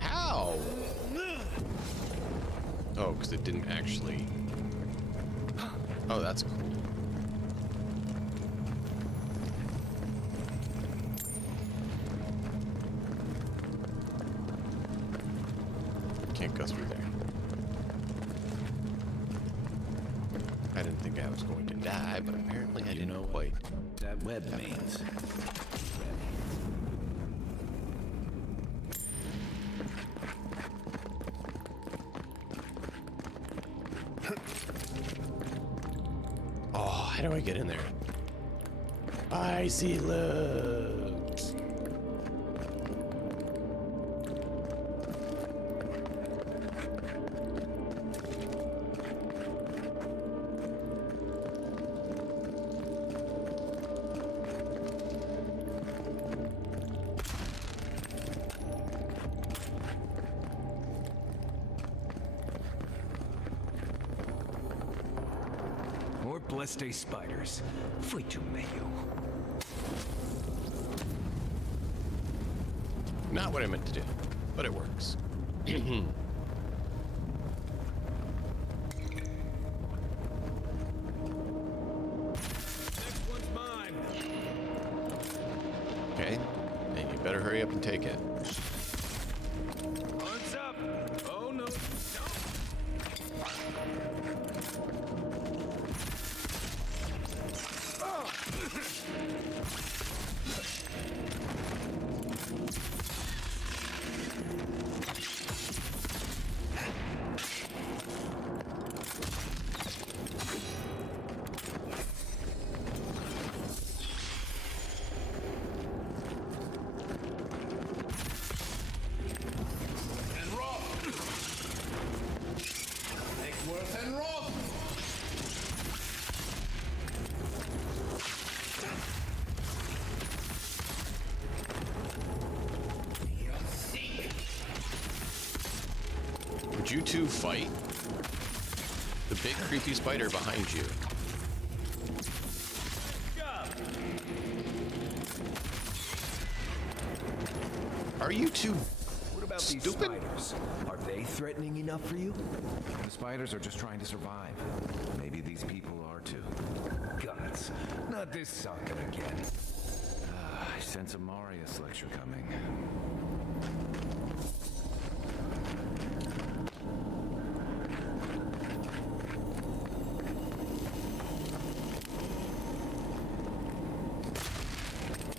How? Oh, because it didn't actually. Oh, that's cool. Can't go through there. I didn't think I was going to die, but apparently I didn't quite. That web means. Oh, how do I get in there? Spicy looks. More Bleste spiders. Foi too meio. Not what I meant to do, but it works. Okay, and you better hurry up and take it. Arms up! Oh no! Would you two fight? The big creepy spider behind you. Are you two What about these stupid? spiders? Are they threatening enough for you? The spiders are just trying to survive. Maybe these people are too. Guts. Not this sucker again. I sense a Marius lecture coming.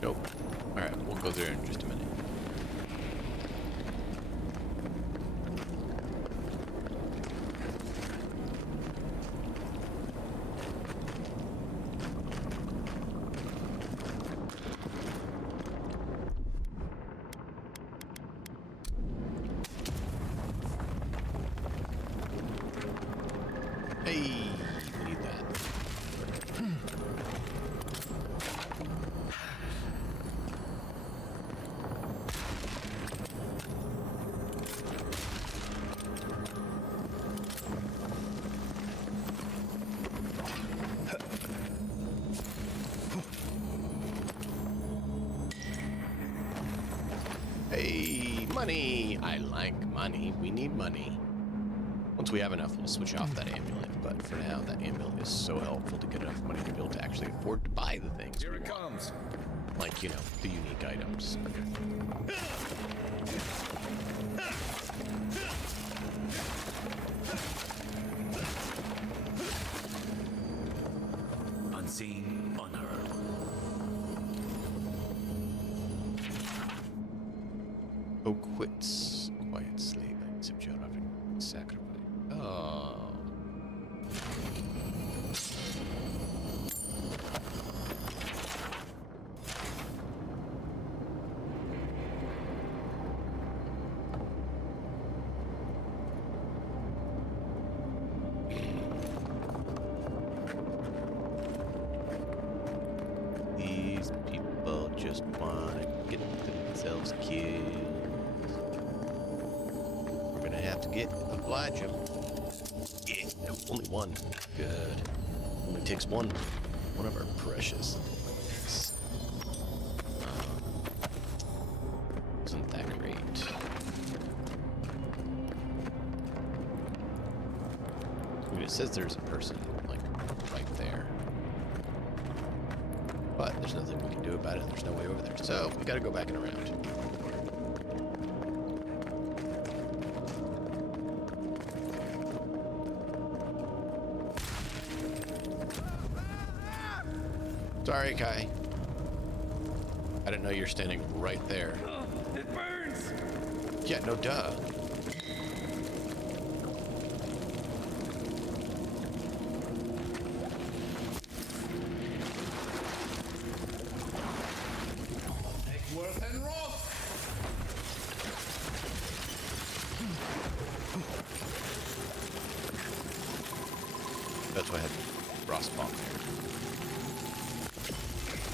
Nope. Alright, we'll go there in just a minute. Hey, we need that. Hey, money! I like money. We need money. Once we have enough, we'll switch off that amulet. But for now, that amulet is so helpful to get enough money to be able to actually afford to buy the things. Here it comes. Like, you know, the unique items. Unseen, unheard. Oh, quits. Quiet slave. I accept your offering. Sacrifice. Oh. These people just want to get themselves killed. We're gonna have to oblige them. Yeah, no, only one. Good. Only takes one. One of our precious things. Isn't that great? I mean, it says there's a person, like, right there. But there's nothing we can do about it. There's no way over there. So we gotta go back and around. Sorry, Kai. I didn't know you're standing right there. It burns! Yeah, no duh. had frost bomb there.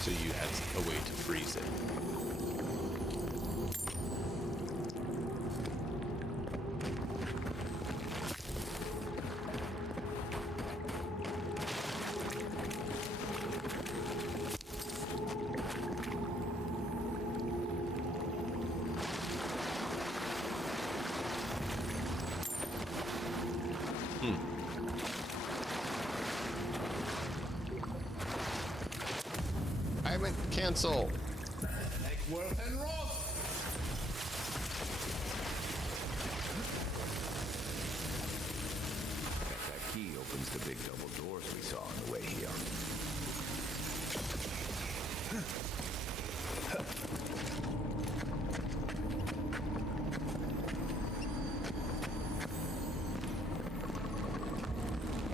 So you had a way to freeze it. I went cancel. Eckworth and Roth. That key opens the big double doors we saw on the way here.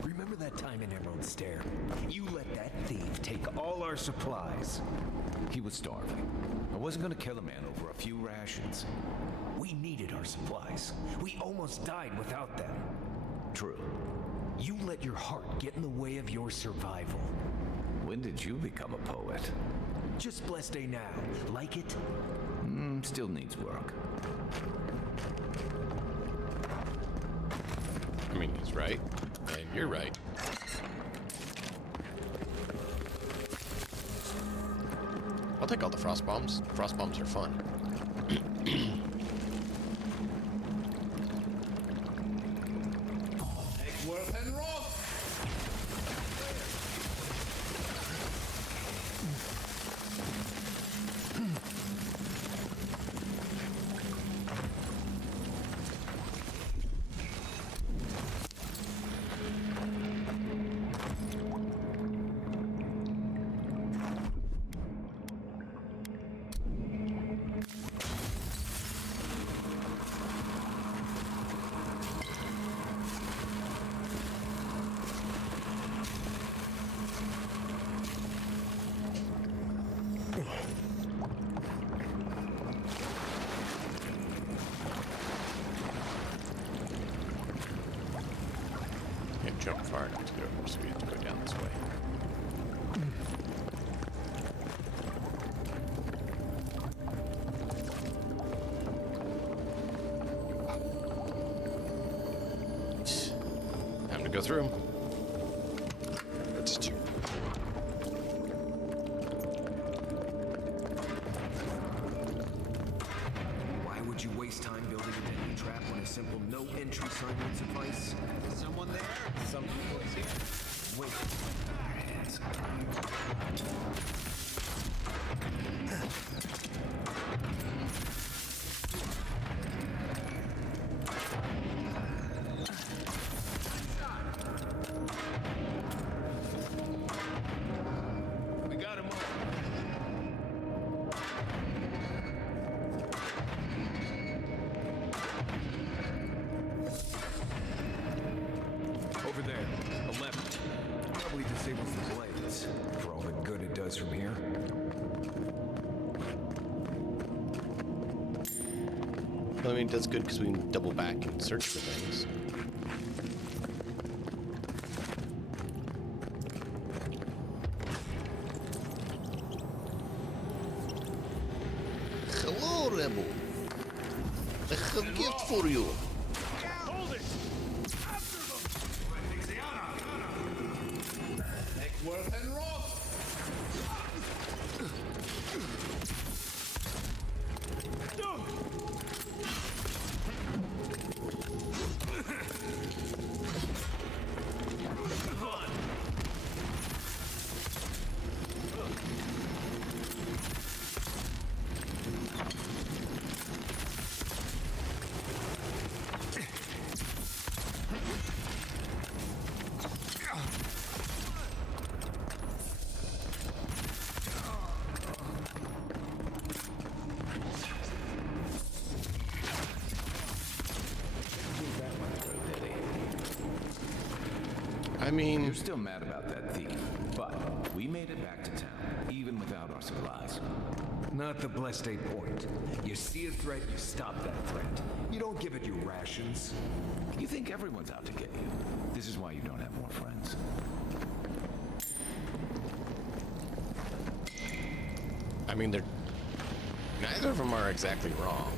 Remember that time in Emerald Stair? You let that thief take all our supplies. He was starving. I wasn't going to kill a man over a few rations. We needed our supplies. We almost died without them. True. You let your heart get in the way of your survival. When did you become a poet? Just blessed day now. Like it? Still needs work. I mean, he's right, and you're right. I'll take all the frost bombs. Frost bombs are fun. Eckworth and Roth. Can't jump far enough to go, so we have to go down this way. Time to go through. That's true. Why would you waste time building a deadly trap when a simple no entry sign would suffice? Someone there? Some people is here. Wait. We got him all. Over there. 11. Probably disables the blades. For all the good it does from here. Well, I mean, that's good because we can double back and search for things. Hello, Rebel. I have a gift for you. Hold it! Eckworth and Roth. I mean, You're still mad about that thief, but we made it back to town, even without our supplies. Not the blessed day point. You see a threat, you stop that threat. You don't give it your rations. You think everyone's out to get you. This is why you don't have more friends. I mean, neither of them are exactly wrong.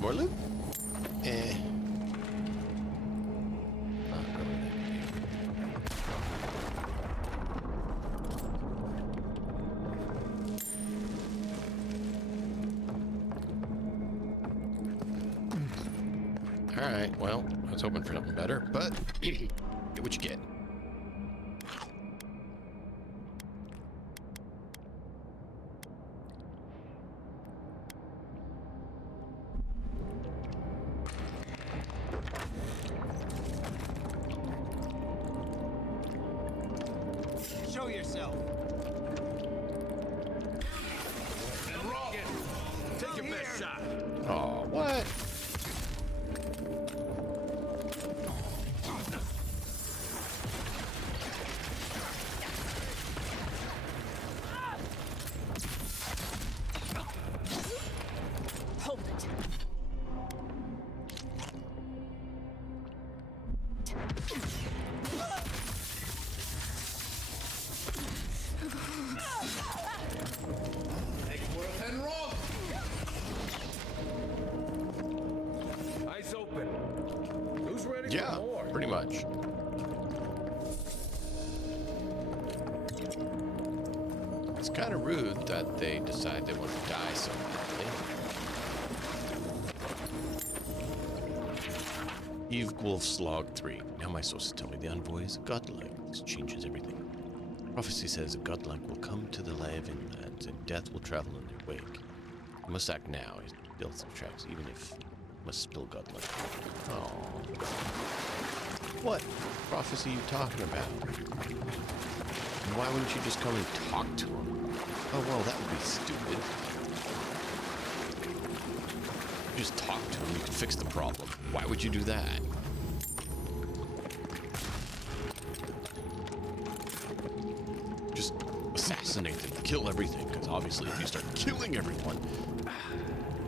More loot? Eh. Not really that Alright, well, I was hoping for something better, but get what you get. Show yourself. And roll. Take your best shot. Oh, what? Hold it. And roll. Eyes open. Who's ready Yeah, for more? pretty much. It's kind of rude that they decide they want to die so badly. Eve Wolf Slog 3. Now am I supposed to tell me the envoy is a godlike? This changes everything. Prophecy says a godlike will come to the live inlands and death will travel in their wake. You must act now as builds the tracks, even if you must spill godlike. Oh. What prophecy are you talking about? And why wouldn't you just come and talk to him? Oh, well, that would be stupid. You just talk to him, you can fix the problem. Why would you do that? Just assassinate them, kill everything, because obviously if you start killing everyone,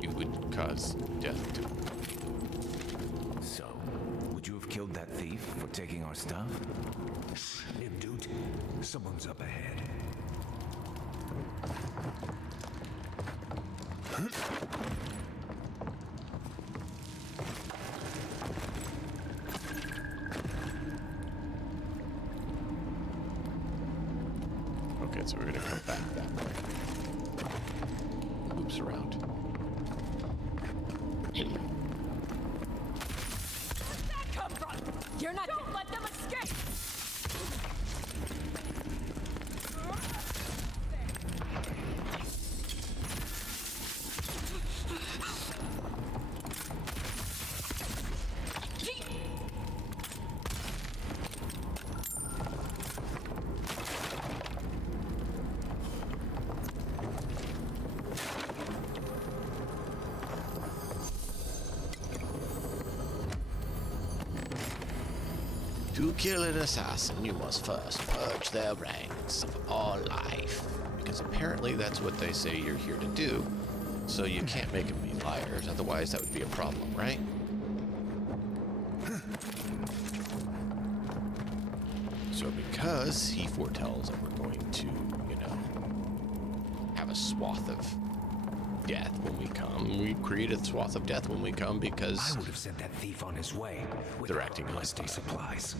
you would cause death to. So, would you have killed that thief for taking our stuff? Him, dude. Someone's up ahead. Okay, so we're gonna come back that way. Loops around. Where'd that come from? You're not. Don't let them escape. To kill an assassin, you must first purge their ranks of all life. Because apparently that's what they say you're here to do. So you can't make them be liars, otherwise that would be a problem, right? So because he foretells that we're going to, you know, have a swath of death when we come, we create a swath of death when we come because I would have sent that thief on his way. they're acting like Stay supplies.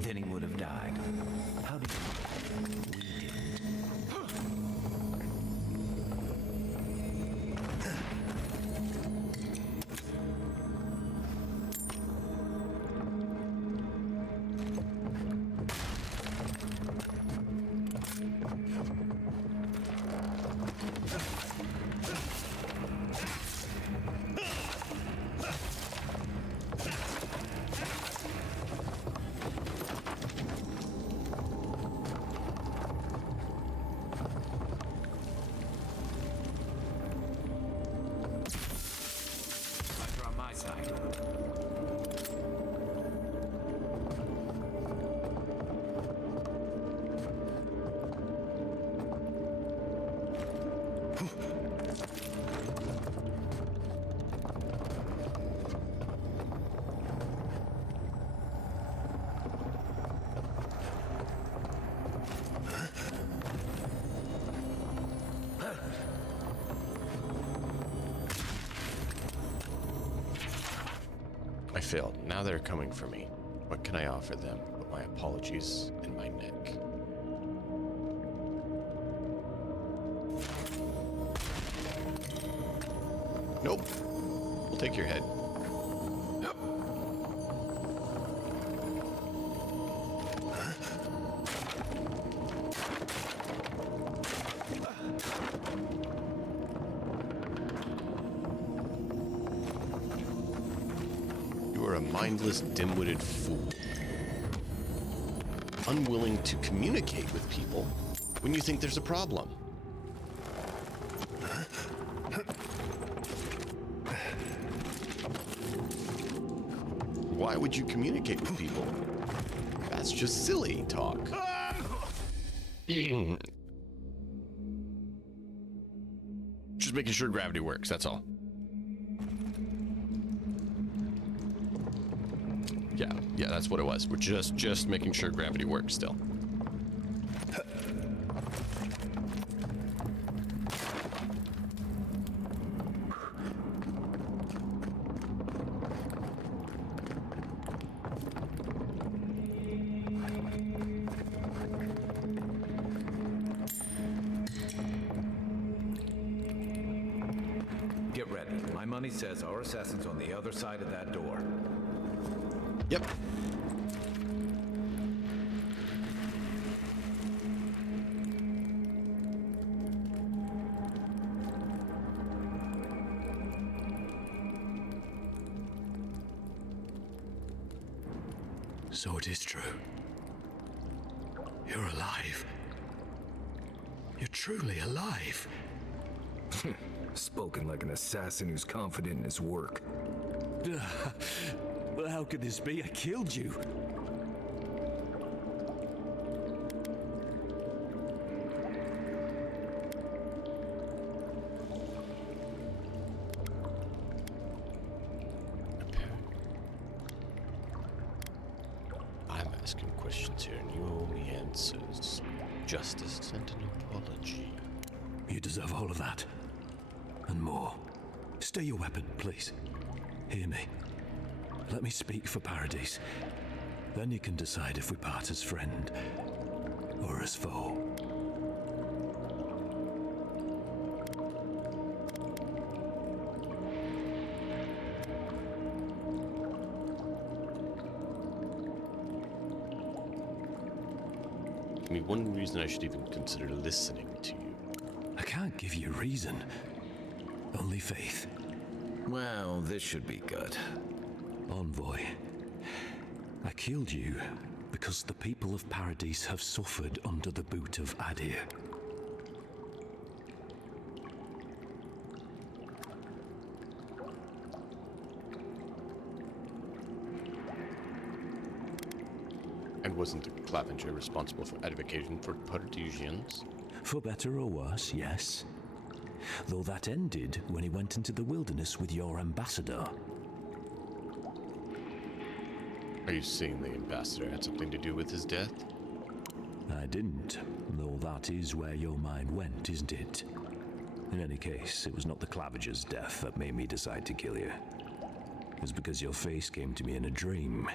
Then he would have died. How did we didn't? I failed. Now they're coming for me. What can I offer them but my apologies and my neck? Nope. We'll take your head. You are a mindless, dim-witted fool. Unwilling to communicate with people when you think there's a problem. Why would you communicate with people? That's just silly talk. Just making sure gravity works, that's all. Yeah, that's what it was. We're just making sure gravity works still. Get ready. My money says our assassin's on the other side of that door. Yep. So it is true. You're alive. You're truly alive. Spoken like an assassin who's confident in his work. Well, how could this be? I killed you. I'm asking questions here and you owe me answers. Justice and an apology. You deserve all of that. And more. Stay your weapon, please. Hear me. Let me speak for Paradise. Then you can decide if we part as friend or as foe. I mean, one reason I should even consider listening to you. I can't give you reason. Only faith. Well, this should be good. Envoy, I killed you because the people of Paradise have suffered under the boot of Adir. And wasn't the Clavenger responsible for edification for Paradisians? For better or worse, yes. Though that ended when he went into the wilderness with your ambassador. Are you saying the ambassador had something to do with his death? I didn't, though that is where your mind went, isn't it? In any case, it was not the Clavenger's death that made me decide to kill you. It was because your face came to me in a dream.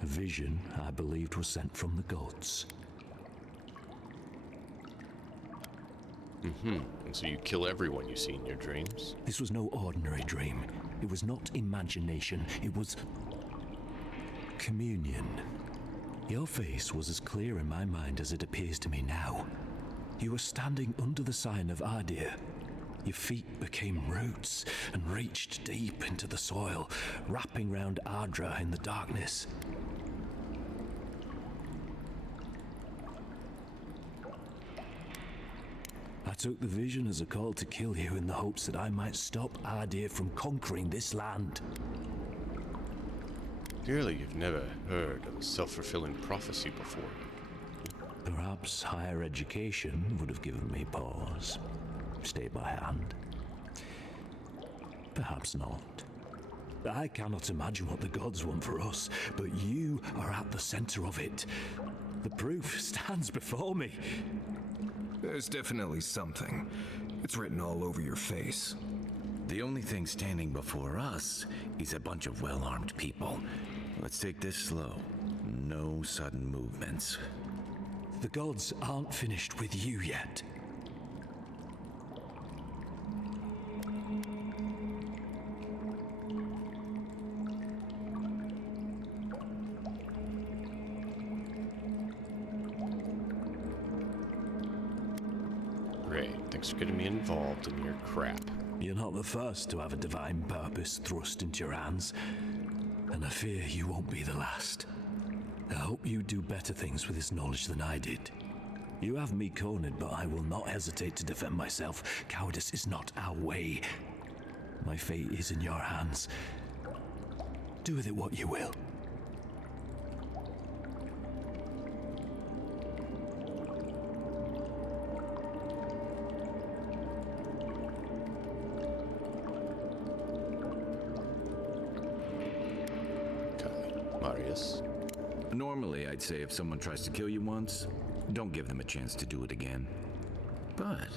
A vision I believed was sent from the gods. And so you kill everyone you see in your dreams? This was no ordinary dream. It was not imagination. It was communion. Your face was as clear in my mind as it appears to me now. You were standing under the sign of Adir. Your feet became roots and reached deep into the soil, wrapping round Ardra in the darkness. I took the vision as a call to kill you in the hopes that I might stop Adir from conquering this land. Clearly you've never heard of a self-fulfilling prophecy before. Perhaps higher education would have given me pause. Stayed my hand. Perhaps not. I cannot imagine what the gods want for us, but you are at the center of it. The proof stands before me. There's definitely something. It's written all over your face. The only thing standing before us is a bunch of well-armed people. Let's take this slow. No sudden movements. The gods aren't finished with you yet. Great. Thanks for getting me involved in your crap. You're not the first to have a divine purpose thrust into your hands, and I fear you won't be the last. I hope you do better things with this knowledge than I did. You have me cornered, but I will not hesitate to defend myself. Cowardice is not our way. My fate is in your hands. Do with it what you will. Marius. Normally, I'd say if someone tries to kill you once, don't give them a chance to do it again. But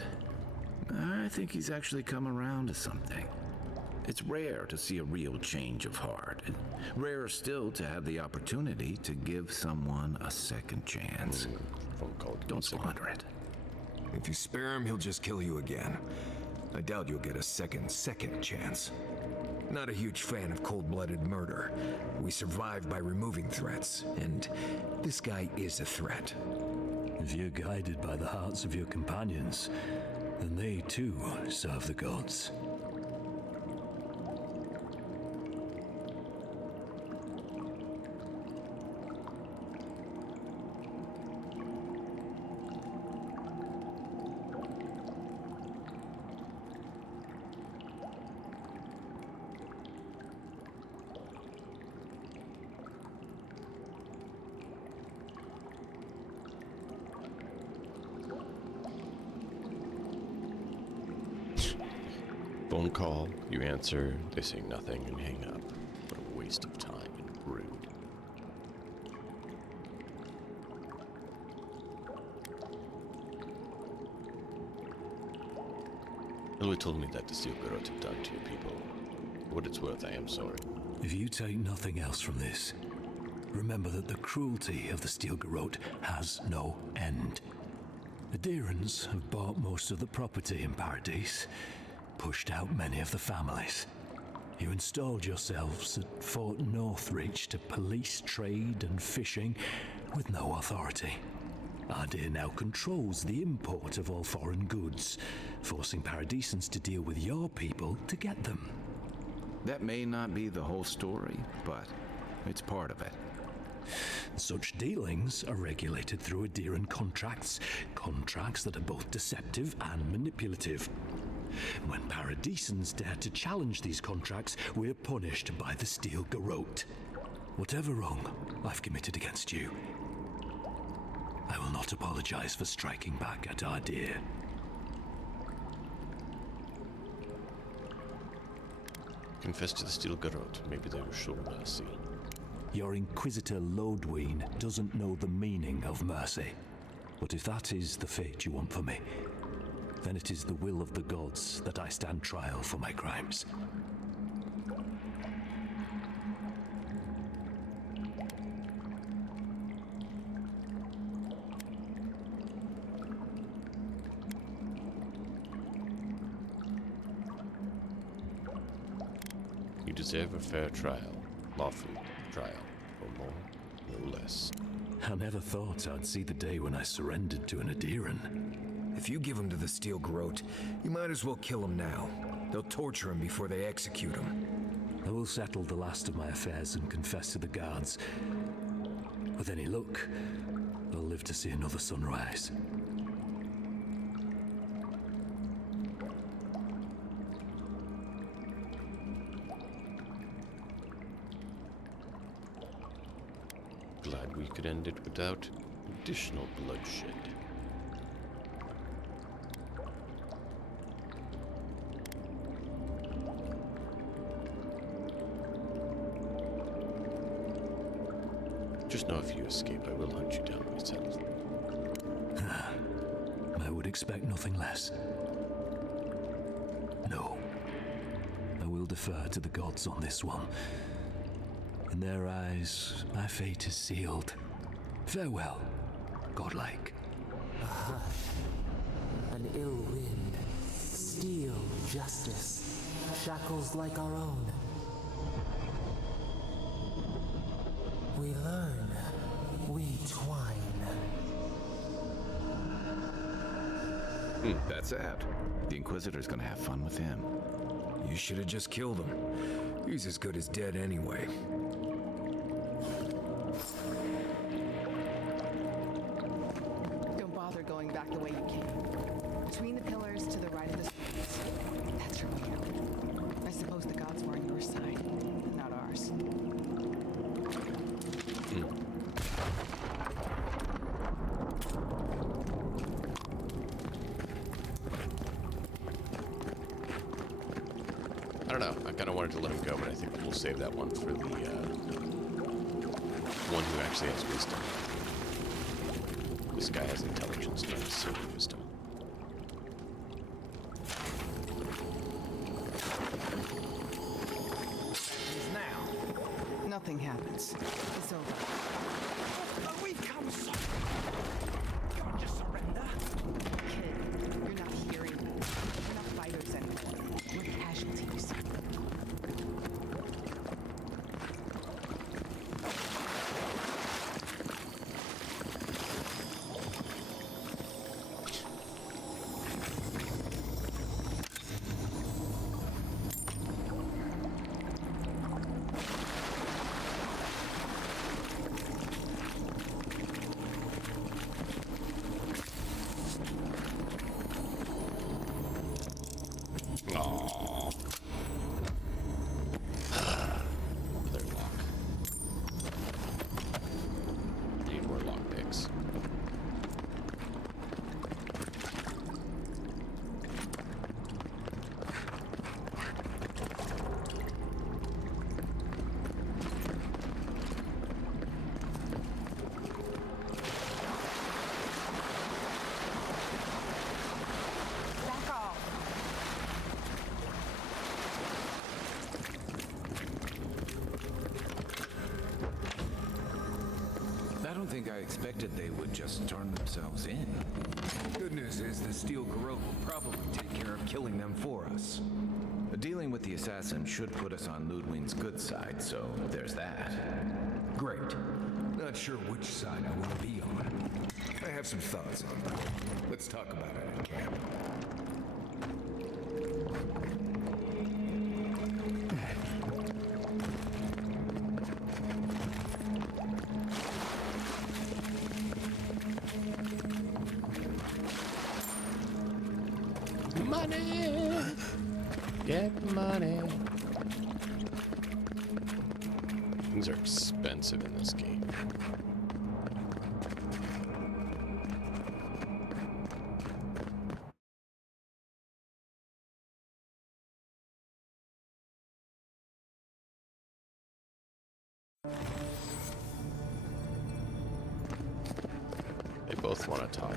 I think he's actually come around to something. It's rare to see a real change of heart. Rarer still to have the opportunity to give someone a second chance. Don't squander it. If you spare him, he'll just kill you again. I doubt you'll get a second chance. Not a huge fan of cold-blooded murder. We survive by removing threats, and this guy is a threat. If you're guided by the hearts of your companions, then they too serve the gods. Phone call, you answer, they say nothing and hang up. What a waste of time and rude. Elway told me that the Steel Garrote had done to your people. For what it's worth, I am sorry. If you take nothing else from this, remember that the cruelty of the Steel Garrote has no end. The Deerans have bought most of the property in Paradise, pushed out many of the families. You installed yourselves at Fort Northreach to police trade and fishing with no authority. Ardea now controls the import of all foreign goods, forcing Paradisans to deal with your people to get them. That may not be the whole story, but it's part of it. Such dealings are regulated through Aderan contracts that are both deceptive and manipulative. When Paradisans dare to challenge these contracts, we're punished by the Steel Garrote. Whatever wrong I've committed against you, I will not apologize for striking back at Ardea. Confess to the Steel Garrote, maybe they will show mercy. Your Inquisitor Lodween doesn't know the meaning of mercy. But if that is the fate you want for me, then it is the will of the gods that I stand trial for my crimes. You deserve a fair trial, lawful trial, or more, no less. I never thought I'd see the day when I surrendered to an Aderan. If you give him to the Steel Garrote, you might as well kill him now. They'll torture him before they execute him. I will settle the last of my affairs and confess to the guards. With any luck, I'll live to see another sunrise. Glad we could end it without additional bloodshed. Just know if you escape, I will hunt you down myself. I would expect nothing less. No. defer to the gods on this one. In their eyes, my fate is sealed. Farewell, godlike. A hush, an ill wind, steel justice, shackles like our own. We learn, we twine. That's sad. The Inquisitor's gonna have fun with him. You should have just killed him. He's as good as dead anyway. Don't bother going back the way you came. Between the pillars to the right of the streets. That's your way out. I suppose the gods were on your side, not ours. I don't know. I kind of wanted to let him go, but I think we'll save that one for the one who actually has wisdom. This guy has intelligence, not necessarily wisdom. Now. Nothing happens. It's over. We've come so. Can't just surrender. Kid, you're not hearing me. We're not fighters anymore. We're casualties. Aww. Another lock. Need more lock picks. Back off. I don't think I expected they would just turn themselves in. Good news is the Steel Garrote will probably take care of killing them for us. Dealing with the assassin should put us on Ludwig's good side, so there's that. Great. Not sure which side I want to be on. I have some thoughts on that. Let's talk about it in camp. Money! Get money! Things are expensive in this game. They both want to talk.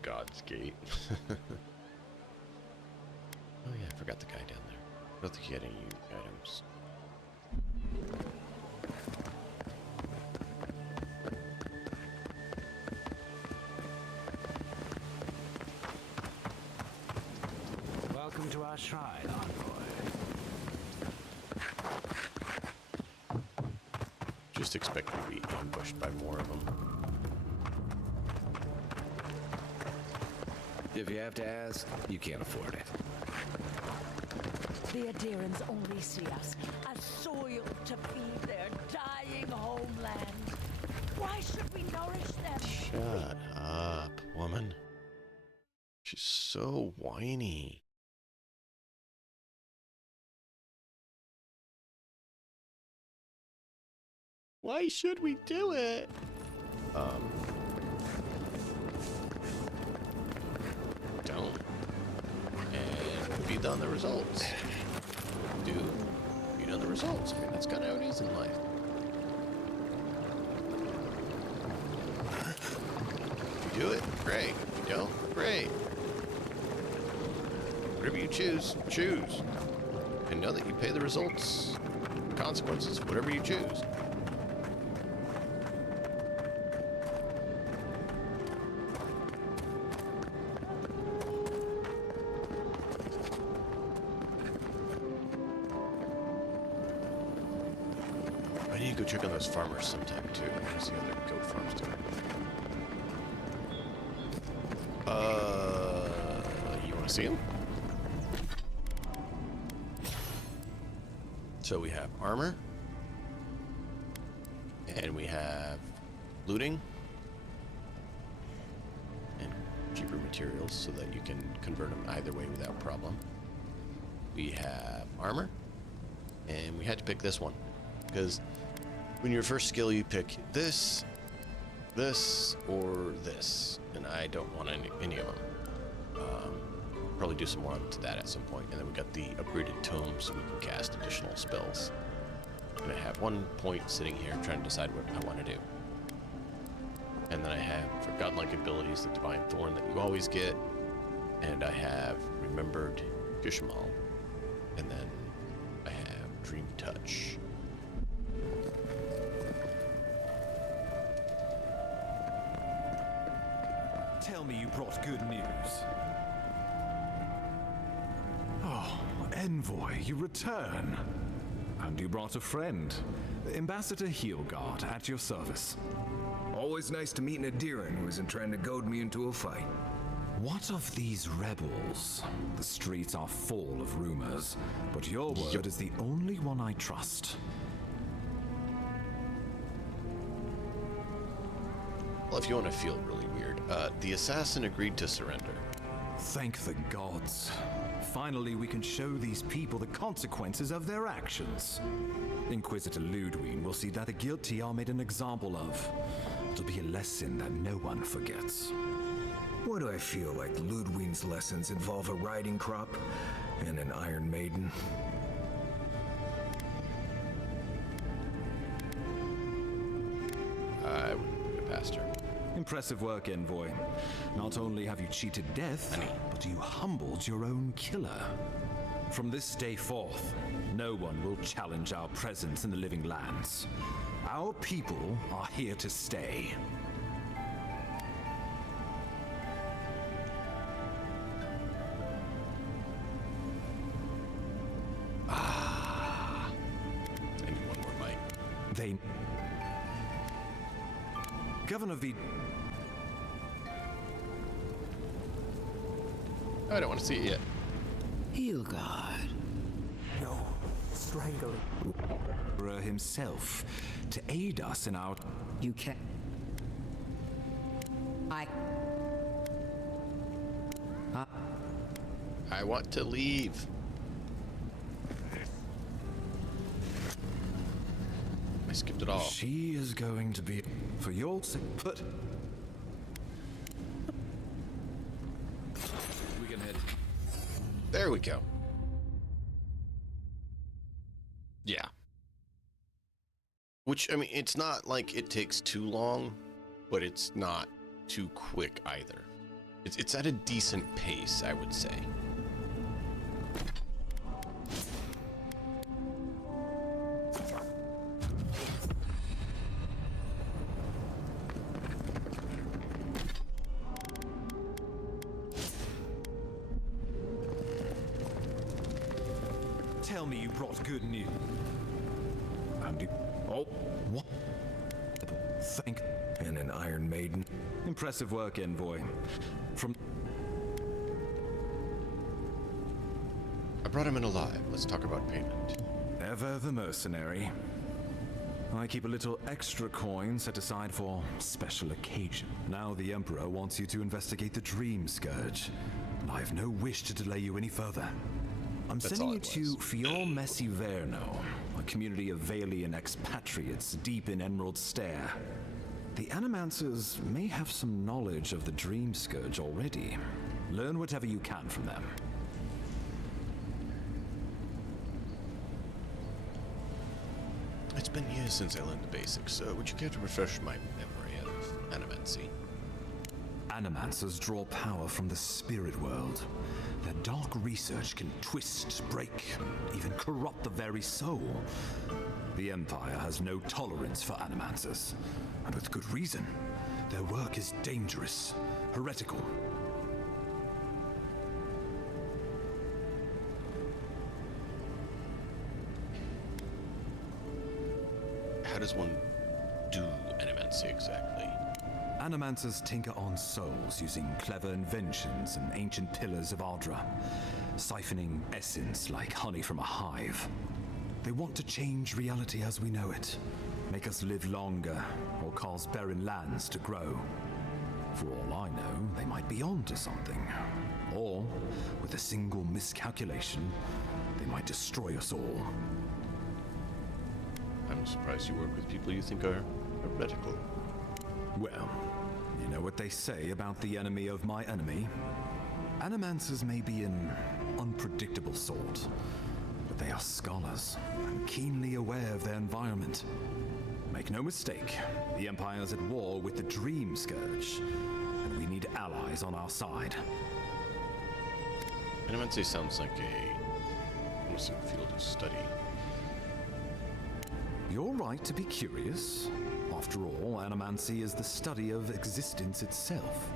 God's Gate. Oh yeah, I forgot the guy down there. I don't think he had any unique items. Welcome to our shrine, envoy. Just expect to be ambushed by more of them. If you have to ask, you can't afford it. The Adirans only see us as soil to feed their dying homeland. Why should we nourish them? Shut up, woman. She's so whiny. Why should we do it? Don't. And feed on the results. Do. Feed on the results. I mean, that's kind of how it is in life. If you do it, great. If you don't, great. Whatever you choose, choose. And know that you pay the results, consequences, whatever you choose. I need to go check on those farmers sometime too. I want to see how their goat farm's doing. You want to see them? So we have armor, and we have looting, and cheaper materials so that you can convert them either way without problem. We have armor, and we had to pick this one because when your first skill you pick this, or this, and I don't want any of them. Probably do some more to that at some point. And then we got the upgraded tome so we can cast additional spells. And I have 1 point sitting here trying to decide what I want to do. And then I have for godlike abilities the Divine Thorn that you always get. And I have Remembered Kishmal. And then I have Dream Touch. Tell me you brought good news. Oh, Envoy, you return. And you brought a friend. Ambassador Heelguard, at your service. Always nice to meet an Adiran who isn't trying to goad me into a fight. What of these rebels? The streets are full of rumors, but your word is the only one I trust. Well, if you want to feel really weird, the assassin agreed to surrender. Thank the gods. Finally, we can show these people the consequences of their actions. Inquisitor Ludwig will see that the guilty are made an example of. It'll be a lesson that no one forgets. Why do I feel like Ludwig's lessons involve a riding crop and an Iron Maiden? I wouldn't put it past her. Impressive work, Envoy. Not only have you cheated death, but you humbled your own killer. From this day forth, no one will challenge our presence in the living lands. Our people are here to stay. I need one more bite. Governor V. I don't want to see it yet. Heelguard. No, strangling. Himself to aid us in our. You can. I want to leave. I skipped it all. She is going to be for your sake. But we can head. There we go. Yeah. Which, I mean, it's not like it takes too long, but it's not too quick either. It's at a decent pace, I would say. Tell me you brought good news. Oh, what? Thank. And an Iron Maiden. Impressive work, Envoy. I brought him in alive. Let's talk about payment. Ever the mercenary. I keep a little extra coin set aside for special occasion. Now the Emperor wants you to investigate the Dream Scourge. I have no wish to delay you any further. I'm That's sending all you it to was. Fior-Messi Verno, a community of Valian expatriates deep in Emerald Stair. The Animancers may have some knowledge of the Dream Scourge already. Learn whatever you can from them. It's been years since I learned the basics, so would you care to refresh my memory of Animancy? Animancers draw power from the spirit world. Their dark research can twist, break, even corrupt the very soul. The Empire has no tolerance for Animancers, and with good reason. Their work is dangerous, heretical. How does one do Animancy exactly? Animancers tinker on souls using clever inventions and ancient pillars of Ardra, siphoning essence like honey from a hive. They want to change reality as we know it, make us live longer, or cause barren lands to grow. For all I know, they might be on to something. Or, with a single miscalculation, they might destroy us all. I'm surprised you work with people you think are heretical. Well, you know what they say about the enemy of my enemy? Animancers may be an unpredictable sort, but they are scholars and keenly aware of their environment. Make no mistake, the Empire's at war with the Dream Scourge, and we need allies on our side. Animancy sounds like a promising field of study. You're right to be curious. After all, Animancy is the study of existence itself.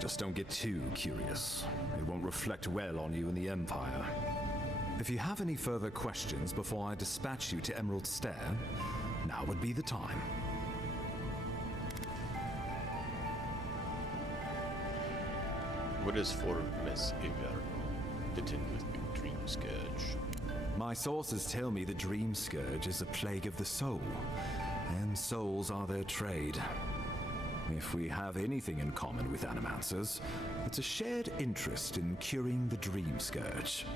Just don't get too curious. It won't reflect well on you in the Empire. If you have any further questions before I dispatch you to Emerald Stair, now would be the time. What is for Miss Avowed fit in with the Dream Scourge? My sources tell me the Dream Scourge is a plague of the soul, and souls are their trade. If we have anything in common with Animancers, it's a shared interest in curing the Dream Scourge.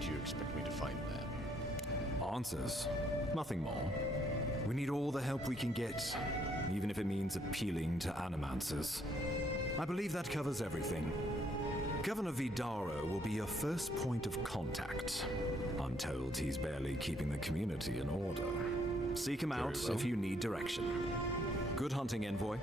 Do you expect me to find that? Answers. Nothing more. We need all the help we can get, even if it means appealing to Animancers. I believe that covers everything. Governor Vidaro will be your first point of contact. I'm told he's barely keeping the community in order. Seek him out if you need direction. Good hunting, Envoy.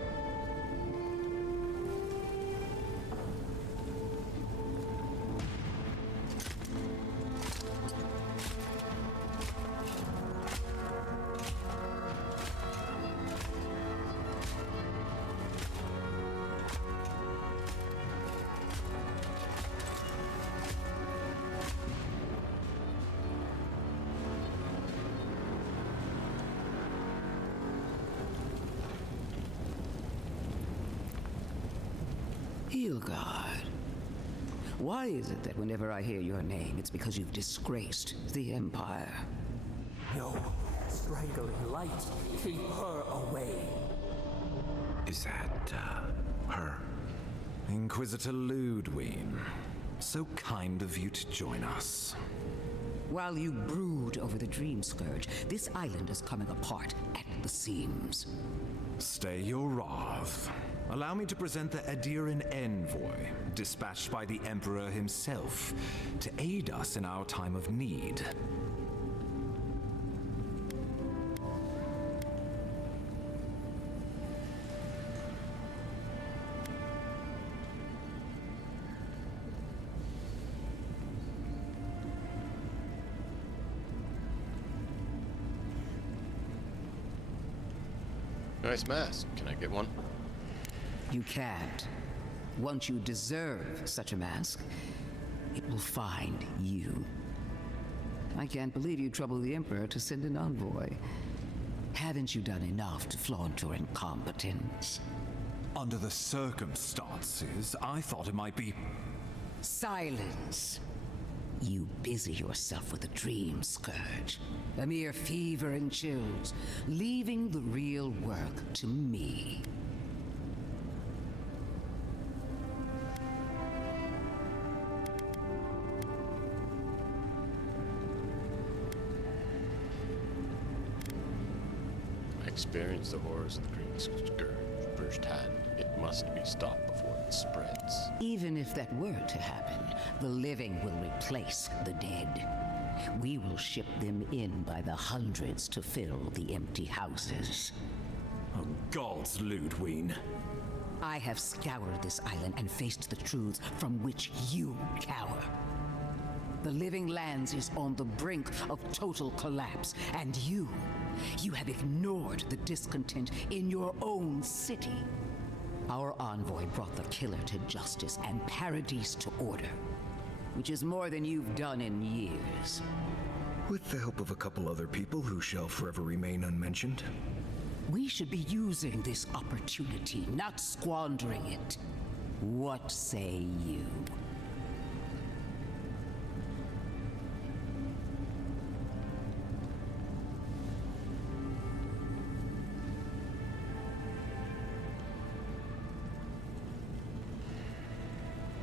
Hilgard, why is it that whenever I hear your name, it's because you've disgraced the Empire? No, strangling light. Keep her away. Is that, her? Inquisitor Ludwine. So kind of you to join us. While you brood over the Dream Scourge, this island is coming apart at the seams. Stay your wrath. Allow me to present the Adiran Envoy, dispatched by the Emperor himself, to aid us in our time of need. Nice mask. Can I get one? You can't. Once you deserve such a mask, it will find you. I can't believe you troubled the Emperor to send an envoy. Haven't you done enough to flaunt your incompetence? Under the circumstances, I thought it might be... Silence! You busy yourself with the Dream Scourge, a mere fever and chills, leaving the real work to me. experienced the horrors of the Green Scourge firsthand. It must be stopped before it spreads. Even if that were to happen, the living will replace the dead. We will ship them in by the hundreds to fill the empty houses. Oh, gods, Ludwig. I have scoured this island and faced the truths from which you cower. The Living Lands is on the brink of total collapse, and you have ignored the discontent in your own city. Our envoy brought the killer to justice and Paradise to order, which is more than you've done in years. With the help of a couple other people who shall forever remain unmentioned. We should be using this opportunity, not squandering it. What say you?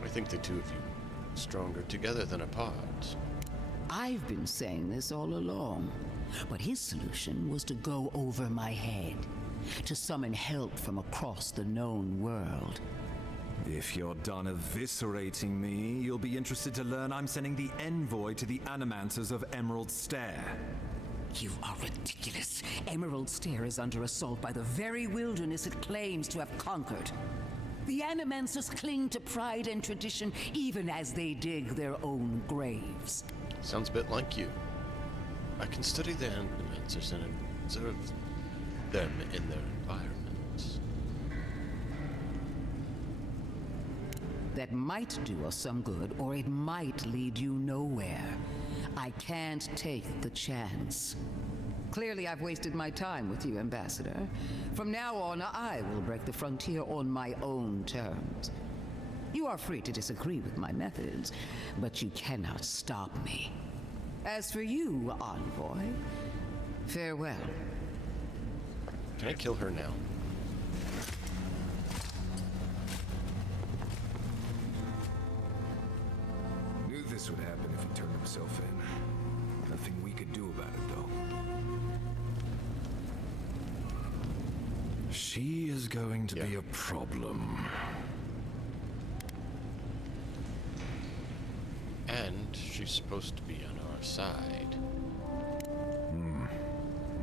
I think the two of you are stronger together than apart. I've been saying this all along, but his solution was to go over my head, to summon help from across the known world. If you're done eviscerating me, you'll be interested to learn I'm sending the envoy to the Animanters of Emerald Stair. You are ridiculous. Emerald Stair is under assault by the very wilderness it claims to have conquered. The Animancers cling to pride and tradition even as they dig their own graves. Sounds a bit like you. I can study the Animancers and observe them in their environment. That might do us some good, or it might lead you nowhere. I can't take the chance. Clearly, I've wasted my time with you, Ambassador. From now on, I will break the frontier on my own terms. You are free to disagree with my methods, but you cannot stop me. As for you, Envoy, farewell. Can I kill her now? Knew this would happen if he turned himself in. Nothing we could do about it, though. She is going to be a problem. And she's supposed to be on our side.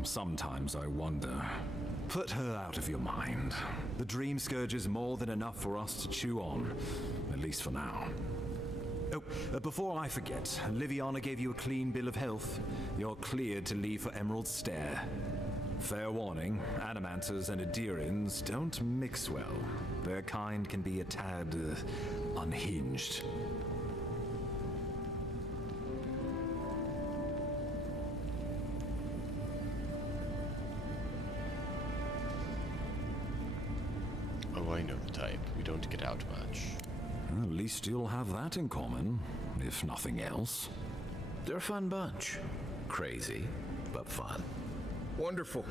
Sometimes I wonder. Put her out of your mind. The Dream Scourge is more than enough for us to chew on, at least for now. Oh, before I forget, Liviana gave you a clean bill of health. You're cleared to leave for Emerald Stair. Fair warning, Animanters and Adirians don't mix well. Their kind can be a tad unhinged. Oh, I know the type. We don't get out much. At least you'll have that in common, if nothing else. They're a fun bunch. Crazy, but fun. Wonderful.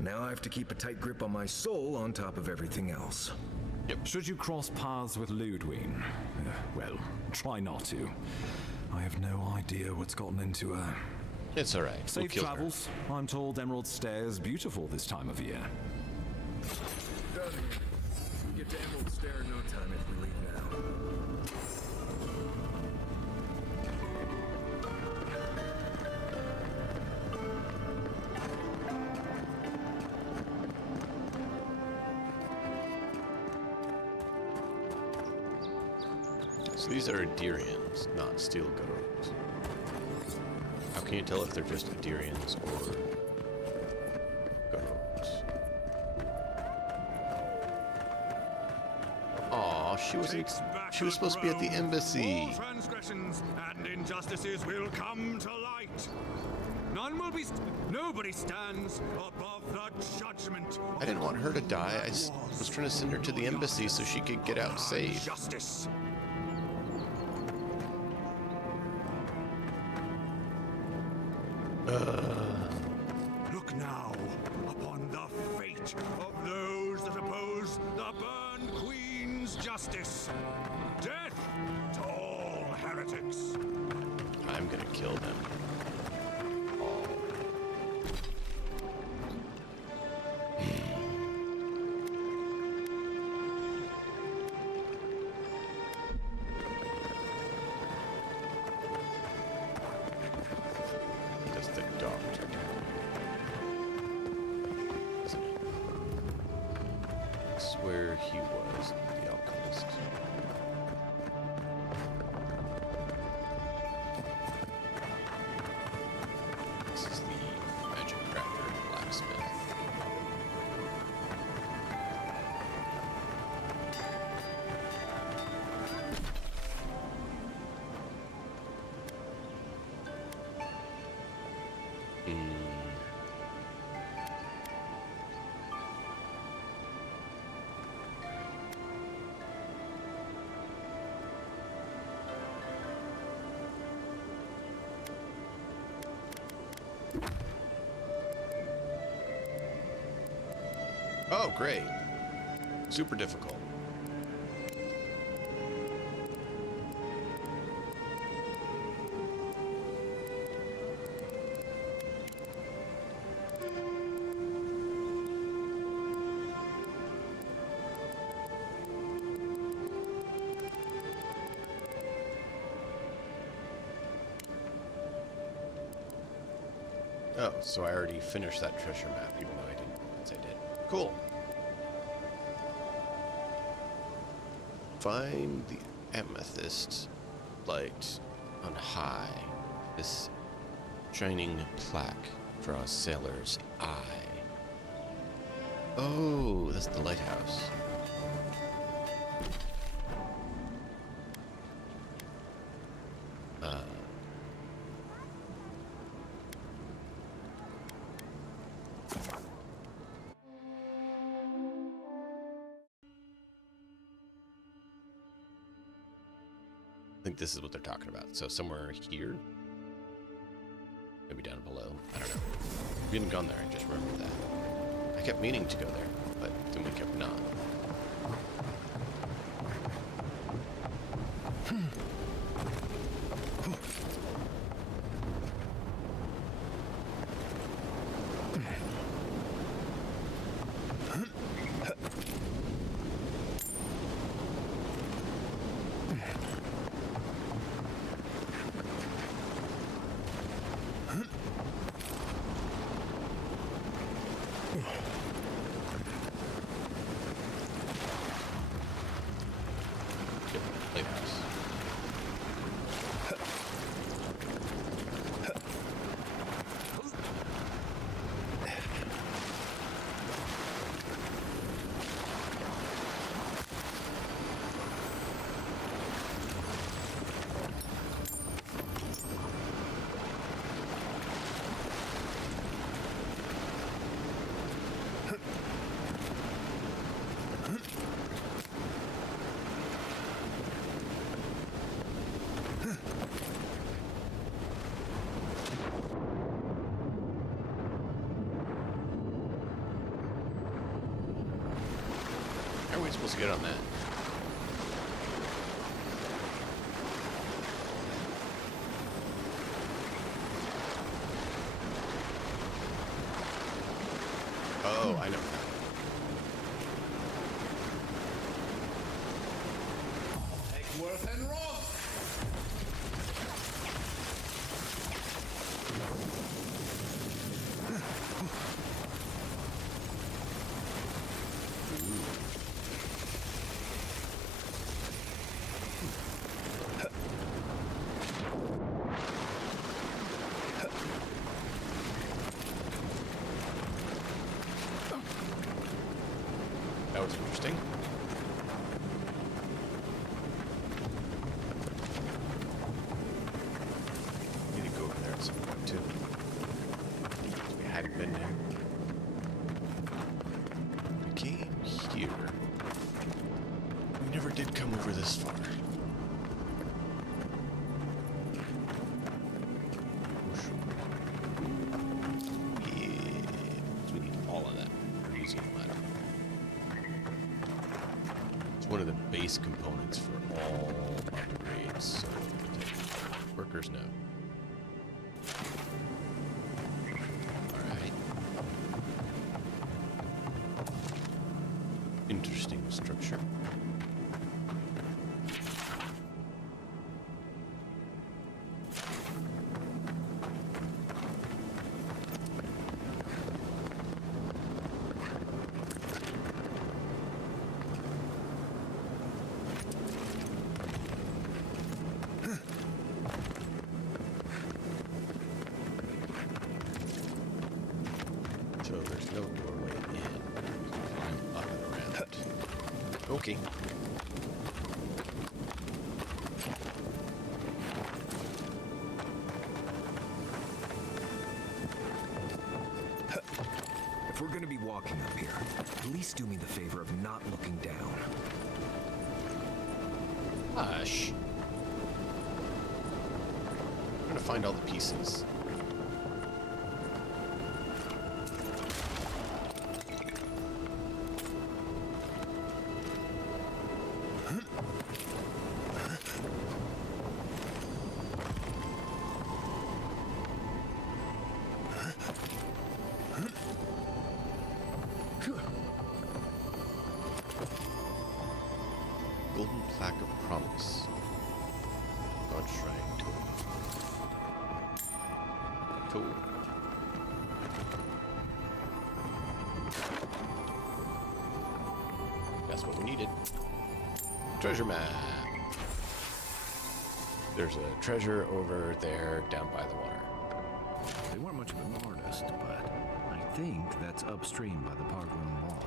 Now I have to keep a tight grip on my soul on top of everything else. Yep. Should you cross paths with Ludwig? Well, try not to. I have no idea what's gotten into her. It's alright. Safe travels. I'm told Emerald Stair is beautiful this time of year. Done. We get to Emerald Stair in no time if we leave now. So these are Adirians, not Steel Garrots. How can you tell if they're just Adirians or Garrots? Aw, she was supposed to be at the embassy. All transgressions and injustices will come to light. None will be. Nobody stands above the judgment. I didn't want her to die. I was trying to send her to the embassy so she could get out safe. Justice. Look now upon the fate of those that oppose the Burned Queen's justice. Death to all heretics. I'm gonna kill them. That's where he was, the alchemist. This is the magic crafter blacksmith. Oh, great. Super difficult. Oh, so I already finished that treasure map, even though I didn't realize I did. Cool. Find the amethyst light on high. This shining plaque draws sailor's eye. Oh, that's the lighthouse. I think this is what they're talking about. So somewhere here, maybe down below. I don't know. We hadn't gone there. I just remembered that. I kept meaning to go there, but then we kept not. How are we supposed to get on that? Oh, I know. Worth and Roth! That was interesting. Need to go over there at some point too. We hadn't been there. We came here. We never did come over this far. Yeah, we need all of that. Crazy ladder. It's one of the base components for all upgrades. So workers know. Alright. Interesting structure. Okay. If we're gonna be walking up here, at least do me the favor of not looking down. Hush. I'm gonna find all the pieces. Golden plaque of promise. God shrine tool. Tool. That's what we needed. Treasure map. There's a treasure over there down by the water. They weren't much of an artist, but I think that's upstream by the park room wall.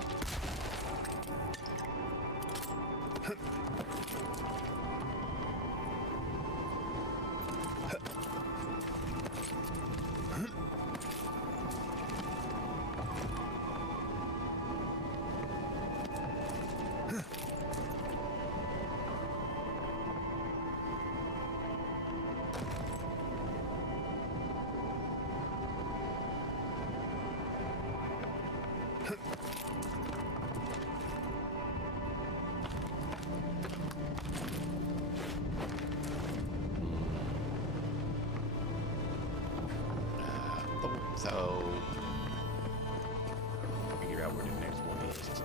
So, figure out where the next one is.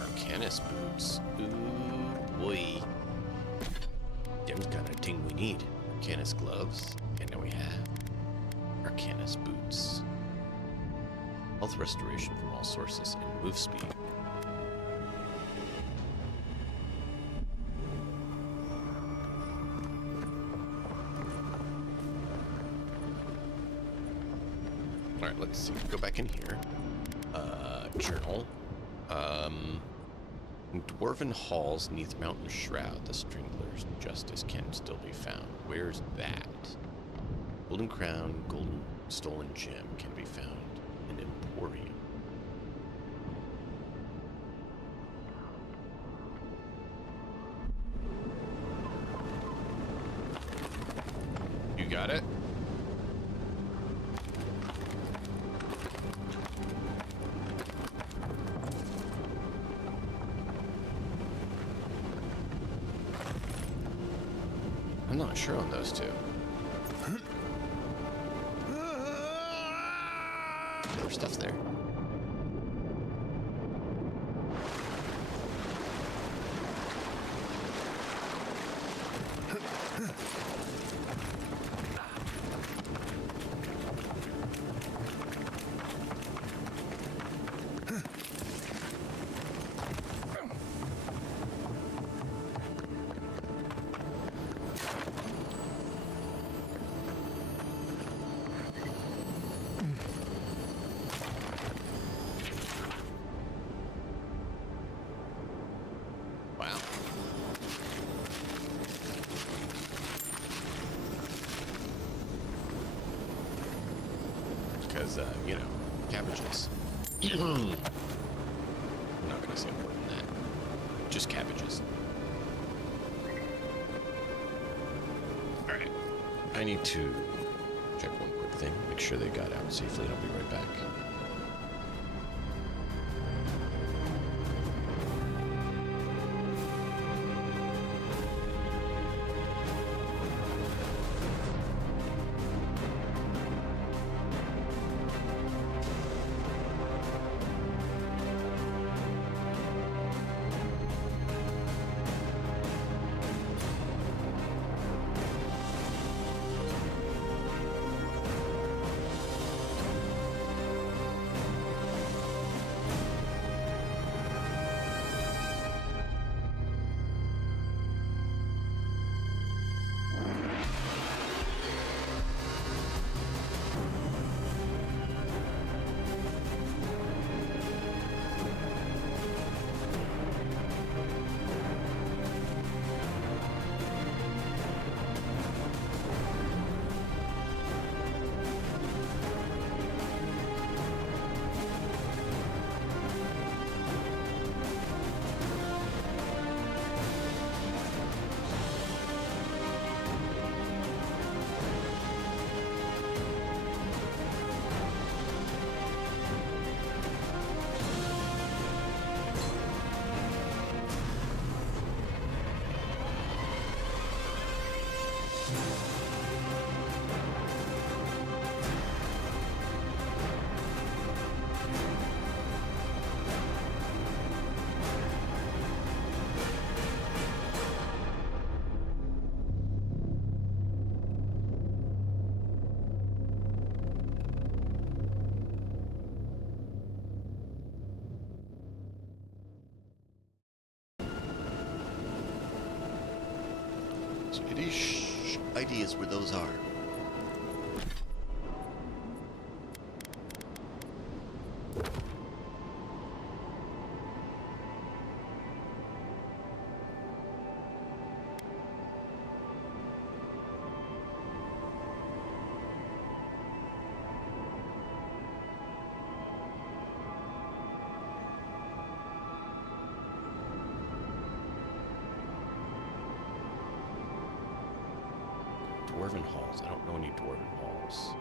Arcanus boots. Ooh, boy. Them's kind of thing we need. Arcanus gloves. And now we have Arcanus boots. Health restoration from all sources and move speed. Alright, let's see. Go back in here. Journal. In Dwarven halls neath Mountain Shroud, the Strangler's justice can still be found. Where's that? Golden Crown, Golden Stolen Gem can be found in Emporium. You got it? I'm not sure on those two. There's stuff there. Because, you know, cabbages. I'm not going to say more than that. Just cabbages. Alright. I need to check one quick thing. Make sure they got out safely, and I'll be right back. Any ideas where those are? Dwarven halls. I don't know any dwarven halls.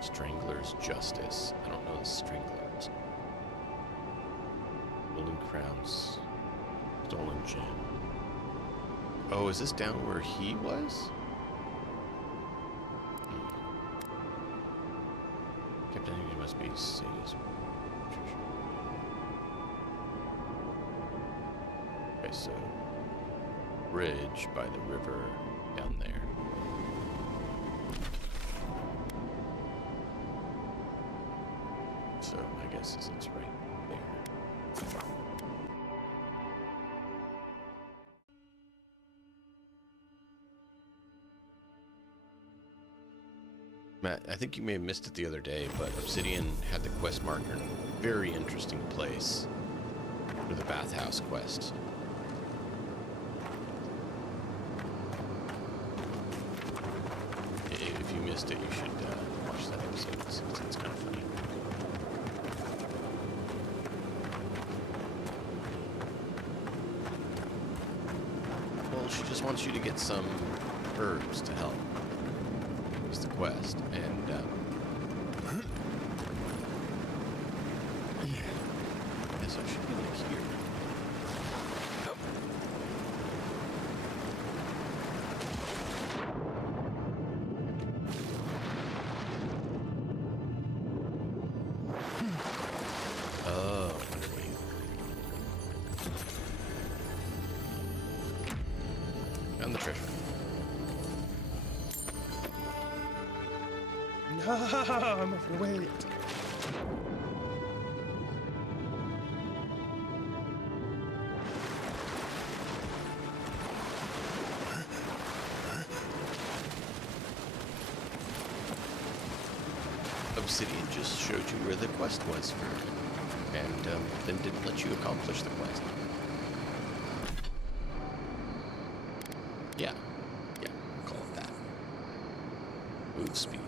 Strangler's Justice. I don't know the Stranglers. Golden Crowns. Stolen Gem. Oh, is this down where he was? Captain, he must be Sadie's. Okay, so bridge by the river down there. So I guess it's right there. Matt, I think you may have missed it the other day, but Obsidian had the quest marker in a very interesting place for the bathhouse quest. If you missed it, you should watch that episode. It's kind of funny. Well, she just wants you to get some herbs to help. It's the quest, and yeah, so it should be like here. Oh, wait. Found the treasure. I'm overweight. Obsidian just showed you where the quest was, and then didn't let you accomplish the quest. Yeah, we'll call it that. Move speed.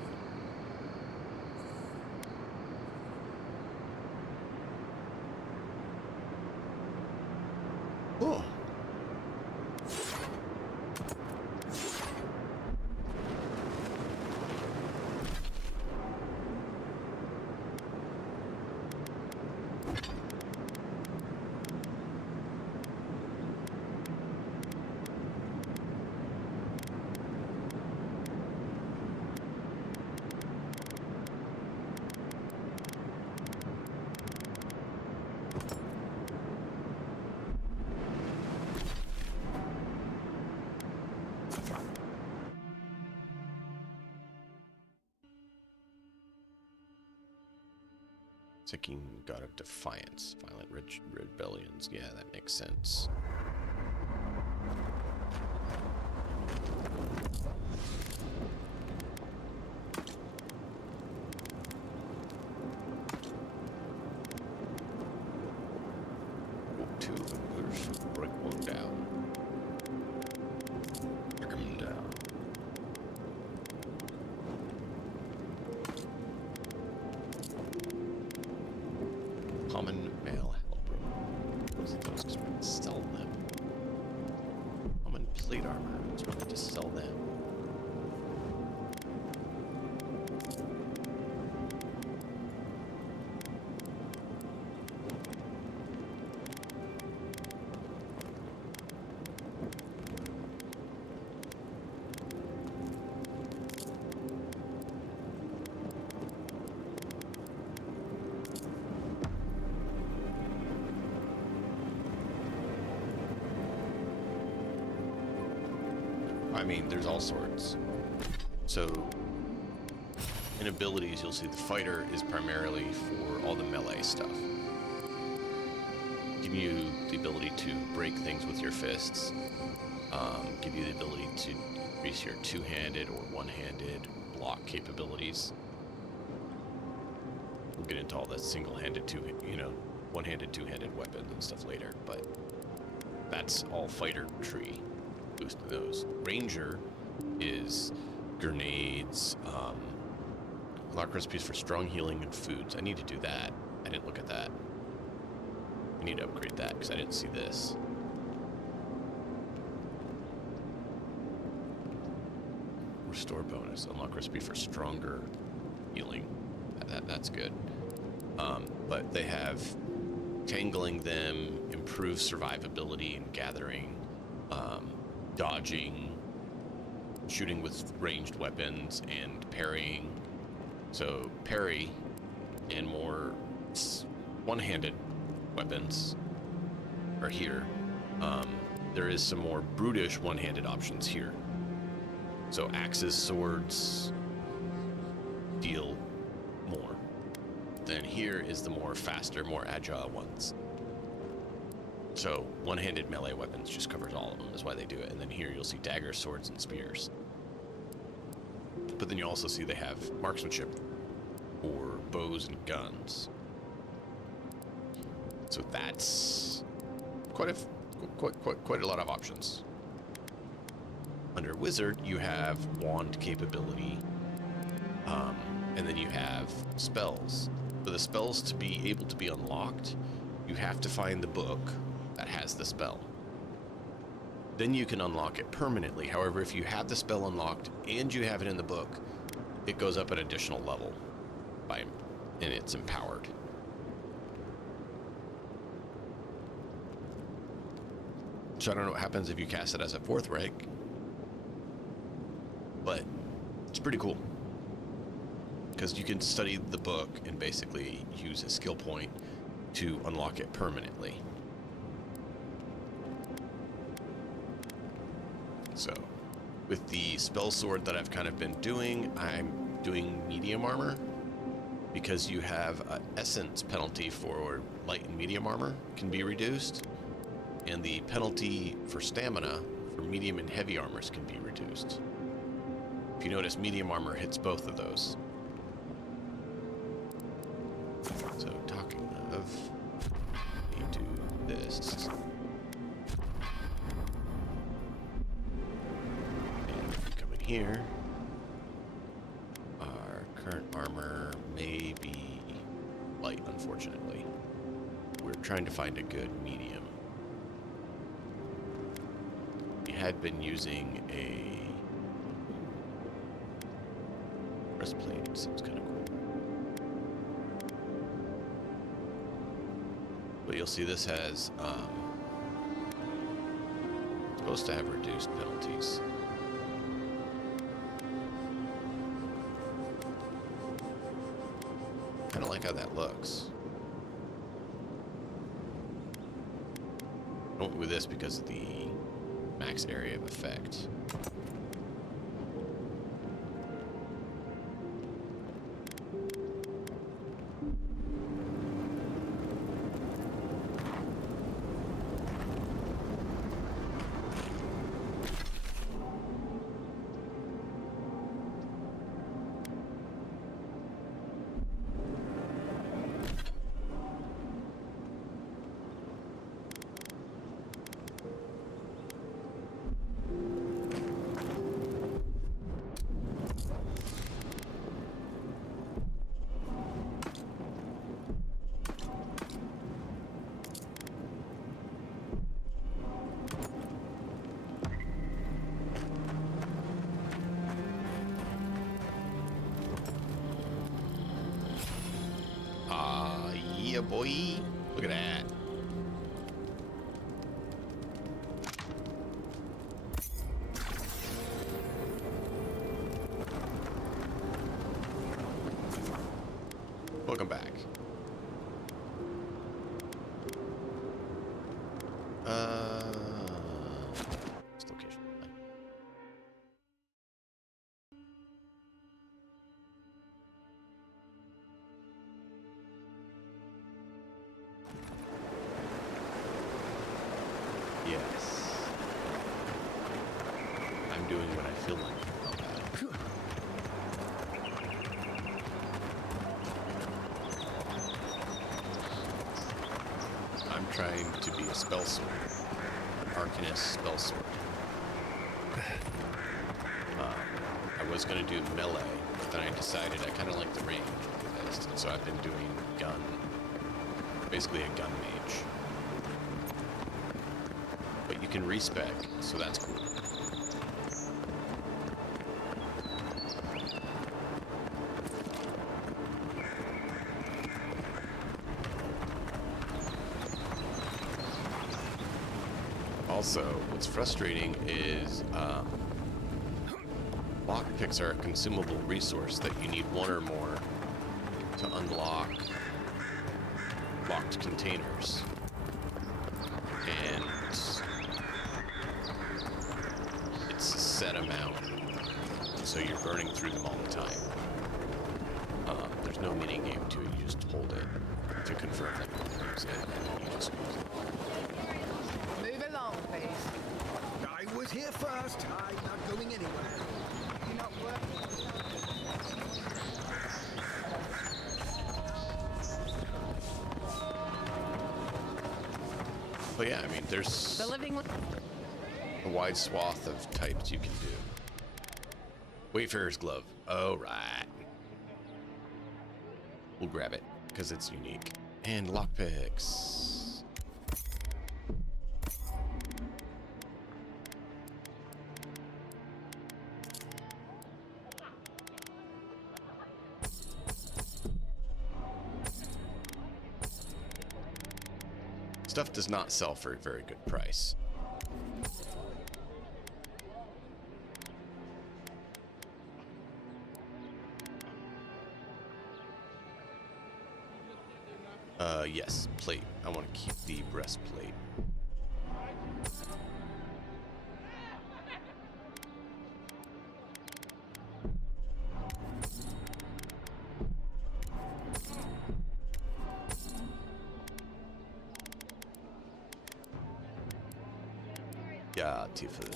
Cool. Ticking God of Defiance, violent rebellions. Yeah, that makes sense. Oh, two of them. Let's break one down. Break them down. Common male helper. Those sell them. Common plate armor. Just wanted to sell them. I mean, there's all sorts. So, in abilities, you'll see the fighter is primarily for all the melee stuff. give you the ability to break things with your fists, give you the ability to increase your two-handed or one-handed block capabilities. We'll get into all the single-handed, one-handed, two-handed weapons and stuff later, but that's all fighter tree. Boosting those. Ranger is grenades, unlock recipes for strong healing and foods. I need to do that. I didn't look at that. I need to upgrade that because I didn't see this. Restore bonus. Unlock recipe for stronger healing. That's good. But they have tangling them, improve survivability and gathering, dodging, shooting with ranged weapons, and parrying. So parry and more one-handed weapons are here. There is some more brutish one-handed options here. So axes, swords deal more. Then here is the more faster, more agile ones. So one-handed melee weapons just covers all of them, is why they do it. And then here you'll see daggers, swords, and spears. But then you also see they have marksmanship or bows and guns. So that's quite a lot of options. Under wizard, you have wand capability, and then you have spells. For the spells to be able to be unlocked, you have to find the book that has the spell. Then you can unlock it permanently. However, if you have the spell unlocked and you have it in the book, it goes up an additional level and it's empowered. So I don't know what happens if you cast it as a 4th rank, but it's pretty cool because you can study the book and basically use a skill point to unlock it permanently. So with the spell sword that I've kind of been doing, I'm doing medium armor because you have an essence penalty for light and medium armor can be reduced, and the penalty for stamina for medium and heavy armors can be reduced. If you notice, medium armor hits both of those. So talking of, we do this. And if we come in here, our current armor may be light, unfortunately. We're trying to find a good medium. We had been using a breastplate. Seems kind of cool. But you'll see this has supposed to have reduced penalties. I don't like how that looks. I went with this because of the max area of effect. Yeah, boy. Look at that. Welcome back. This location. feel like combat. I'm trying to be a spell sword. Arcanist spell sword. I was going to do melee, but then I decided I kind of like the range best, and so I've been doing gun. Basically a gun mage. But you can respec, so that's cool. Also, what's frustrating is lockpicks are a consumable resource that you need one or more to unlock locked containers. And it's a set amount, so you're burning through them all the time. There's no mini game to it, you just hold it to confirm that you want to use it, and you just use it. Move along, please. I was here first. I'm not going anywhere. You're not working. But yeah, I mean, there's The living a wide swath of types you can do. Wayfarer's glove. Oh, right. We'll grab it because it's unique. And lockpicks. Stuff does not sell for a very good price. Yes, plate. I want to keep the breastplate. Ja, Tiffel.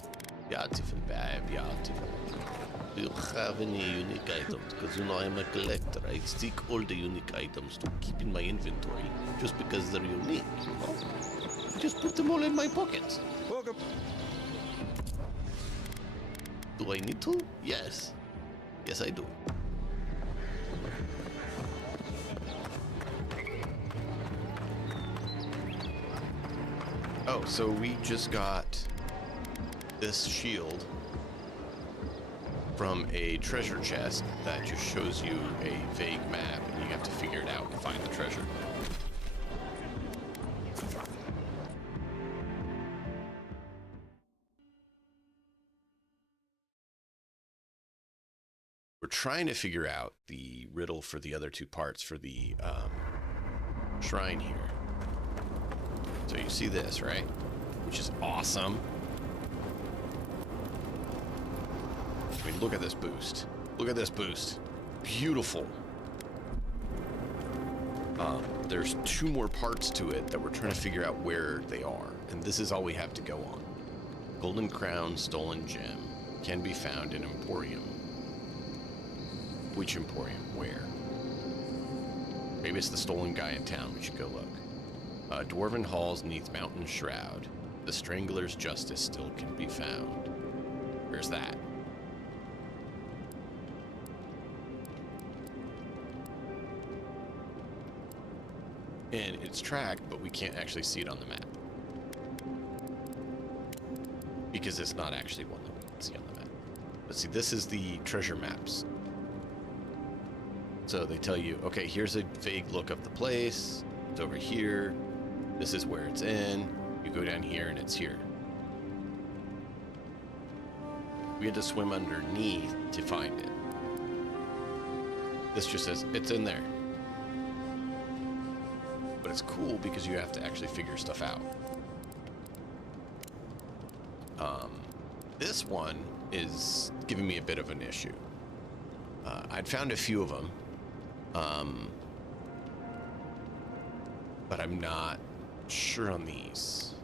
Ja, Tiffel, babe. Ja, Tiffel. Do you have any unique items? Because you know I'm a collector. I seek all the unique items to keep in my inventory just because they're unique, you know? I just put them all in my pockets. Welcome. Do I need to? Yes. Yes, I do. Oh, so we just got this shield from a treasure chest that just shows you a vague map, and you have to figure it out and find the treasure. We're trying to figure out the riddle for the other two parts for the shrine here. So you see this, right? Which is awesome. I mean, look at this boost. Look at this boost. Beautiful. There's two more parts to it that we're trying to figure out where they are. And this is all we have to go on. Golden crown, stolen gem. Can be found in Emporium. Which Emporium? Where? Maybe it's the stolen guy in town. We should go look. Dwarven halls neath mountain shroud. The strangler's justice still can be found. Where's that? And it's tracked, but we can't actually see it on the map. Because it's not actually one that we can see on the map. But see, this is the treasure maps. So they tell you, okay, here's a vague look of the place. It's over here. This is where it's in. You go down here and it's here. We had to swim underneath to find it. This just says, it's in there. But it's cool because you have to actually figure stuff out. This one is giving me a bit of an issue. I'd found a few of them. But I'm not sure on these.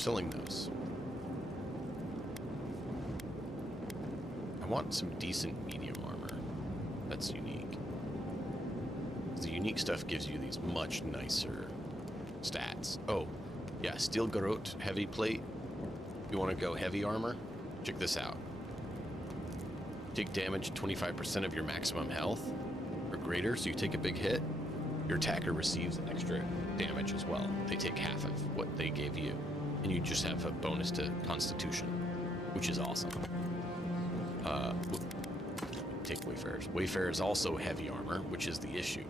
selling those. I want some decent medium armor. That's unique. The unique stuff gives you these much nicer stats. Oh, yeah, steel garrote, heavy plate. You want to go heavy armor? Check this out. Take damage 25% of your maximum health or greater, so you take a big hit. Your attacker receives extra damage as well. They take half of what they gave you, and you just have a bonus to Constitution, which is awesome. Take Wayfarers. Wayfarer is also heavy armor, which is the issue.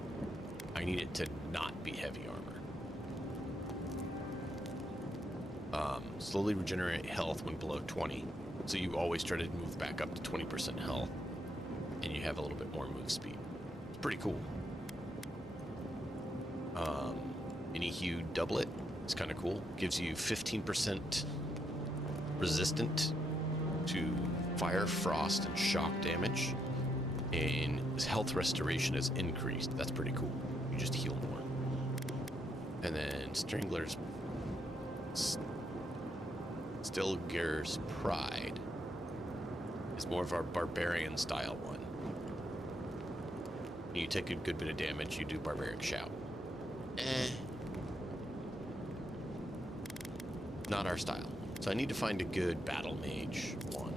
I need it to not be heavy armor. Slowly regenerate health when below 20. So you always try to move back up to 20% health, and you have a little bit more move speed. It's pretty cool. Any hue doublet. It's kind of cool. Gives you 15% resistant to fire, frost, and shock damage. And health restoration is increased. That's pretty cool. You just heal more. And then Strangler's Stilgar's Pride is more of our barbarian style one. You take a good bit of damage, you do barbaric shout. Not our style. So I need to find a good battle mage one.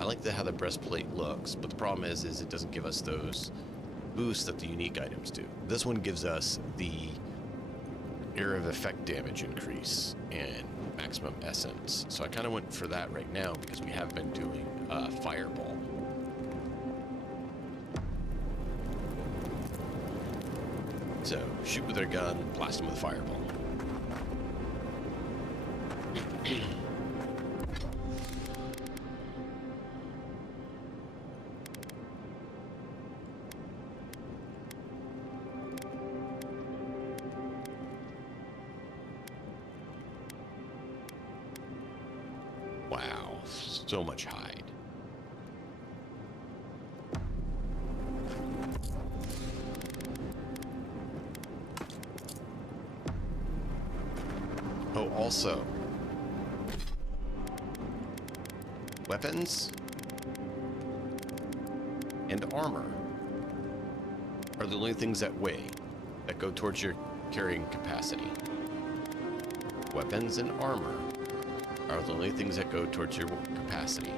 I like how the breastplate looks, but the problem is it doesn't give us those boosts that the unique items do. This one gives us the area of effect damage increase and maximum essence. So I kind of went for that right now because we have been doing fireball. So shoot with their gun, blast them with a fireball. Wow, so much hide. Oh, also, weapons and armor are the only things that weigh, that go towards your carrying capacity. Weapons and armor are the only things that go towards your capacity.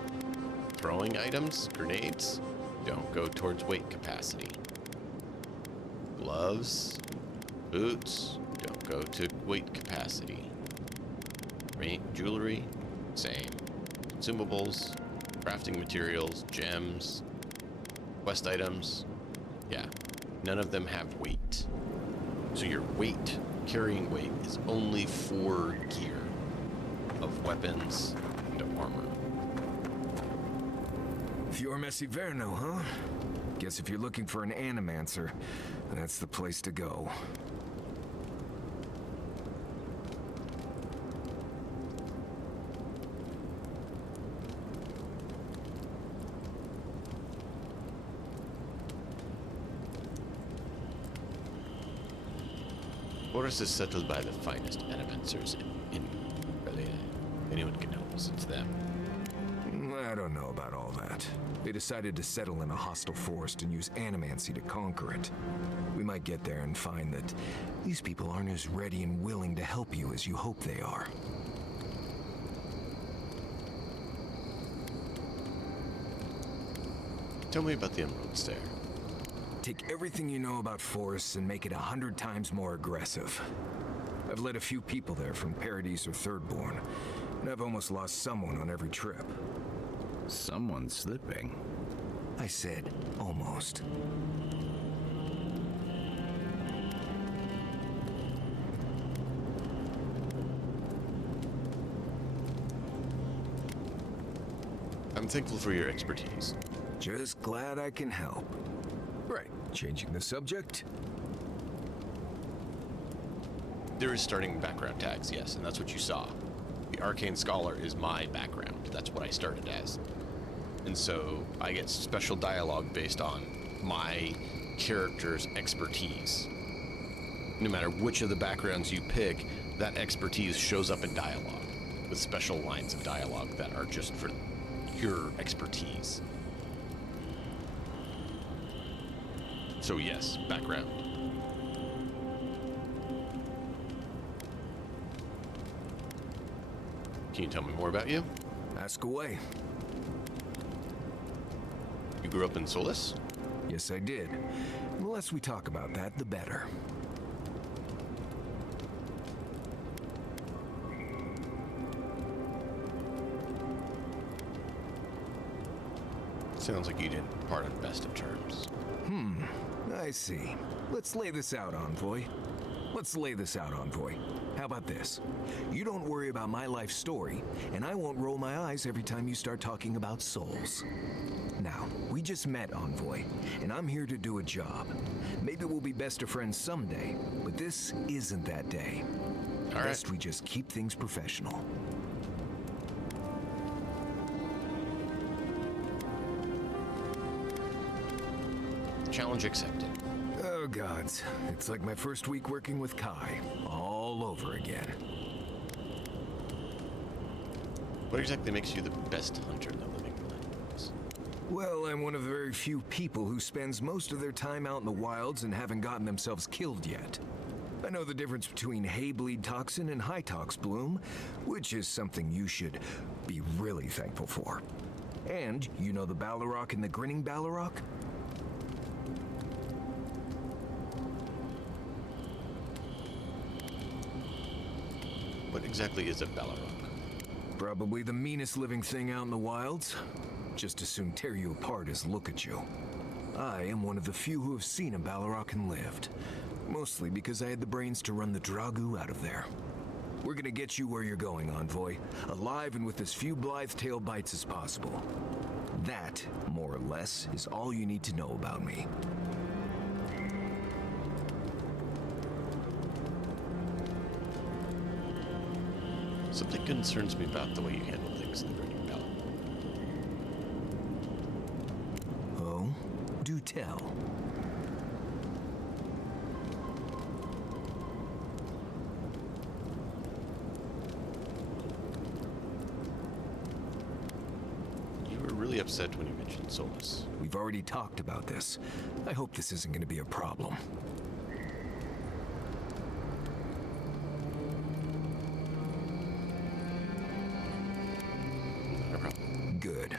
Throwing items, grenades, don't go towards weight capacity. Gloves, boots, don't go to weight capacity. Jewelry, same. Consumables, crafting materials, gems, quest items, yeah, none of them have weight. So your weight, carrying weight, is only for gear of weapons and armor. Fior Messiverno, huh? Guess if you're looking for an animancer, that's the place to go. Forest is settled by the finest animancers in Berlin. If anyone can help us, it's them. I don't know about all that. They decided to settle in a hostile forest and use animancy to conquer it. We might get there and find that these people aren't as ready and willing to help you as you hope they are. Tell me about the Emerald Stair. Take everything you know about forests and make it 100 times more aggressive. I've led a few people there from Paradise or Thirdborn, and I've almost lost someone on every trip. Someone slipping? I said almost. I'm thankful for your expertise. Just glad I can help. Right, changing the subject? There is starting background tags, yes, and that's what you saw. The Arcane Scholar is my background. That's what I started as. And so I get special dialogue based on my character's expertise. No matter which of the backgrounds you pick, that expertise shows up in dialogue. with special lines of dialogue that are just for your expertise. So yes, background. Can you tell me more about you? Ask away. You grew up in Solus? Yes, I did. The less we talk about that, the better. Sounds like you didn't part on best of terms. I see. Let's lay this out, Envoy. How about this? You don't worry about my life story, and I won't roll my eyes every time you start talking about souls. Now, we just met, Envoy, and I'm here to do a job. Maybe we'll be best of friends someday, but this isn't that day. All Best right. we just keep things professional. Challenge accepted. Oh, gods. It's like my first week working with Kai. All over again. What exactly makes you the best hunter in the living lands? Well, I'm one of the very few people who spends most of their time out in the wilds and haven't gotten themselves killed yet. I know the difference between hay-bleed toxin and high-tox bloom, which is something you should be really thankful for. And you know the Ballarok and the Grinning Ballarok? What exactly is a Ballarok? Probably the meanest living thing out in the wilds. Just as soon tear you apart as look at you. I am one of the few who have seen a Ballarok and lived. Mostly because I had the brains to run the Dragu out of there. We're gonna get you where you're going, Envoy. Alive and with as few blithe tail bites as possible. That, more or less, is all you need to know about me. Something concerns me about the way you handle things in the Grinning Bell. Oh? Do tell. You were really upset when you mentioned Solus. We've already talked about this. I hope this isn't gonna be a problem. Not a problem. Good.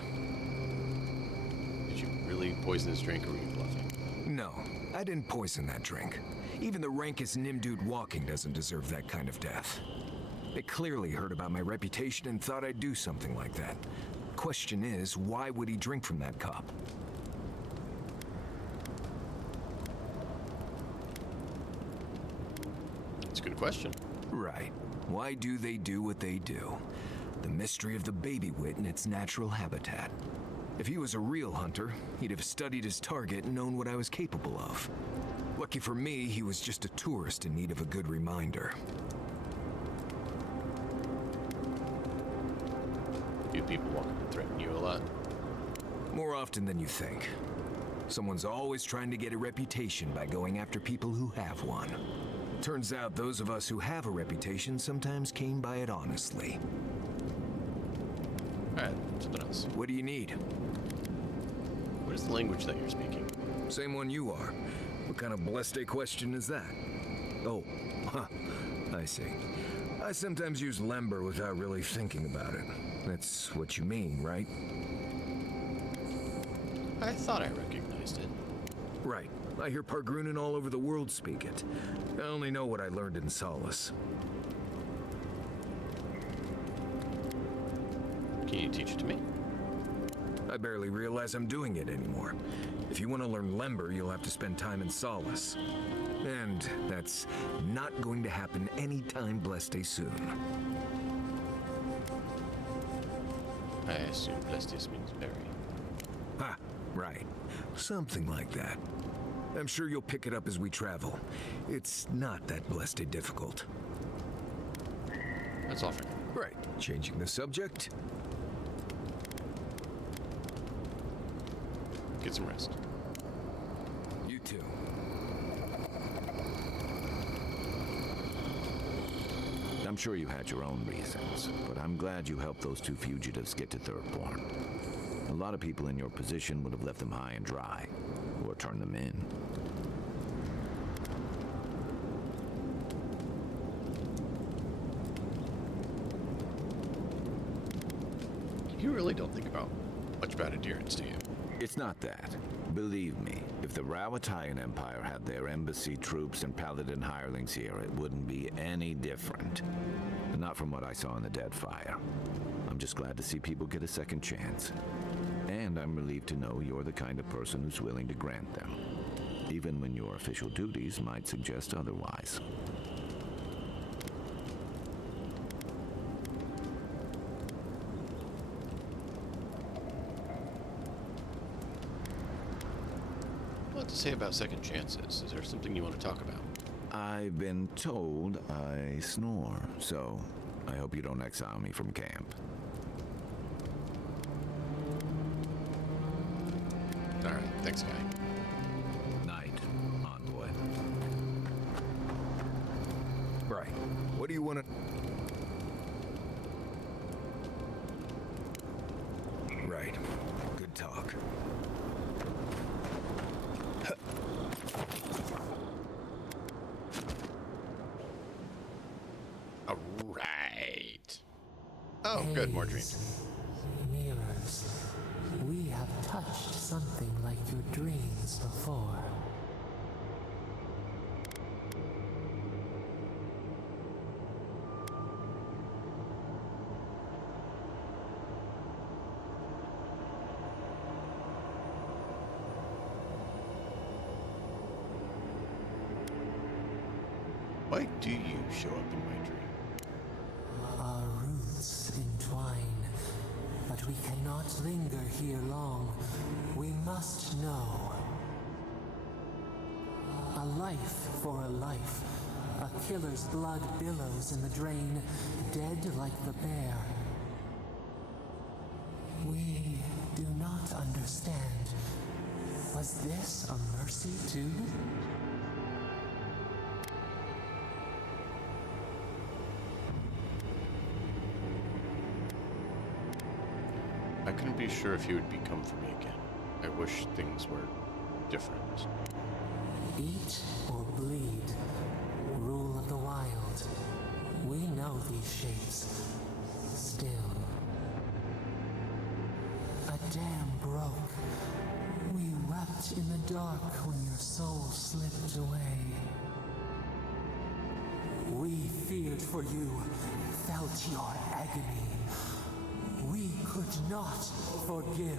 Did you really poison this drink, or were you bluffing? No, I didn't poison that drink. Even the rankest Nimdude walking doesn't deserve that kind of death. They clearly heard about my reputation and thought I'd do something like that. Question is, why would he drink from that cup? It's a good question. Right. Why do they do what they do? The mystery of the baby wit in its natural habitat. If he was a real hunter, he'd have studied his target and known what I was capable of. Lucky for me, he was just a tourist in need of a good reminder. Do people walk up and threaten you a lot? More often than you think. Someone's always trying to get a reputation by going after people who have one. Turns out those of us who have a reputation sometimes came by it honestly. Alright, something else. What do you need? What is the language that you're speaking? Same one you are. What kind of blessed question is that? Oh, huh. I see. I sometimes use Lember without really thinking about it. That's what you mean, right? I thought I recognized it. Right. I hear Pargrunen all over the world speak it. I only know what I learned in Solace. Can you teach it to me? I barely realize I'm doing it anymore. If you want to learn Lember, you'll have to spend time in Solace. And that's not going to happen anytime blessed soon. I assume Blestis means berry. Ha, right. Something like that. I'm sure you'll pick it up as we travel. It's not that blessed difficult. That's all for now. Right. Changing the subject. Get some rest. You too. I'm sure you had your own reasons, but I'm glad you helped those two fugitives get to Thirdborn. A lot of people in your position would have left them high and dry, or turned them in. You really don't think about much about adherence, do you? It's not that. Believe me, if the Rawatayan Empire had their embassy troops and paladin hirelings here, it wouldn't be any different. Not from what I saw in the Deadfire. I'm just glad to see people get a second chance. And I'm relieved to know you're the kind of person who's willing to grant them, even when your official duties might suggest otherwise. What to say about second chances? Is there something you want to talk about? I've been told I snore, so I hope you don't exile me from camp. All right, thanks, guy. Night, envoy. Right. What do you want to... Right. Good talk. All right. Oh, good, more dreams. Mirrors, we have touched something like your dreams before. Why do you show up in my dream? Our roots entwine, but we cannot linger here long. We must know. A life for a life. A killer's blood billows in the drain, dead like the bear. We do not understand. Was this a mercy too? I couldn't be sure if you would become for me again. I wish things were different. Eat or bleed. Rule of the wild. We know these shapes. Still. A dam broke. We wept in the dark when your soul slipped away. We feared for you, felt your agony. We could not forgive.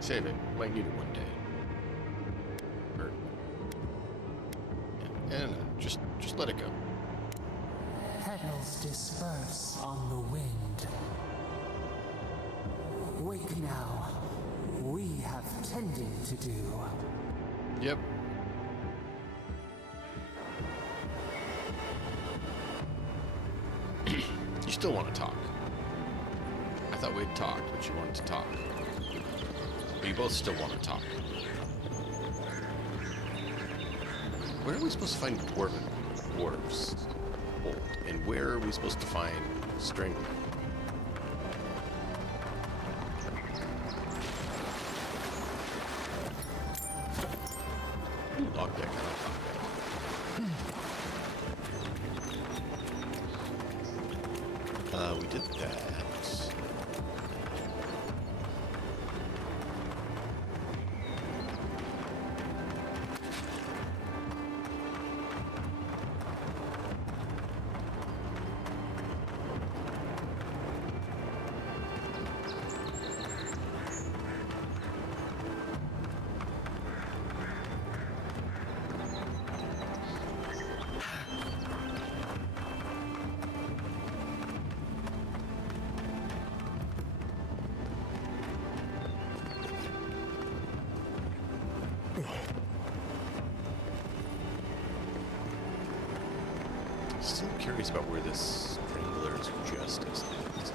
Save it. Might need it one day. Or, yeah, no, just let it go. Petals disperse on the wind. Wake now. We have tending to do. Yep. You still want to talk. I thought we'd talked, but you wanted to talk. But you both still want to talk. Where are we supposed to find dwarves? Old. And where are we supposed to find Strangler? Lockpick, we did that. Still curious about where this Strangler's justice is.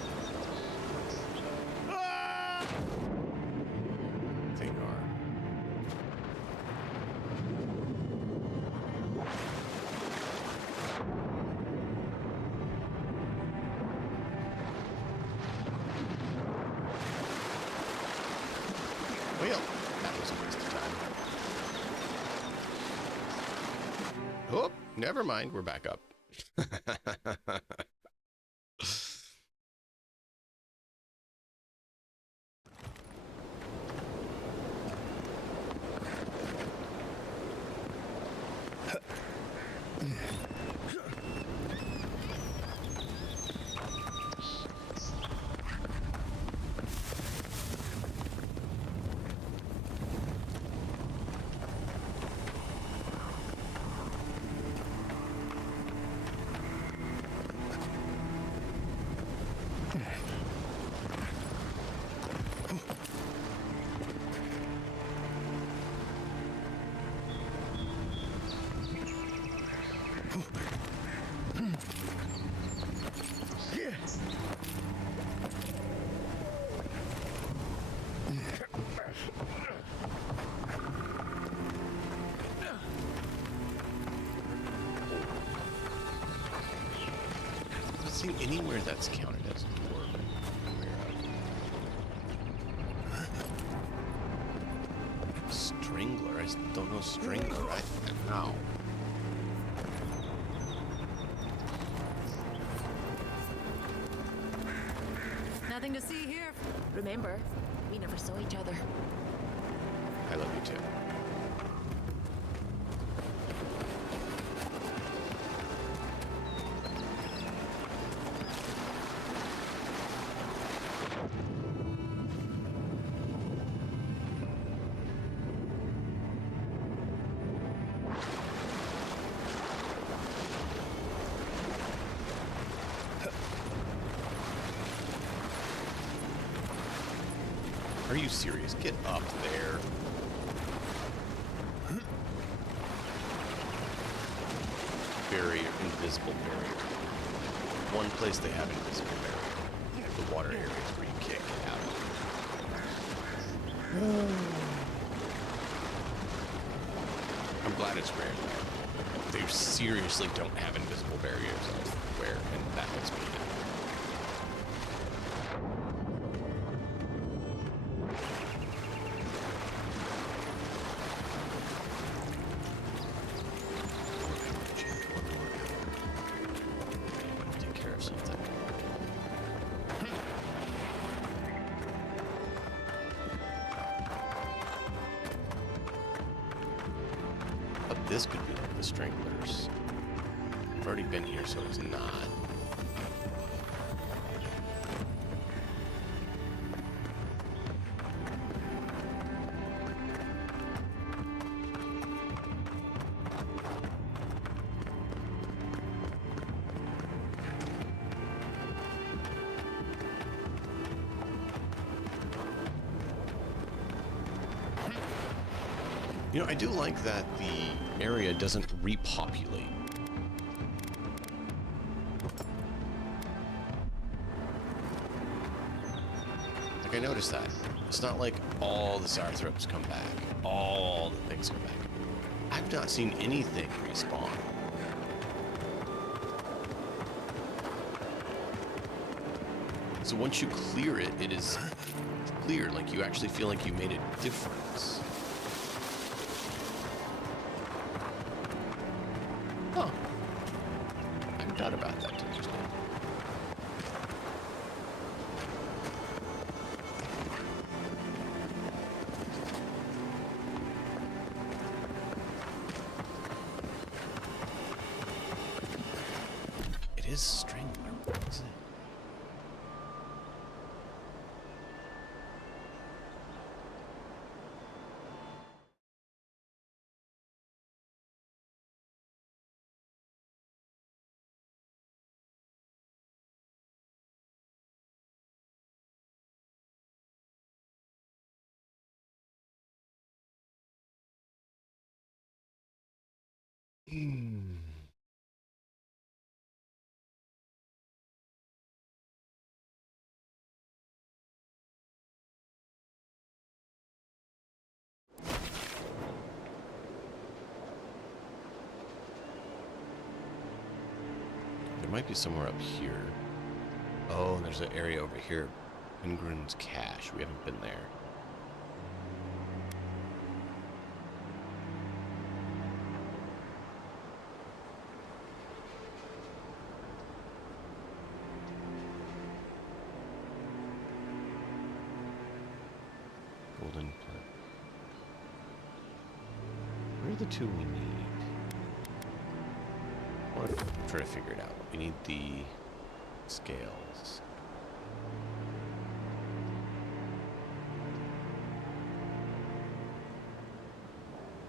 Never mind, we're back up. Seen anywhere that's counted as a door. Strangler. I don't know Strangler. No. Nothing to see here. Remember, we never saw each other. I love you too. Are you serious? Get up there. Barrier, invisible barrier. One place they have invisible barrier. The water areas where you can't get out. I'm glad it's rare. They seriously don't have invisible barriers elsewhere, and that makes me happy. This could be like the Stranglers. I've already been here, so it's not. You know, I do like that the area doesn't repopulate. Like, I noticed that. It's not like all the Sarthrops come back. All the things come back. I've not seen anything respawn. So once you clear it, it is clear. Like, you actually feel like you made a difference. Huh. I hadn't thought about that till just now. It is Strangler, isn't it? There might be somewhere up here. Oh, and there's an area over here. Ingrin's Cache. We haven't been there. the two we need? I want to try to figure it out. We need the scales.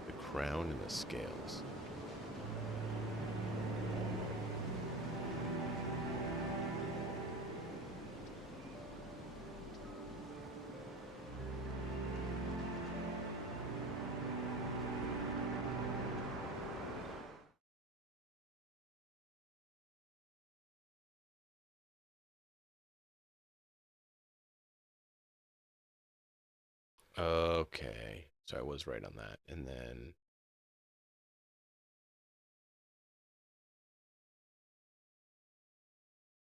The crown and the scales. Okay, so I was right on that. And then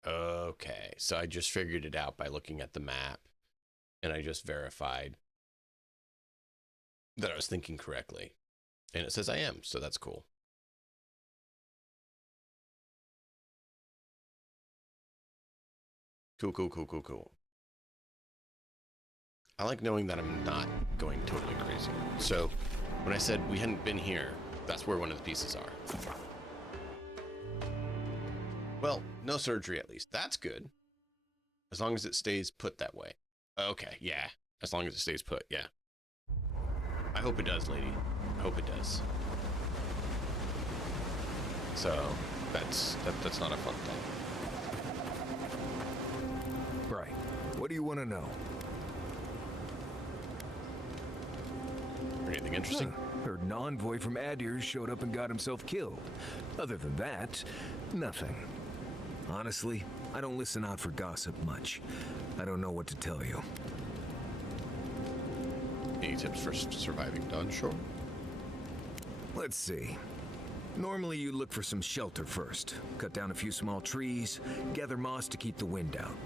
okay, so I just figured it out by looking at the map, and I just verified that I was thinking correctly. And it says I am, so that's cool. Cool, cool, cool, cool, cool. I like knowing that I'm not going totally crazy. So when I said we hadn't been here, that's where one of the pieces are. Well, no surgery at least. That's good. As long as it stays put that way. Okay, yeah. As long as it stays put, yeah. I hope it does, lady. I hope it does. So that's not a fun thing. Right. What do you want to know? Anything interesting? Heard an envoy from Adir showed up and got himself killed. Other than that, nothing. Honestly, I don't listen out for gossip much. I don't know what to tell you. Any tips for surviving Dawnshore? Let's see. Normally you look for some shelter first. Cut down a few small trees, gather moss to keep the wind out.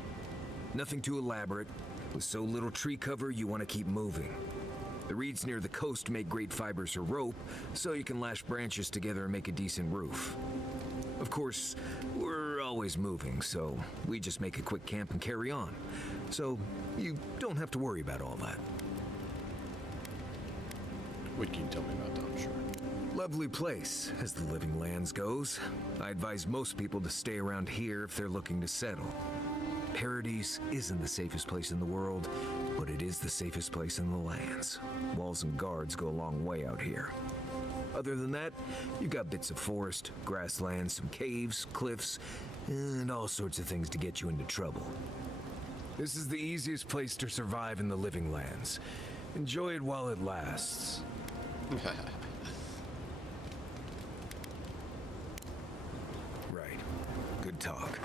Nothing too elaborate. With so little tree cover, you want to keep moving. The reeds near the coast make great fibers for rope, so you can lash branches together and make a decent roof. Of course, we're always moving, so we just make a quick camp and carry on. So you don't have to worry about all that. What can you tell me about Dawnshore? Lovely place, as the Living Lands goes. I advise most people to stay around here if they're looking to settle. Paradise isn't the safest place in the world, but it is the safest place in the lands. Walls and guards go a long way out here. Other than that, you've got bits of forest, grasslands, some caves, cliffs, and all sorts of things to get you into trouble. This is the easiest place to survive in the Living Lands. Enjoy it while it lasts. Right. Good talk.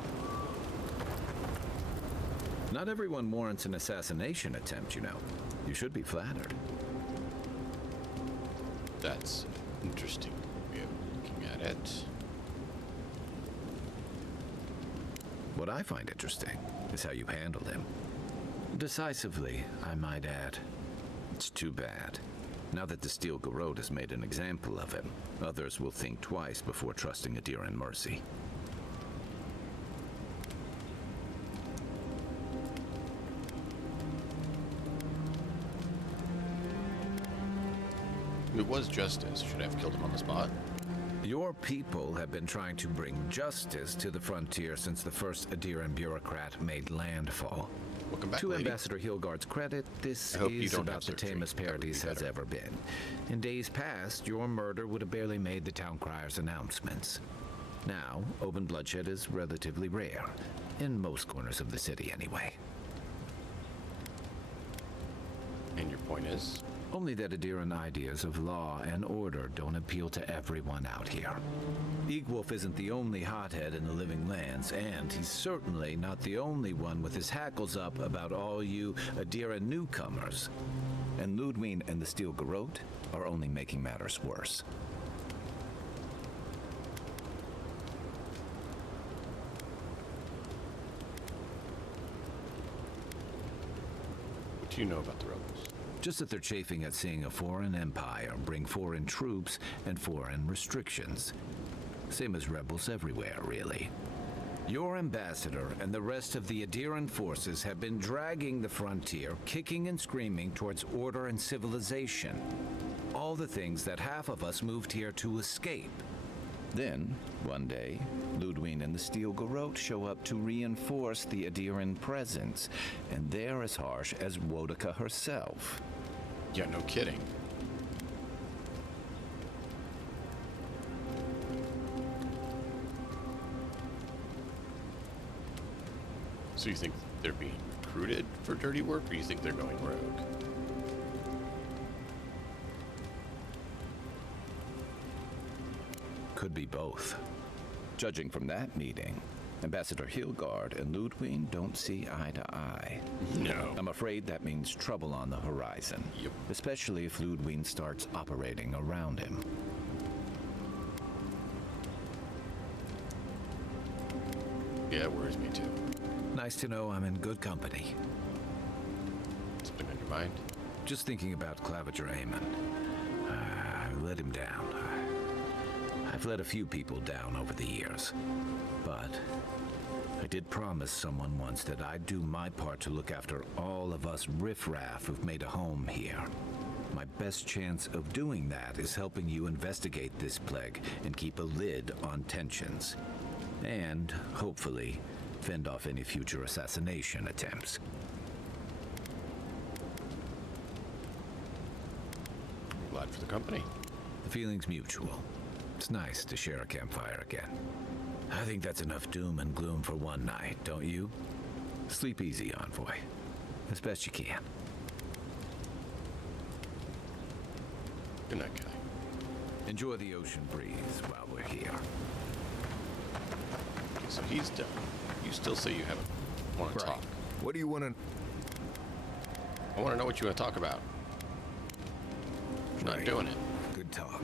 Not everyone warrants an assassination attempt, you know. You should be flattered. That's interesting way of looking at it. What I find interesting is how you handled him. Decisively, I might add. It's too bad. Now that the Steel Garrote has made an example of him, others will think twice before trusting Adiran mercy. It was justice. Should I have killed him on the spot? Your people have been trying to bring justice to the frontier since the first Adiran bureaucrat made landfall. Welcome back, To lady. Ambassador Hilgard's credit, this is about the tamest Paradise has ever been. In days past, your murder would have barely made the town crier's announcements. Now, open bloodshed is relatively rare. In most corners of the city, anyway. And your point is? Only that Adiran ideas of law and order don't appeal to everyone out here. Eagwolf isn't the only hothead in the Living Lands, and he's certainly not the only one with his hackles up about all you Adiran newcomers. And Ludwine and the Steel Garrote are only making matters worse. What do you know about the rebels? Just that they're chafing at seeing a foreign empire bring foreign troops and foreign restrictions. Same as rebels everywhere, really. Your ambassador and the rest of the Adiran forces have been dragging the frontier, kicking and screaming towards order and civilization. All the things that half of us moved here to escape. Then, one day, Ludwig and the Steel Garrote show up to reinforce the Adiran presence, and they're as harsh as Wodika herself. Yeah, no kidding. So you think they're being recruited for dirty work, or you think they're going rogue? Could be both. Judging from that meeting, Ambassador Hilgard and Ludwig don't see eye to eye. No. I'm afraid that means trouble on the horizon. Yep. Especially if Ludwig starts operating around him. Yeah, it worries me too. Nice to know I'm in good company. Something on your mind? Just thinking about Claviger Amon. I let him down. I've let a few people down over the years. But I did promise someone once that I'd do my part to look after all of us riffraff who've made a home here. My best chance of doing that is helping you investigate this plague and keep a lid on tensions. And, hopefully, fend off any future assassination attempts. Glad for the company. The feeling's mutual. It's nice to share a campfire again. I think that's enough doom and gloom for one night, don't you? Sleep easy, Envoy. As best you can. Good night, guy. Enjoy the ocean breeze while we're here. Okay, so he's done. You still say you haven't want to talk. What do you want to... I want to know what you want to talk about. You're not doing it. Good talk.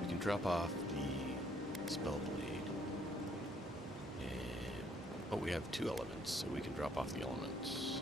We can drop off the spell blade. And oh, we have 2 elements, so we can drop off the elements.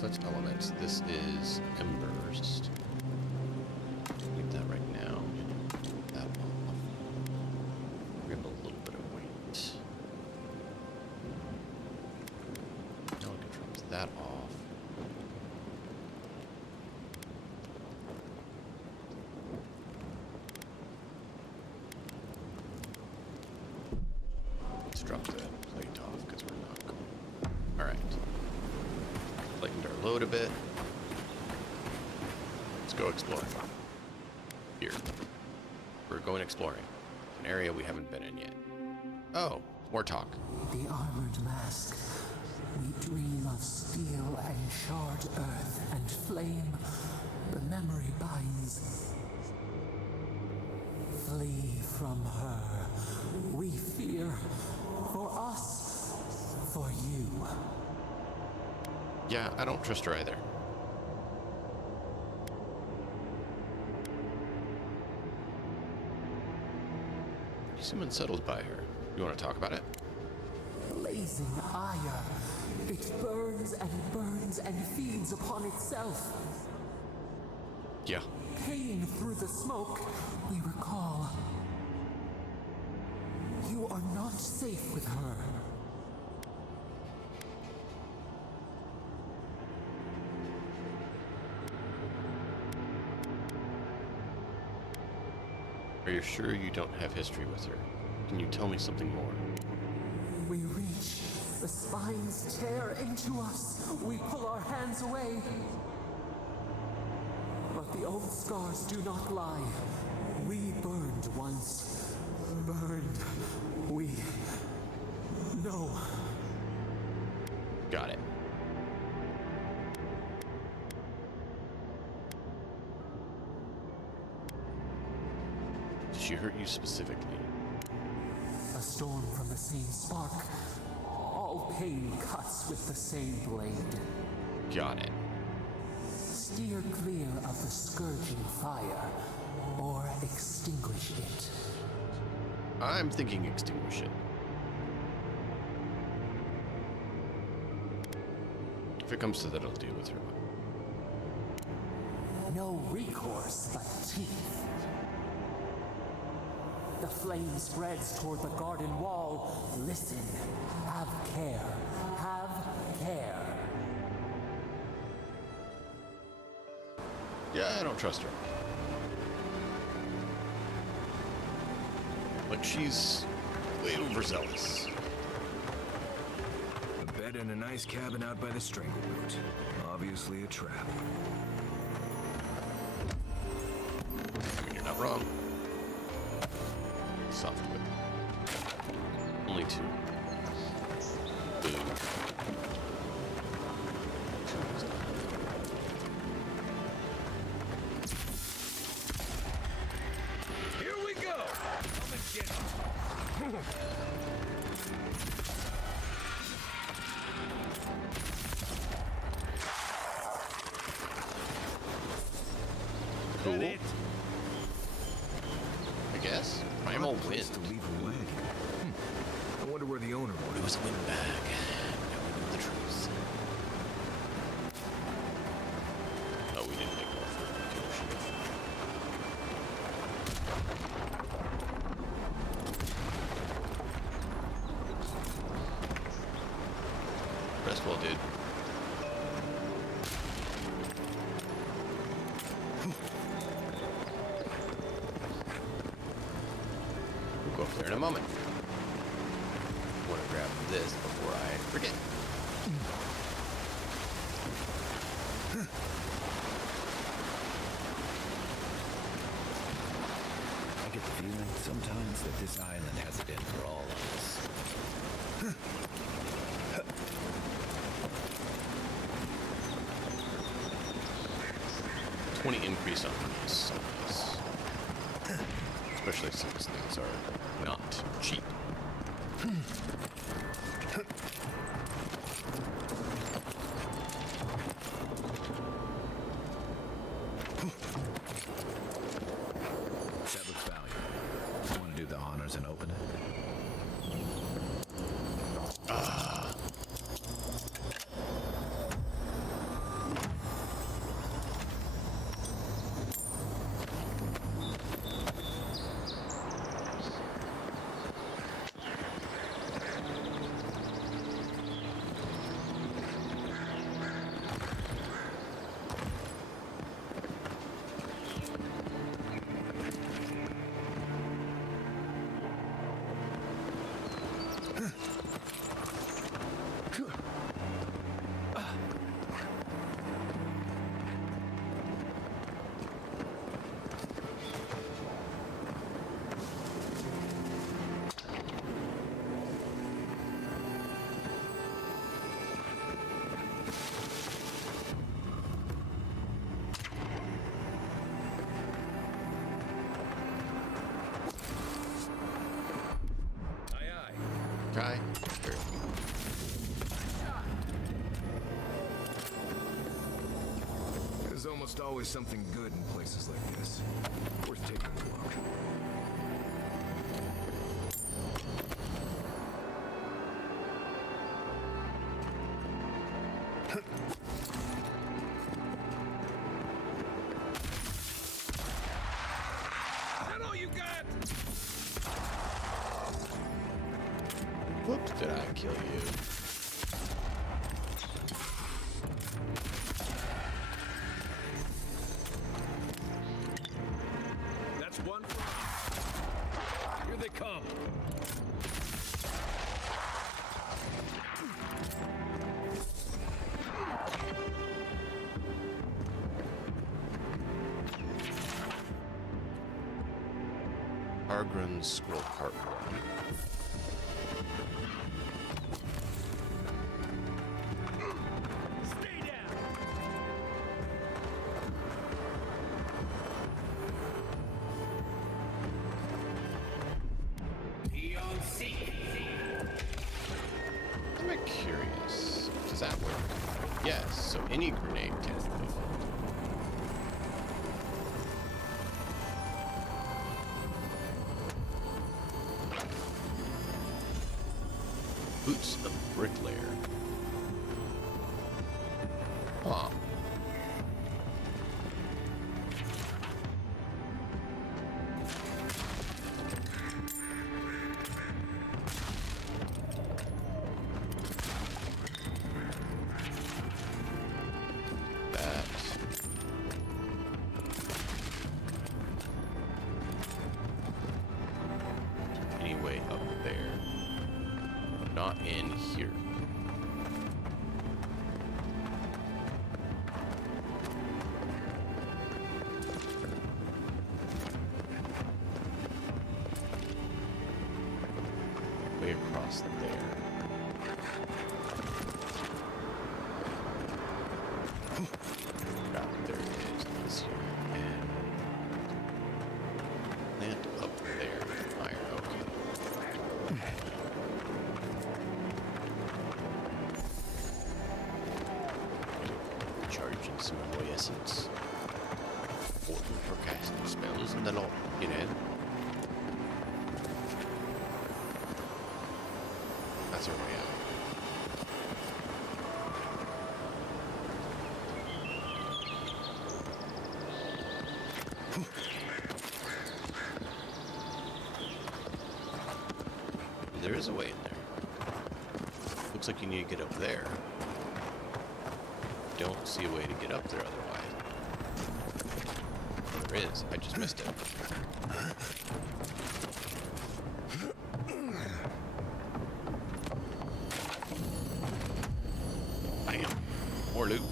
That's elements. This is embers. Leave that right now. That off. Grab a little bit of weight. Now we can drop that off. Let's drop the plate off because we're not going. All right. Lightened our load a bit. Let's go exploring. Here. We're going exploring. An area we haven't been in yet. Oh, more talk. The armored mask. We dream of steel and charred earth and flame. The memory binds. Flee from her. We fear. For us. For you. Yeah, I don't trust her either. You seem unsettled by her. You want to talk about it? Blazing ire. It burns and feeds upon itself. Yeah. Pain through the smoke, we recall. You are not safe with her. Are you sure you don't have history with her? Can you tell me something more? We reach. The spines tear into us. We pull our hands away. But the old scars do not lie. We burned once. Burned. We know. Got it. Did she hurt you specifically? A a storm from the same spark. All pain cuts with the same blade. Got it. Steer clear of the scourging fire, or extinguish it. I'm thinking extinguish it. If it comes to that, I'll deal with her. No recourse but teeth. The flame spreads toward the garden wall. Listen. Have care. Have care. Yeah, I don't trust her. Like, she's way overzealous. A bed in a nice cabin out by the Strangleroot. Obviously a trap. You're not wrong. Soft whip. Only 2. Boo. Here we go! Come and get it. Cool. I guess. Primal wind. To leave a leg. I wonder where the owner was. It was a windbag. Now we know the truth. Oh, we didn't make more for the rest well, dude. We'll go up there in a moment. I want to grab this before I forget. I get the feeling sometimes that this island has it in for all of us. 20 increase on these. Especially since things are not cheap. That looks valuable. Want to do the honors and open it? Kai? Sure. There's almost always something good in places like this. Worth taking a look. That all you got? Whoops, did I kill you? That's one. Here they come. Argren's Scroll Part 1. Seek Does that work? Yes, so any grenade can be filled. Boots of Bricklayer. Huh. Anyway, up there. Not in here. Way across there. There it is. It's here. And plant up there. Iron. Okay. Charging some more essence. Important for casting spells and the lot, you know. That's our way out. There is a way in there. Looks like you need to get up there. Don't see a way to get up there otherwise. There is. I just missed it. Bam. More loot.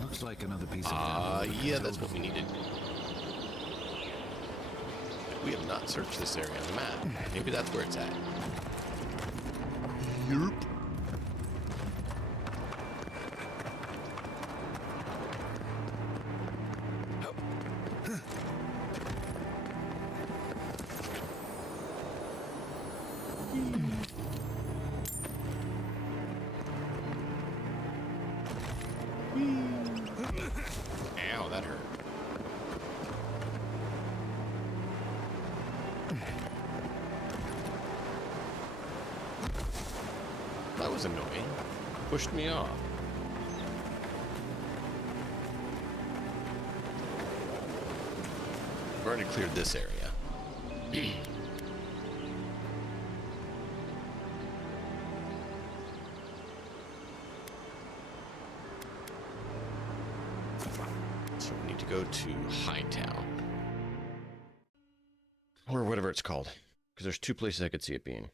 Looks like another piece of yeah, that's what we needed. We have not searched this area on the map. Maybe that's where it's at. Yerp. Ow, that hurt. That was annoying. Pushed me off. We've already cleared this area. So we need to go to Hightown. Or whatever it's called. Because there's two places I could see it being.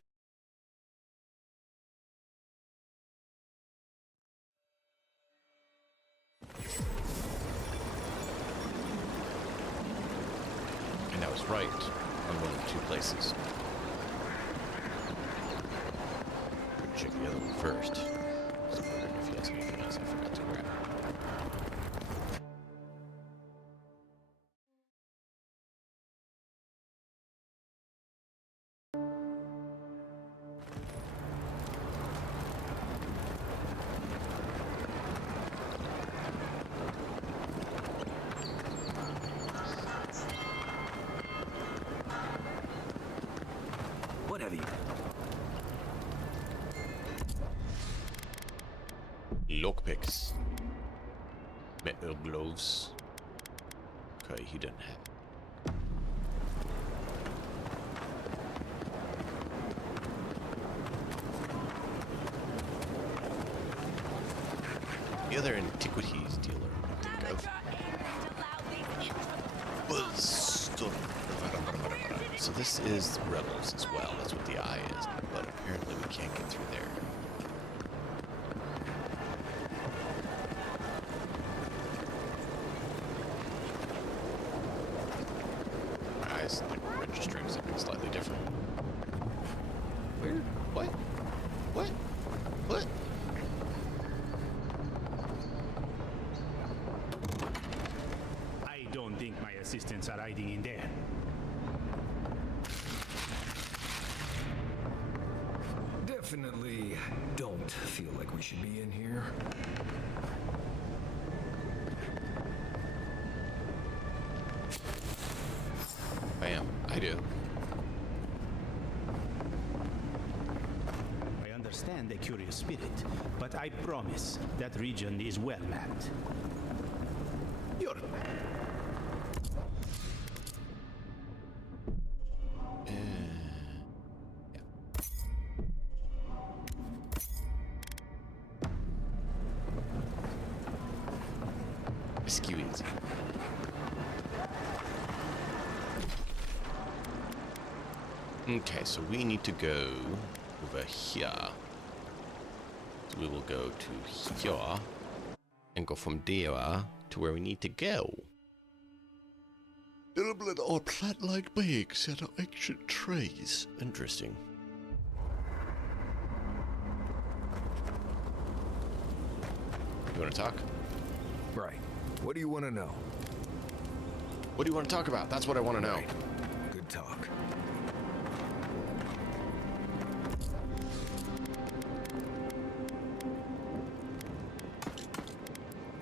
And I was right on one of the two places. Check the other one first. So I wondered if he has anything else I forgot to grab. What have you? Lockpicks. Metal gloves. Okay, he doesn't have. The other antiquities dealer I think of was so this is rebels as well. That's what the eye is, but apparently we can't get through there. My eyes like red just doing something slightly different. Where? What? What? What? I don't think my assistants are hiding in there. Definitely don't feel like we should be in here. Bam, I do. I understand the curious spirit, but I promise that region is well mapped. You're... Skew easy. Okay, so we need to go over here. So we will go to here and go from there to where we need to go. Little bit of plant-like beings that are ancient trees. Interesting. You want to talk? Right. What do you want to know? What do you want to talk about? That's what I want to know. Right. Good talk.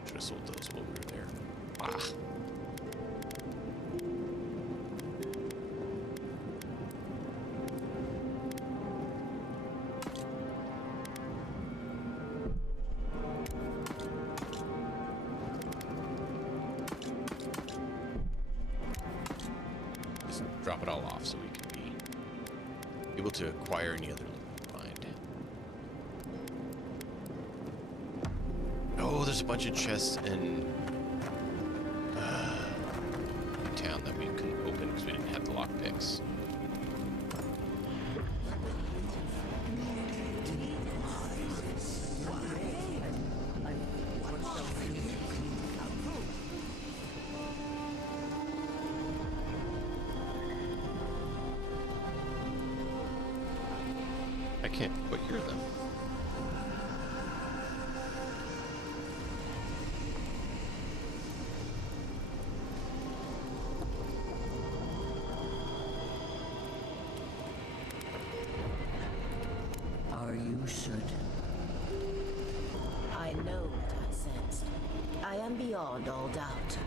Should have sold those while we were there. Ah. Just drop it all off so we can be able to acquire any other loot we find. Oh, there's a bunch of chests in town that we couldn't open because we didn't have the lockpicks. I can't quite hear them. Are you certain? I know what I sensed. I am beyond all doubt.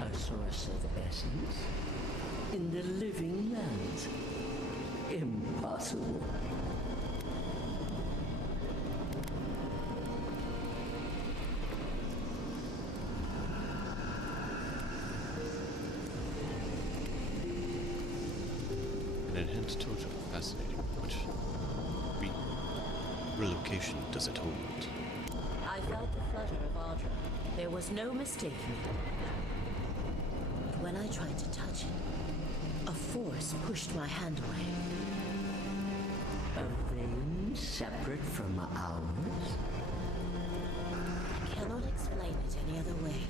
A source of essence? In the living lands? Impossible. An enhanced totem. Fascinating. What relocation does it hold? I felt the flutter of Audra. There was no mistaking it. But when I tried to touch it, a force pushed my hand away. A vein separate from ours? I cannot explain it any other way.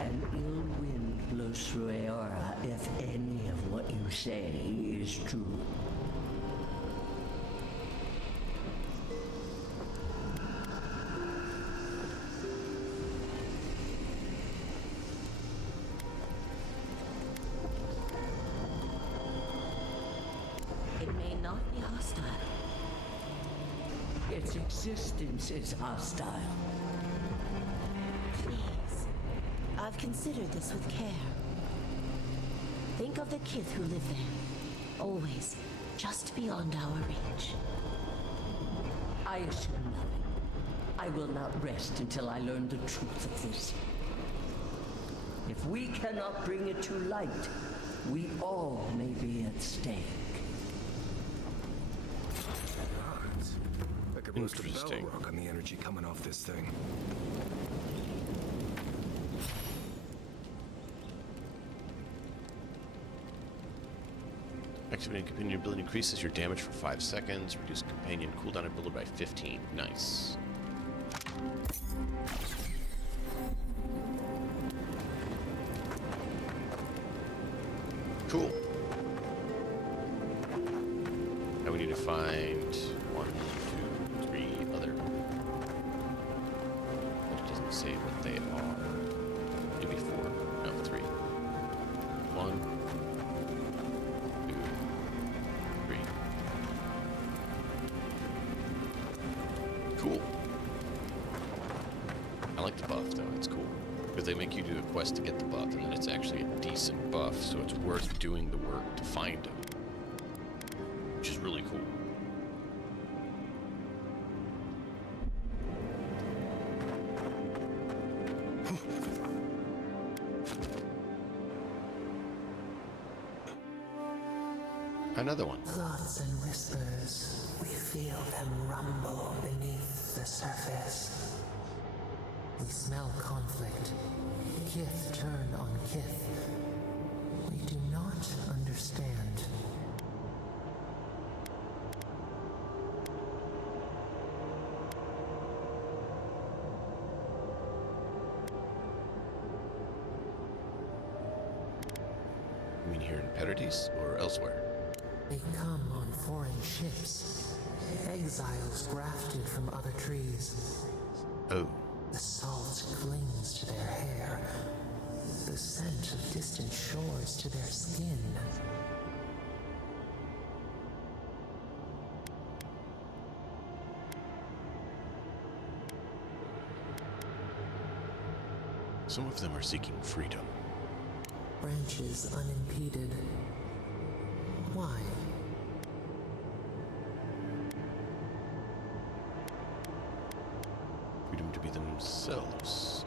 An ill wind blows through Aora if any of what you say is true. It may not be hostile. Its existence is hostile. Please. I've considered this with care. Think of the kith who live there. Always just beyond our reach. I assume nothing. I will not rest until I learn the truth of this. If we cannot bring it to light, we all may be at stake. I could roast a battle rock on the energy coming off this thing. Activating companion ability increases your damage for 5 seconds. Reduce companion cooldown ability by 15. Nice. Cool. Now we need to find 1, 2, 3 other. It doesn't say what they are. Maybe 4. No, 3. 1, 2, 3. Cool. I like the buff though, it's cool. Because they make you do a quest to get the buff, and then it's actually a decent buff, so it's worth doing the work to find them. Which is really cool. Another one. Thoughts and whispers, we feel them rumble beneath the surface. We smell conflict. Kith turn on kith. We do not understand. You mean here in Paradise or elsewhere? They come on foreign ships. Exiles grafted from other trees. Oh. The salt clings to their hair. The scent of distant shores to their skin. Some of them are seeking freedom. Branches unimpeded. Why? Freedom to be themselves.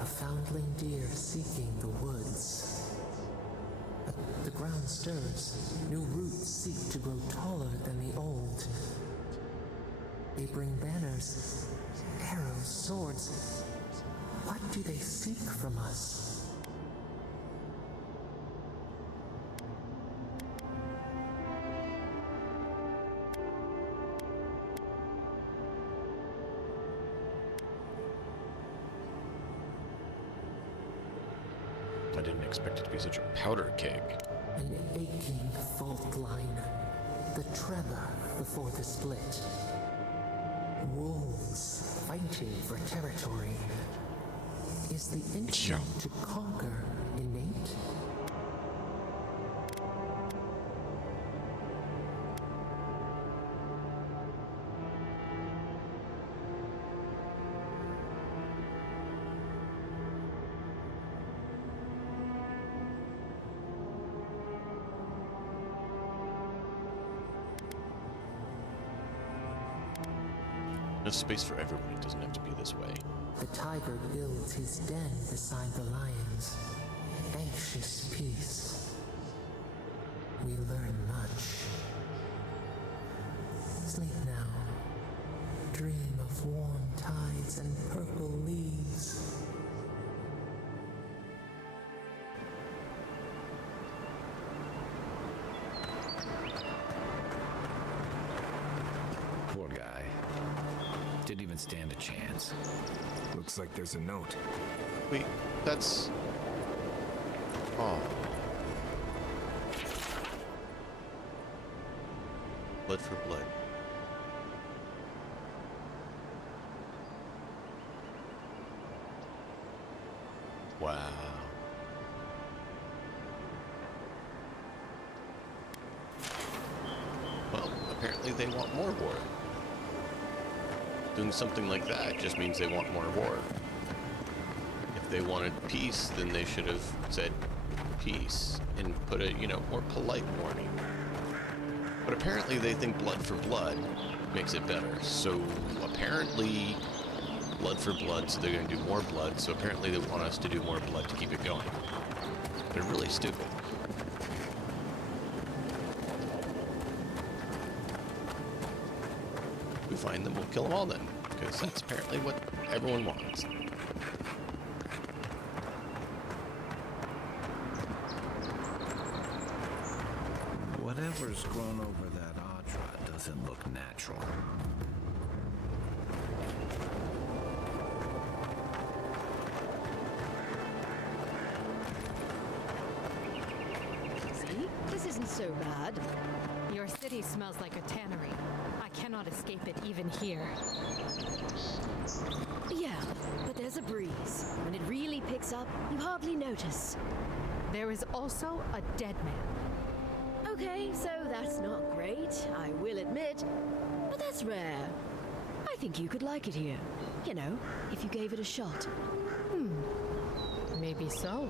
A foundling deer seeking the woods. But the ground stirs. New roots seek to grow taller than the old. They bring banners, arrows, swords. What do they seek from us? I didn't expect it to be such a powder keg. An aching fault line. The tremor before the split. Wolves fighting for territory. Is the instinct to conquer innate? Enough space for everyone. It doesn't have to be this way. The tiger builds his den beside the lions. Anxious peace. We learn much. Sleep now. Dream of warm tides and purple leaves. Poor guy. Didn't even stand a chance. Looks like there's a note. Wait, that's... Oh. Blood for blood. Wow. Well, apparently they want more war. Doing something like that just means they want more war. If they wanted peace, then they should have said peace and put a, more polite warning. But apparently they think blood for blood makes it better. So apparently blood for blood, so they're going to do more blood. So apparently they want us to do more blood to keep it going. They're really stupid. We find them, we'll kill them all then, because that's apparently what everyone wants. Whatever's grown over that Audra doesn't look natural. isn't so bad. Your city smells like a tannery. I cannot escape it even here. Yeah, but there's a breeze. When it really picks up, you hardly notice. There is also a dead man. Okay, so that's not great, I will admit. But that's rare. I think you could like it here. You know, if you gave it a shot. Maybe so.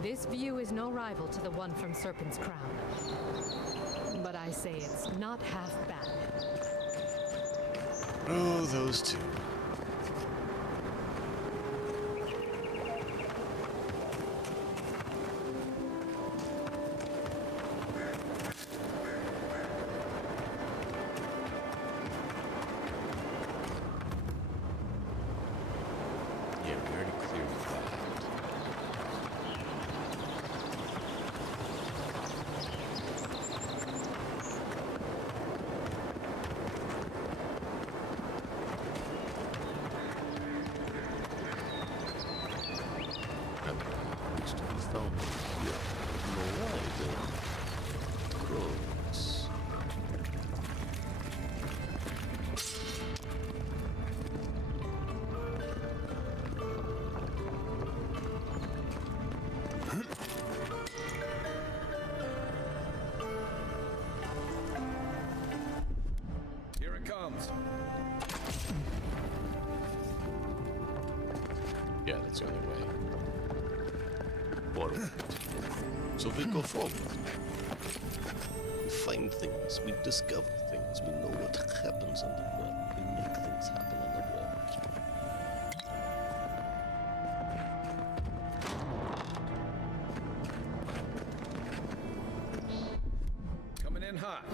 This view is no rival to the one from Serpent's Crown. But I say it's not half bad. Oh, those two. Yeah, we already cleared that. Needs to be found here. No idea. Gross. Here it comes. Yeah, that's the only way. Forward. So we go forward. We find things, we discover things, we know what happens in the world. We make things happen in the world. Coming in hot.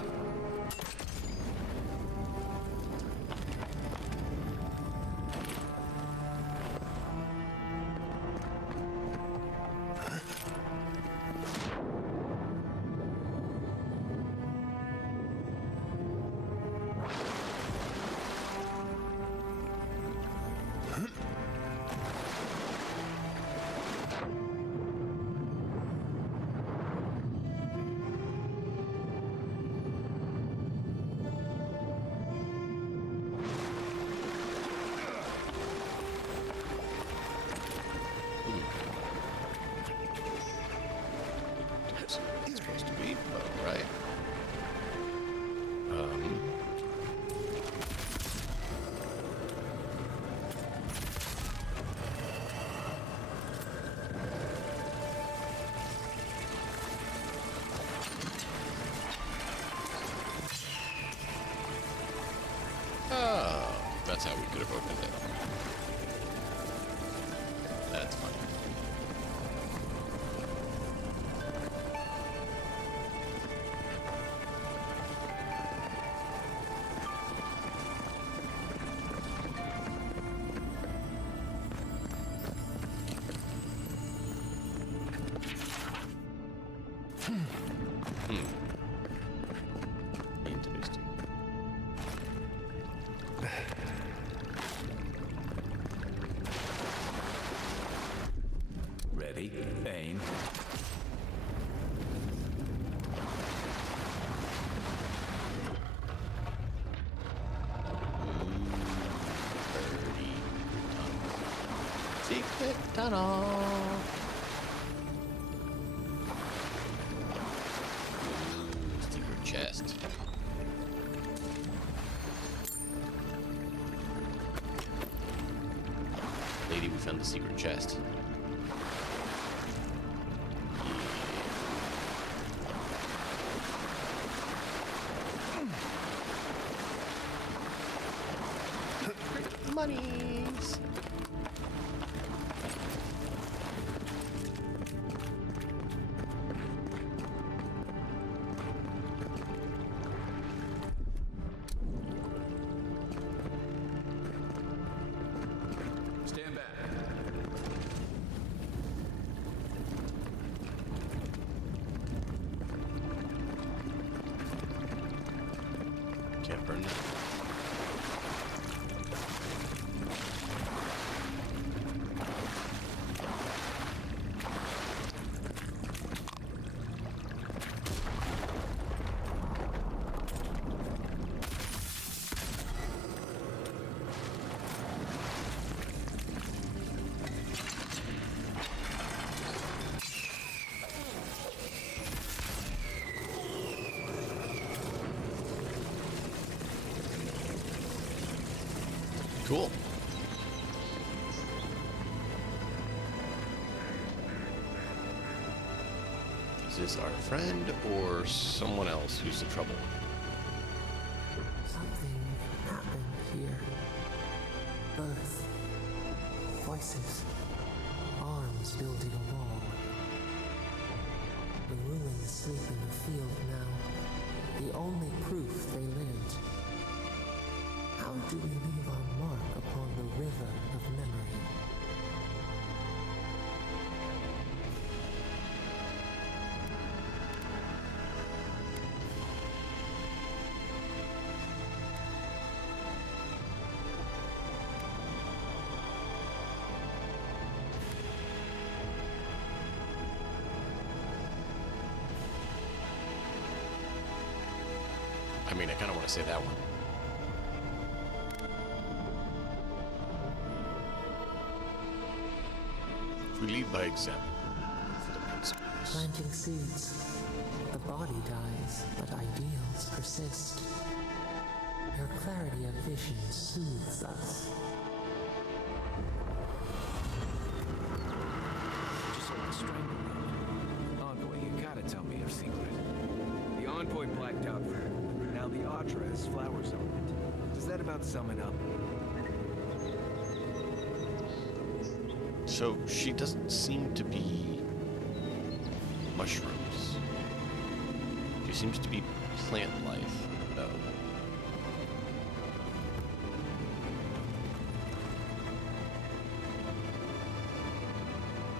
That's what it's supposed to be, but alright. Oh, that's how we could have opened it. That's funny. Interesting. Ready, aim. Secret tunnel. Secret chest. Lady, we found the secret chest. Monies. Stand back. Can't burn that. Cool. Is this our friend or someone else who's in trouble? Something happened here. Birth. Voices. Arms building a wall. The ruins sleep in the field now. The only proof they lived. How do we leave our mark upon the river of memory? I mean, I kind of want to say that one. If we lead by example, for the principles. Planting seeds. The body dies, but ideals persist. Your clarity of vision soothes us. Just like the stranglehold. Envoy, you gotta tell me your secret. The Envoy blacked out for her. Now the Audra has flowers on it. Does that about sum it up? So she doesn't seem to be mushrooms. She seems to be plant life, though.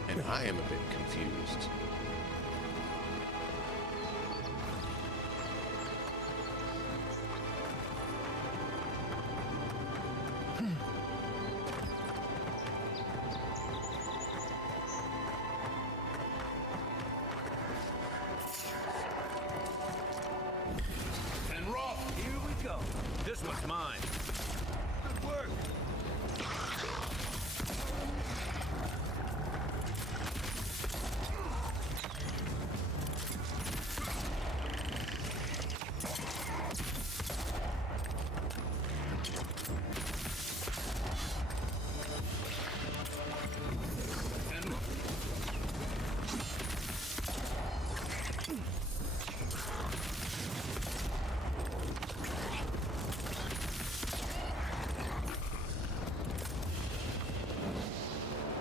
And I am a bit confused. This one's mine. Good work.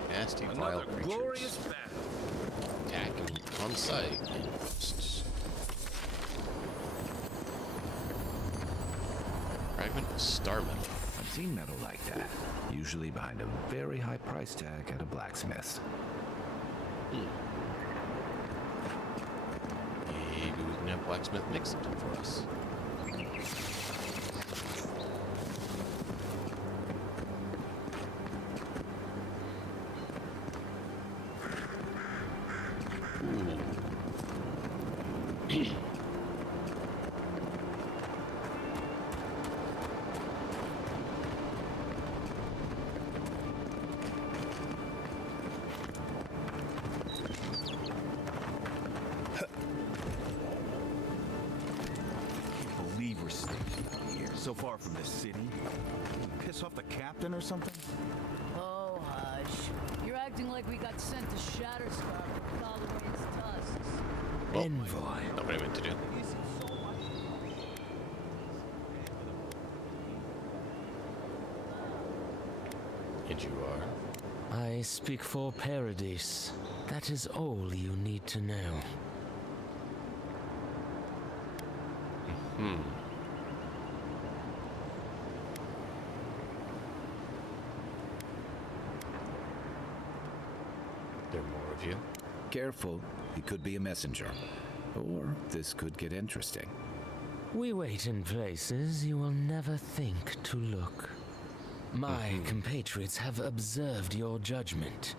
Nasty, vile Another creatures. glorious battle. Attacking on sight. Fragment of star metal. I've seen metal like that. Usually behind a very high price tag at a blacksmith. Maybe we can have blacksmith make something for us. Believe we're stationed here, so far from the city. Piss off the captain or something? Oh, hush. You're acting like we got sent to Shatterstar for Callaway's tusks. Envoy. Not what I meant to do. And you are? I speak for Paradise. That is all you need to know. There are more of you? Careful, he could be a messenger. Or this could get interesting. We wait in places you will never think to look. My compatriots have observed your judgment.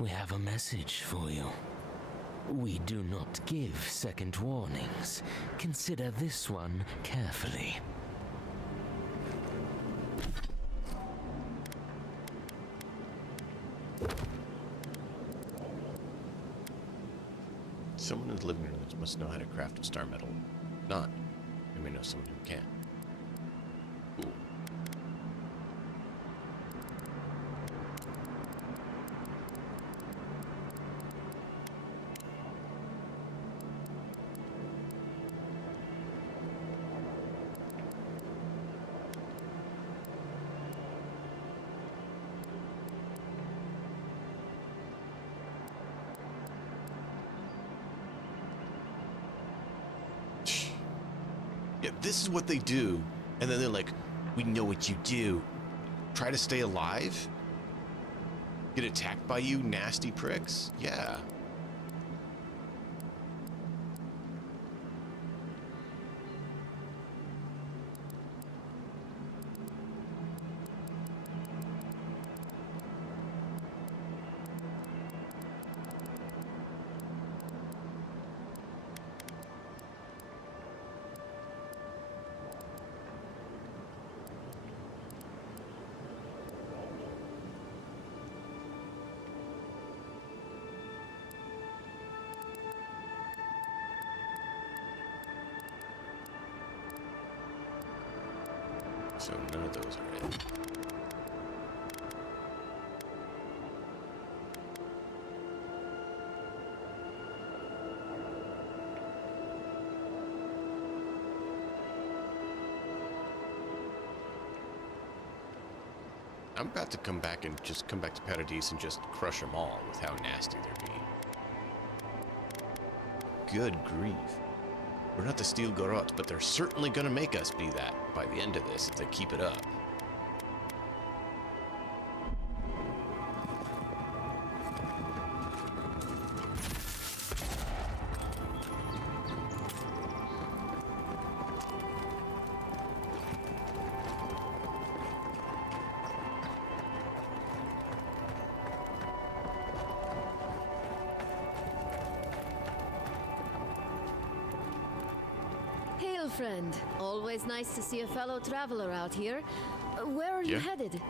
We have a message for you. We do not give second warnings. Consider this one carefully. Someone in the living rooms must know how to craft star metal. Not, we may know someone who can. Ooh. this is what they do, and then they're like, we know what you do. Try to stay alive? Get attacked by you nasty pricks? Yeah. So none of those are it. I'm about to come back and just come back to Paradise and just crush them all with how nasty they're being. Good grief. We're not the Steel Garrote, but they're certainly going to make us be that by the end of this if they keep it up. Friend, always nice to see a fellow traveler out here. Where are you headed?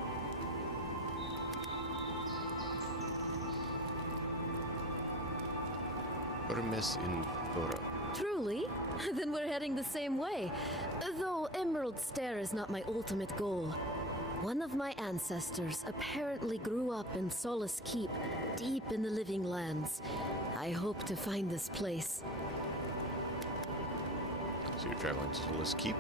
Miss in Dora. Truly? Then we're heading the same way. Though Emerald Stair is not my ultimate goal. One of my ancestors apparently grew up in Solace Keep, deep in the Living Lands. I hope to find this place. So you're traveling to Solace Keep?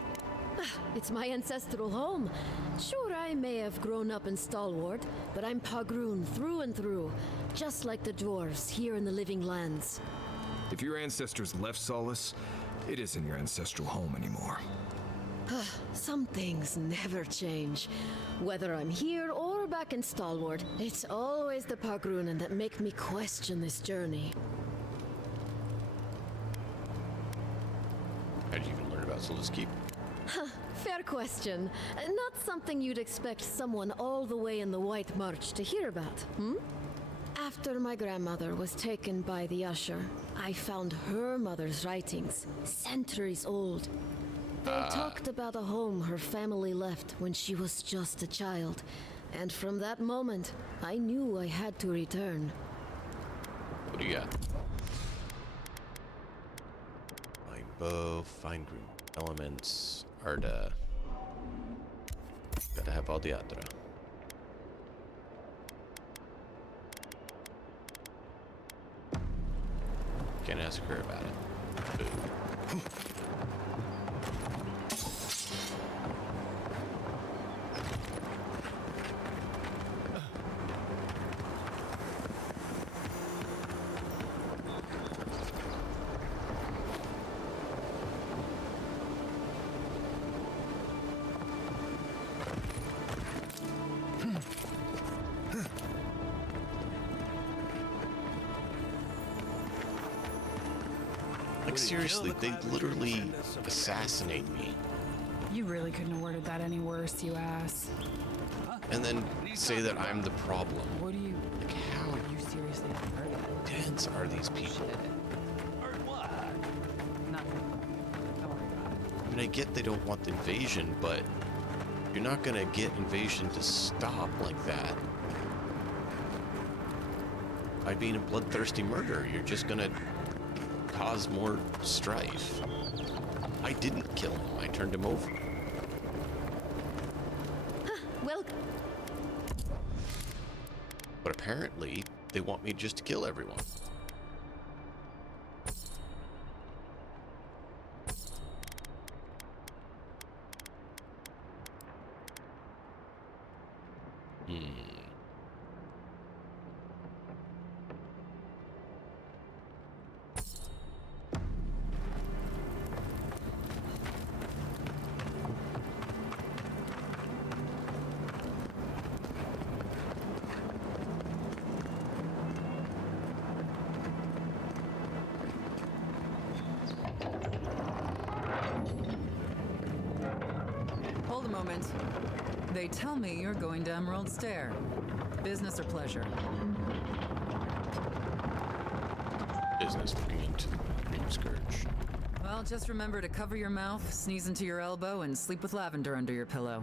It's my ancestral home. Sure, I may have grown up in Stalwart, but I'm Pagroon through and through, just like the dwarves here in the Living Lands. If your ancestors left Solace, it isn't your ancestral home anymore. Some things never change. Whether I'm here or back in Stalwart, it's always the Pagroonen that make me question this journey. How did you even learn about Solace Keep? Fair question. Not something you'd expect someone all the way in the White March to hear about, hmm? After my grandmother was taken by the Usher, I found her mother's writings, centuries old. They talked about a home her family left when she was just a child, and from that moment, I knew I had to return. What do you got? Fine bow, fine green elements, Arda. Gotta have all the Adra. Can't ask her about it. Boo. Like seriously, they literally assassinate me. You really couldn't have worded that any worse, you ass. And then say that I'm the problem. What do you... Like, how are you seriously hurt? dense are these people? Or what? Nothing. Don't worry about it. I mean, I get they don't want the invasion, but you're not gonna get invasion to stop like that. By being a bloodthirsty murderer, you're just gonna cause more strife. I didn't kill him, I turned him over. Well... But apparently, they want me just to kill everyone. moment. They tell me you're going to Emerald Stair. Business or pleasure? Business, looking into the Green Scourge. Well, just remember to cover your mouth, sneeze into your elbow, and sleep with lavender under your pillow.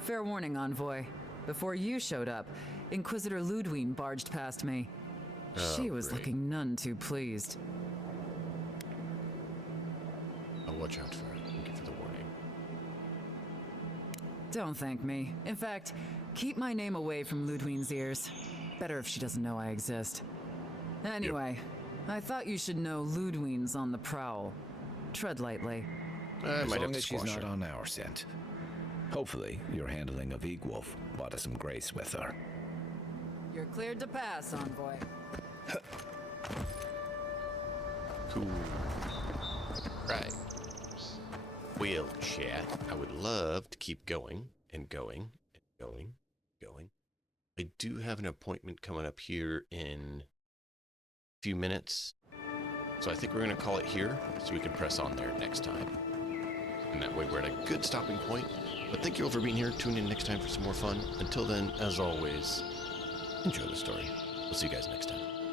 Fair warning, Envoy. Before you showed up, Inquisitor Ludwine barged past me. She was looking none too pleased. I'll watch out for it. Thank you for the warning. Don't thank me. In fact, keep my name away from Ludwine's ears. Better if she doesn't know I exist. Anyway, I thought you should know Ludwine's on the prowl. Tread lightly. As long as she's not on our scent. Hopefully, your handling of Egwolf brought us some grace with her. You're cleared to pass, Envoy. Cool. Right. Well, chat, I would love to keep going and going and going and going. I do have an appointment coming up here in a few minutes. So I think we're going to call it here so we can press on there next time. And that way we're at a good stopping point. But thank you all for being here. Tune in next time for some more fun. Until then, as always, enjoy the story. We'll see you guys next time.